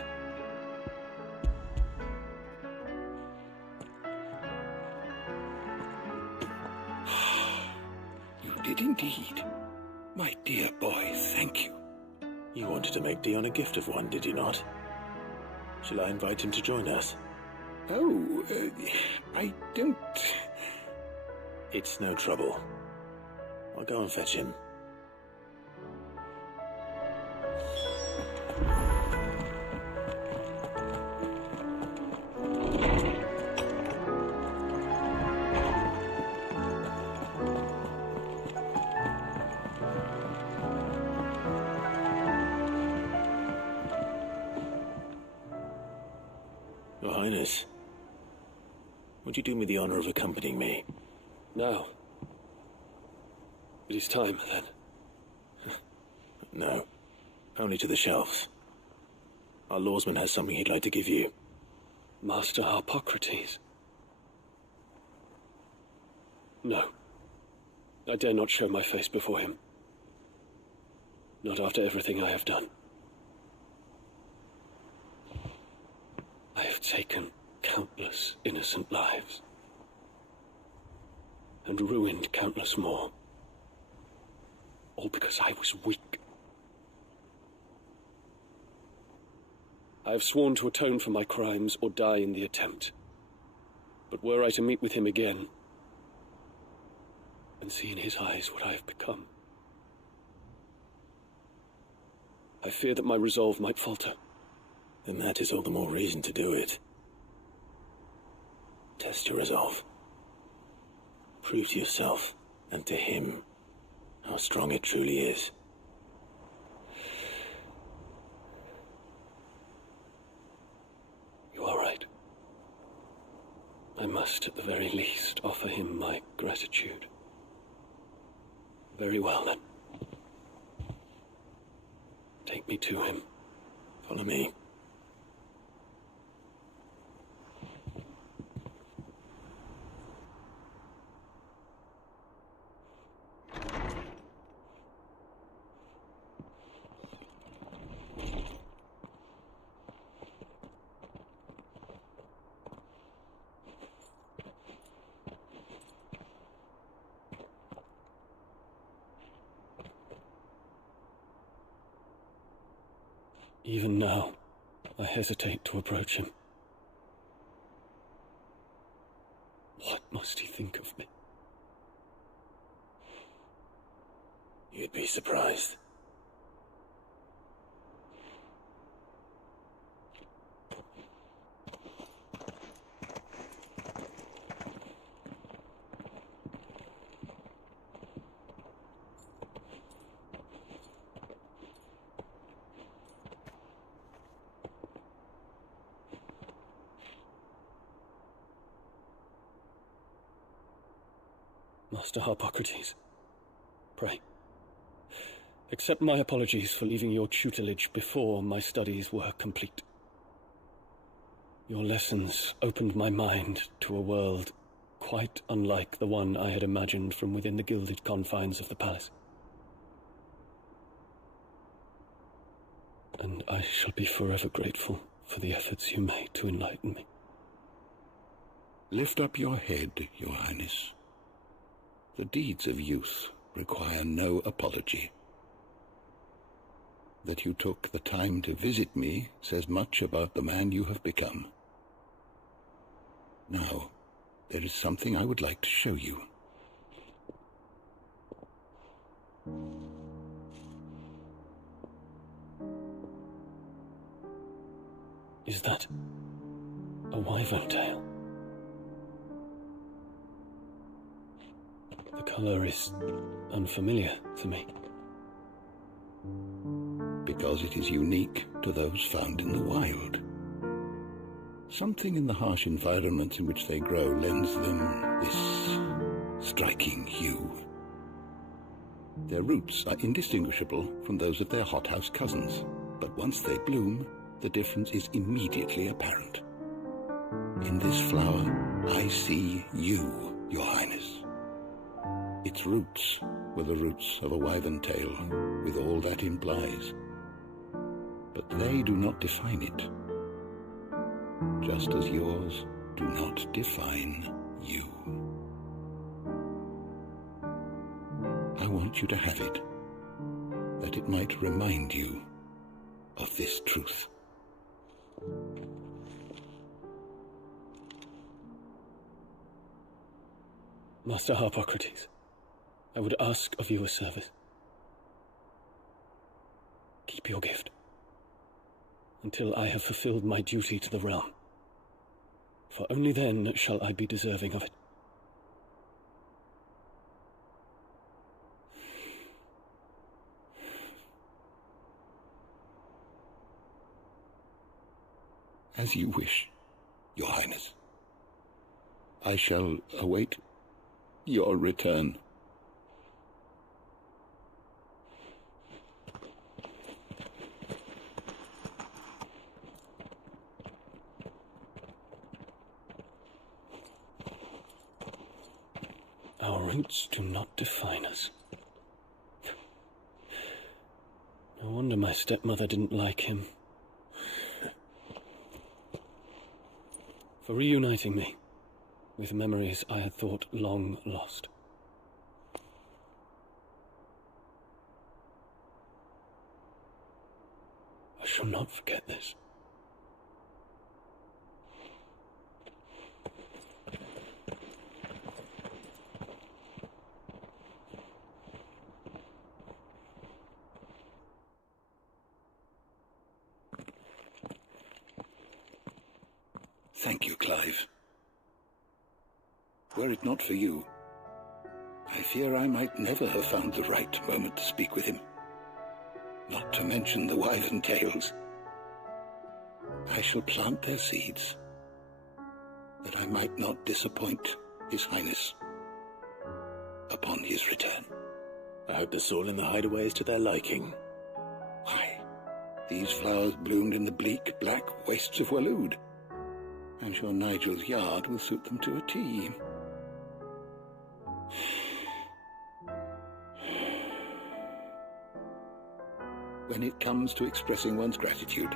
You did indeed. My dear boy, thank you. You wanted to make Dion a gift of one, did you not? Shall I invite him to join us? Oh, I don't... It's no trouble. I'll go and fetch him. Your Highness, would you do me the honor of accompanying me? No. It is time, then. No. Only to the shelves. Our lawsman has something he'd like to give you. Master Harpocrates. No. I dare not show my face before him. Not after everything I have done. I have taken countless innocent lives. And ruined countless more. All because I was weak. I have sworn to atone for my crimes or die in the attempt. But were I to meet with him again, and see in his eyes what I have become, I fear that my resolve might falter. Then that is all the more reason to do it. Test your resolve. Prove to yourself, and to him, how strong it truly is. You are right. I must, at the very least, offer him my gratitude. Very well, then. Take me to him. Follow me. Even now, I hesitate to approach him. What must he think of me? You'd be surprised. Master Harpocrates, pray, accept my apologies for leaving your tutelage before my studies were complete. Your lessons opened my mind to a world quite unlike the one I had imagined from within the gilded confines of the palace. And I shall be forever grateful for the efforts you made to enlighten me. Lift up your head, Your Highness. The deeds of youth require no apology. That you took the time to visit me says much about the man you have become. Now, there is something I would like to show you. Is that a wyvern tail? The color is unfamiliar to me. Because it is unique to those found in the wild. Something in the harsh environments in which they grow lends them this striking hue. Their roots are indistinguishable from those of their hothouse cousins, but once they bloom, the difference is immediately apparent. In this flower, I see you, Your Highness. Its roots were the roots of a wyvern tail, with all that implies. But they do not define it, just as yours do not define you. I want you to have it, that it might remind you of this truth. Master Harpocrates, I would ask of you a service. Keep your gift until I have fulfilled my duty to the realm, for only then shall I be deserving of it. As you wish, Your Highness. I shall await your return. Our roots do not define us. No wonder my stepmother didn't like him. For reuniting me with memories I had thought long lost. I shall not forget this. Thank you, Clive. Were it not for you, I fear I might never have found the right moment to speak with him. Not to mention the wyvern tales. I shall plant their seeds, that I might not disappoint His Highness upon his return. I hope the soil in the hideaway is to their liking. Why, these flowers bloomed in the bleak, black wastes of Waloed. I'm sure Nigel's yard will suit them to a T. When it comes to expressing one's gratitude,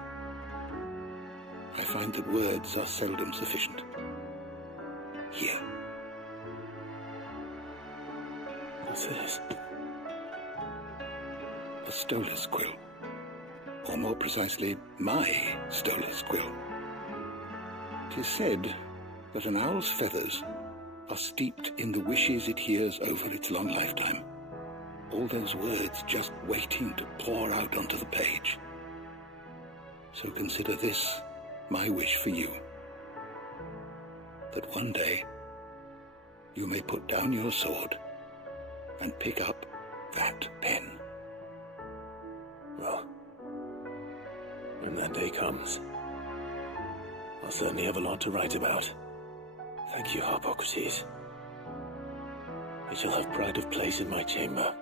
I find that words are seldom sufficient. Here. What's this? A stolas quill. Or more precisely, my stolas quill. 'Tis said that an owl's feathers are steeped in the wishes it hears over its long lifetime. All those words just waiting to pour out onto the page. So consider this my wish for you. That one day you may put down your sword and pick up that pen. Well, when that day comes, I'll certainly have a lot to write about. Thank you, Harpocrates. I shall have pride of place in my chamber.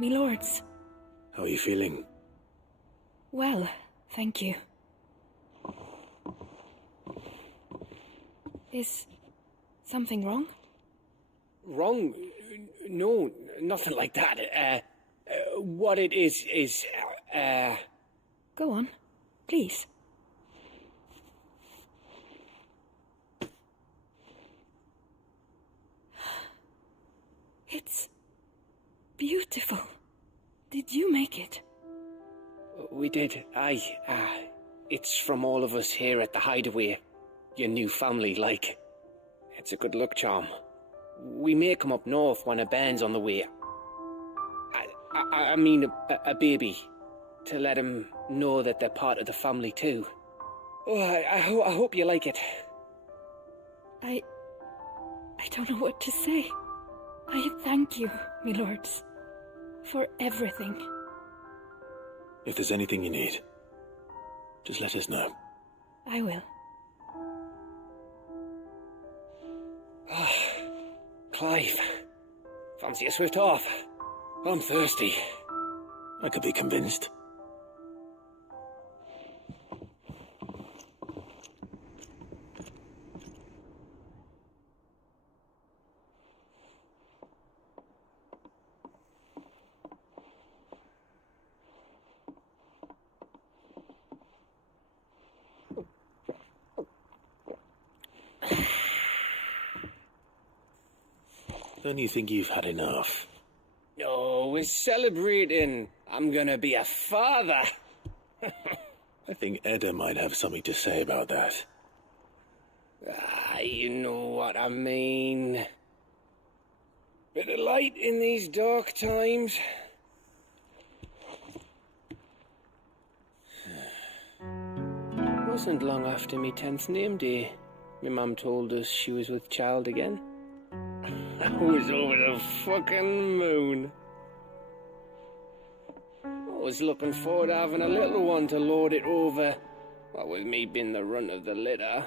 Me lords. How are you feeling? Well, thank you. Is something wrong? Wrong? No, nothing like that. What it is... Go on, please. It's beautiful. Did you make it? We did, aye. It's from all of us here at the Hideaway. Your new family, like. It's a good luck charm. We may come up north when a band's on the way. I mean a baby. To let him know that they're part of the family too. Oh, I hope you like it. I don't know what to say. I thank you, me lords, for everything. If there's anything you need, just let us know. I will. Clive, fancy a swift off? I'm thirsty. I could be convinced. Don't you think you've had enough? Oh, we're celebrating. I'm gonna be a father. I think Edda might have something to say about that. Ah, you know what I mean. Bit of light in these dark times. Wasn't long after me 10th name day, my mum told us she was with child again. I was over the fucking moon. I was looking forward to having a little one to lord it over, what with me being the runt of the litter.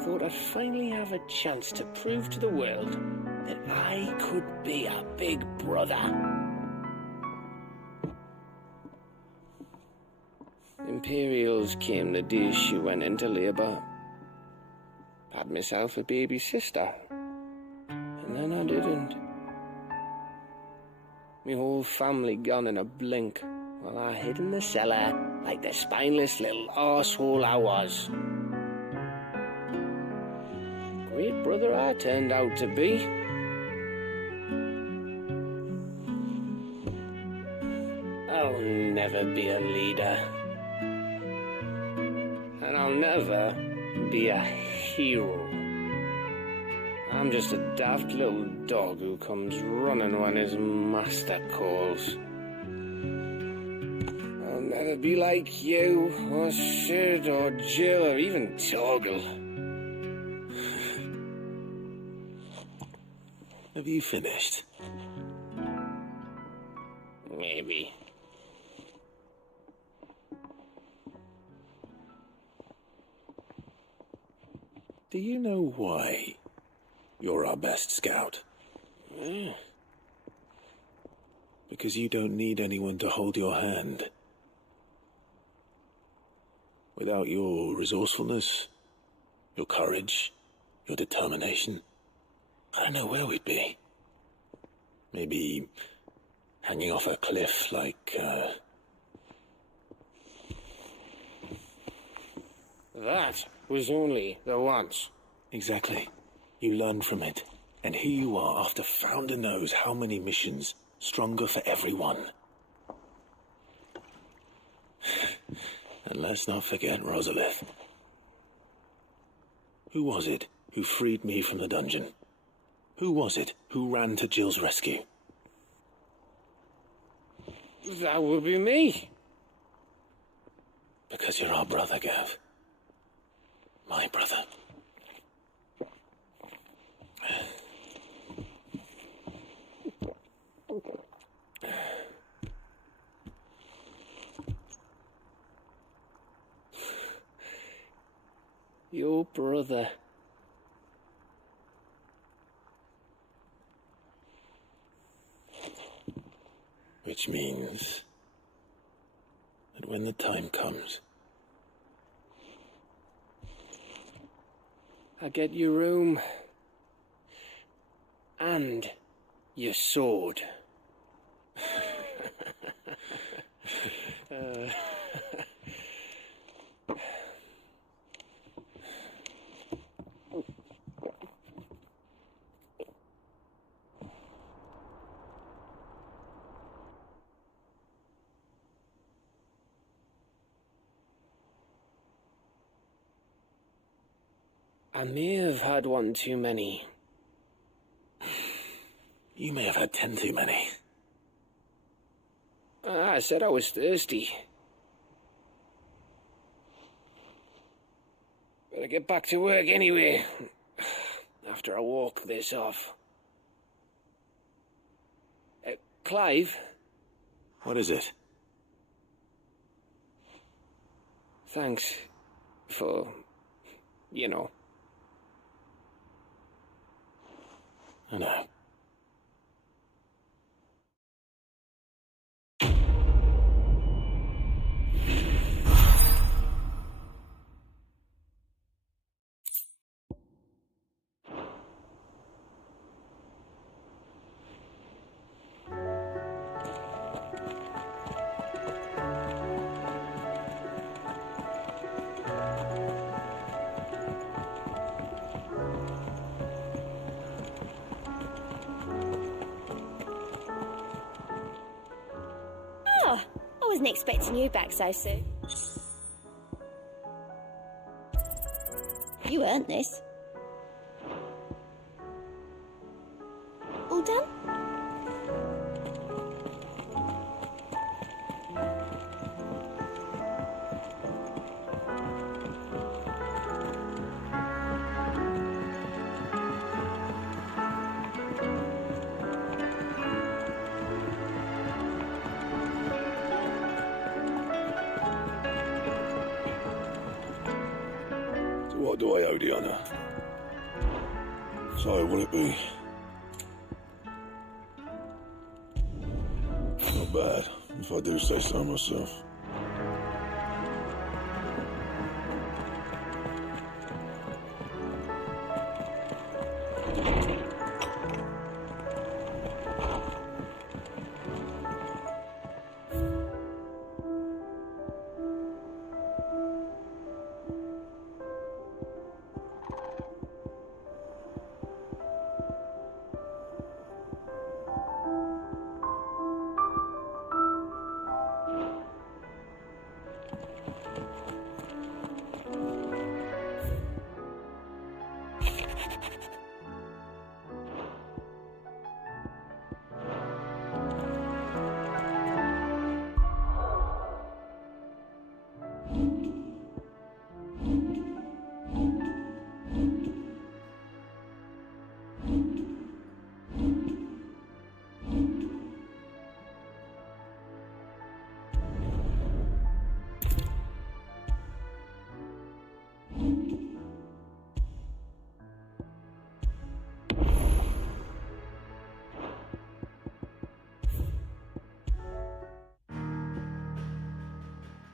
Thought I'd finally have a chance to prove to the world that I could be a big brother. Imperials came the day she went into labour. Had myself a baby sister, and then I didn't. My whole family gone in a blink, while I hid in the cellar like the spineless little arsehole I was. Great brother I turned out to be. I'll never be a leader. And I'll never be a hero. I'm just a daft little dog who comes running when his master calls. I'll never be like you, or Sid, or Jill, or even Torgal. Have you finished? Maybe. Do you know why you're our best scout? Because you don't need anyone to hold your hand. Without your resourcefulness, your courage, your determination, I don't know where we'd be. Maybe hanging off a cliff like, That was only the once. Exactly. You learn from it. And here you are after Founder knows how many missions, stronger for everyone. And let's not forget Rosalith. Who was it who freed me from the dungeon? Who was it who ran to Jill's rescue? That would be me. Because you're our brother, Gav. My brother. Your brother. Which means that when the time comes, I get your room. And your sword. I may have had one too many. You may have had 10 too many. I said I was thirsty. Better get back to work anyway, after I walk this off. Clive? What is it? Thanks for, you know. I know. wasn't expecting you back so soon. You earned this. All done? What do I owe the honour? So, will it be? Not bad, if I do say so myself.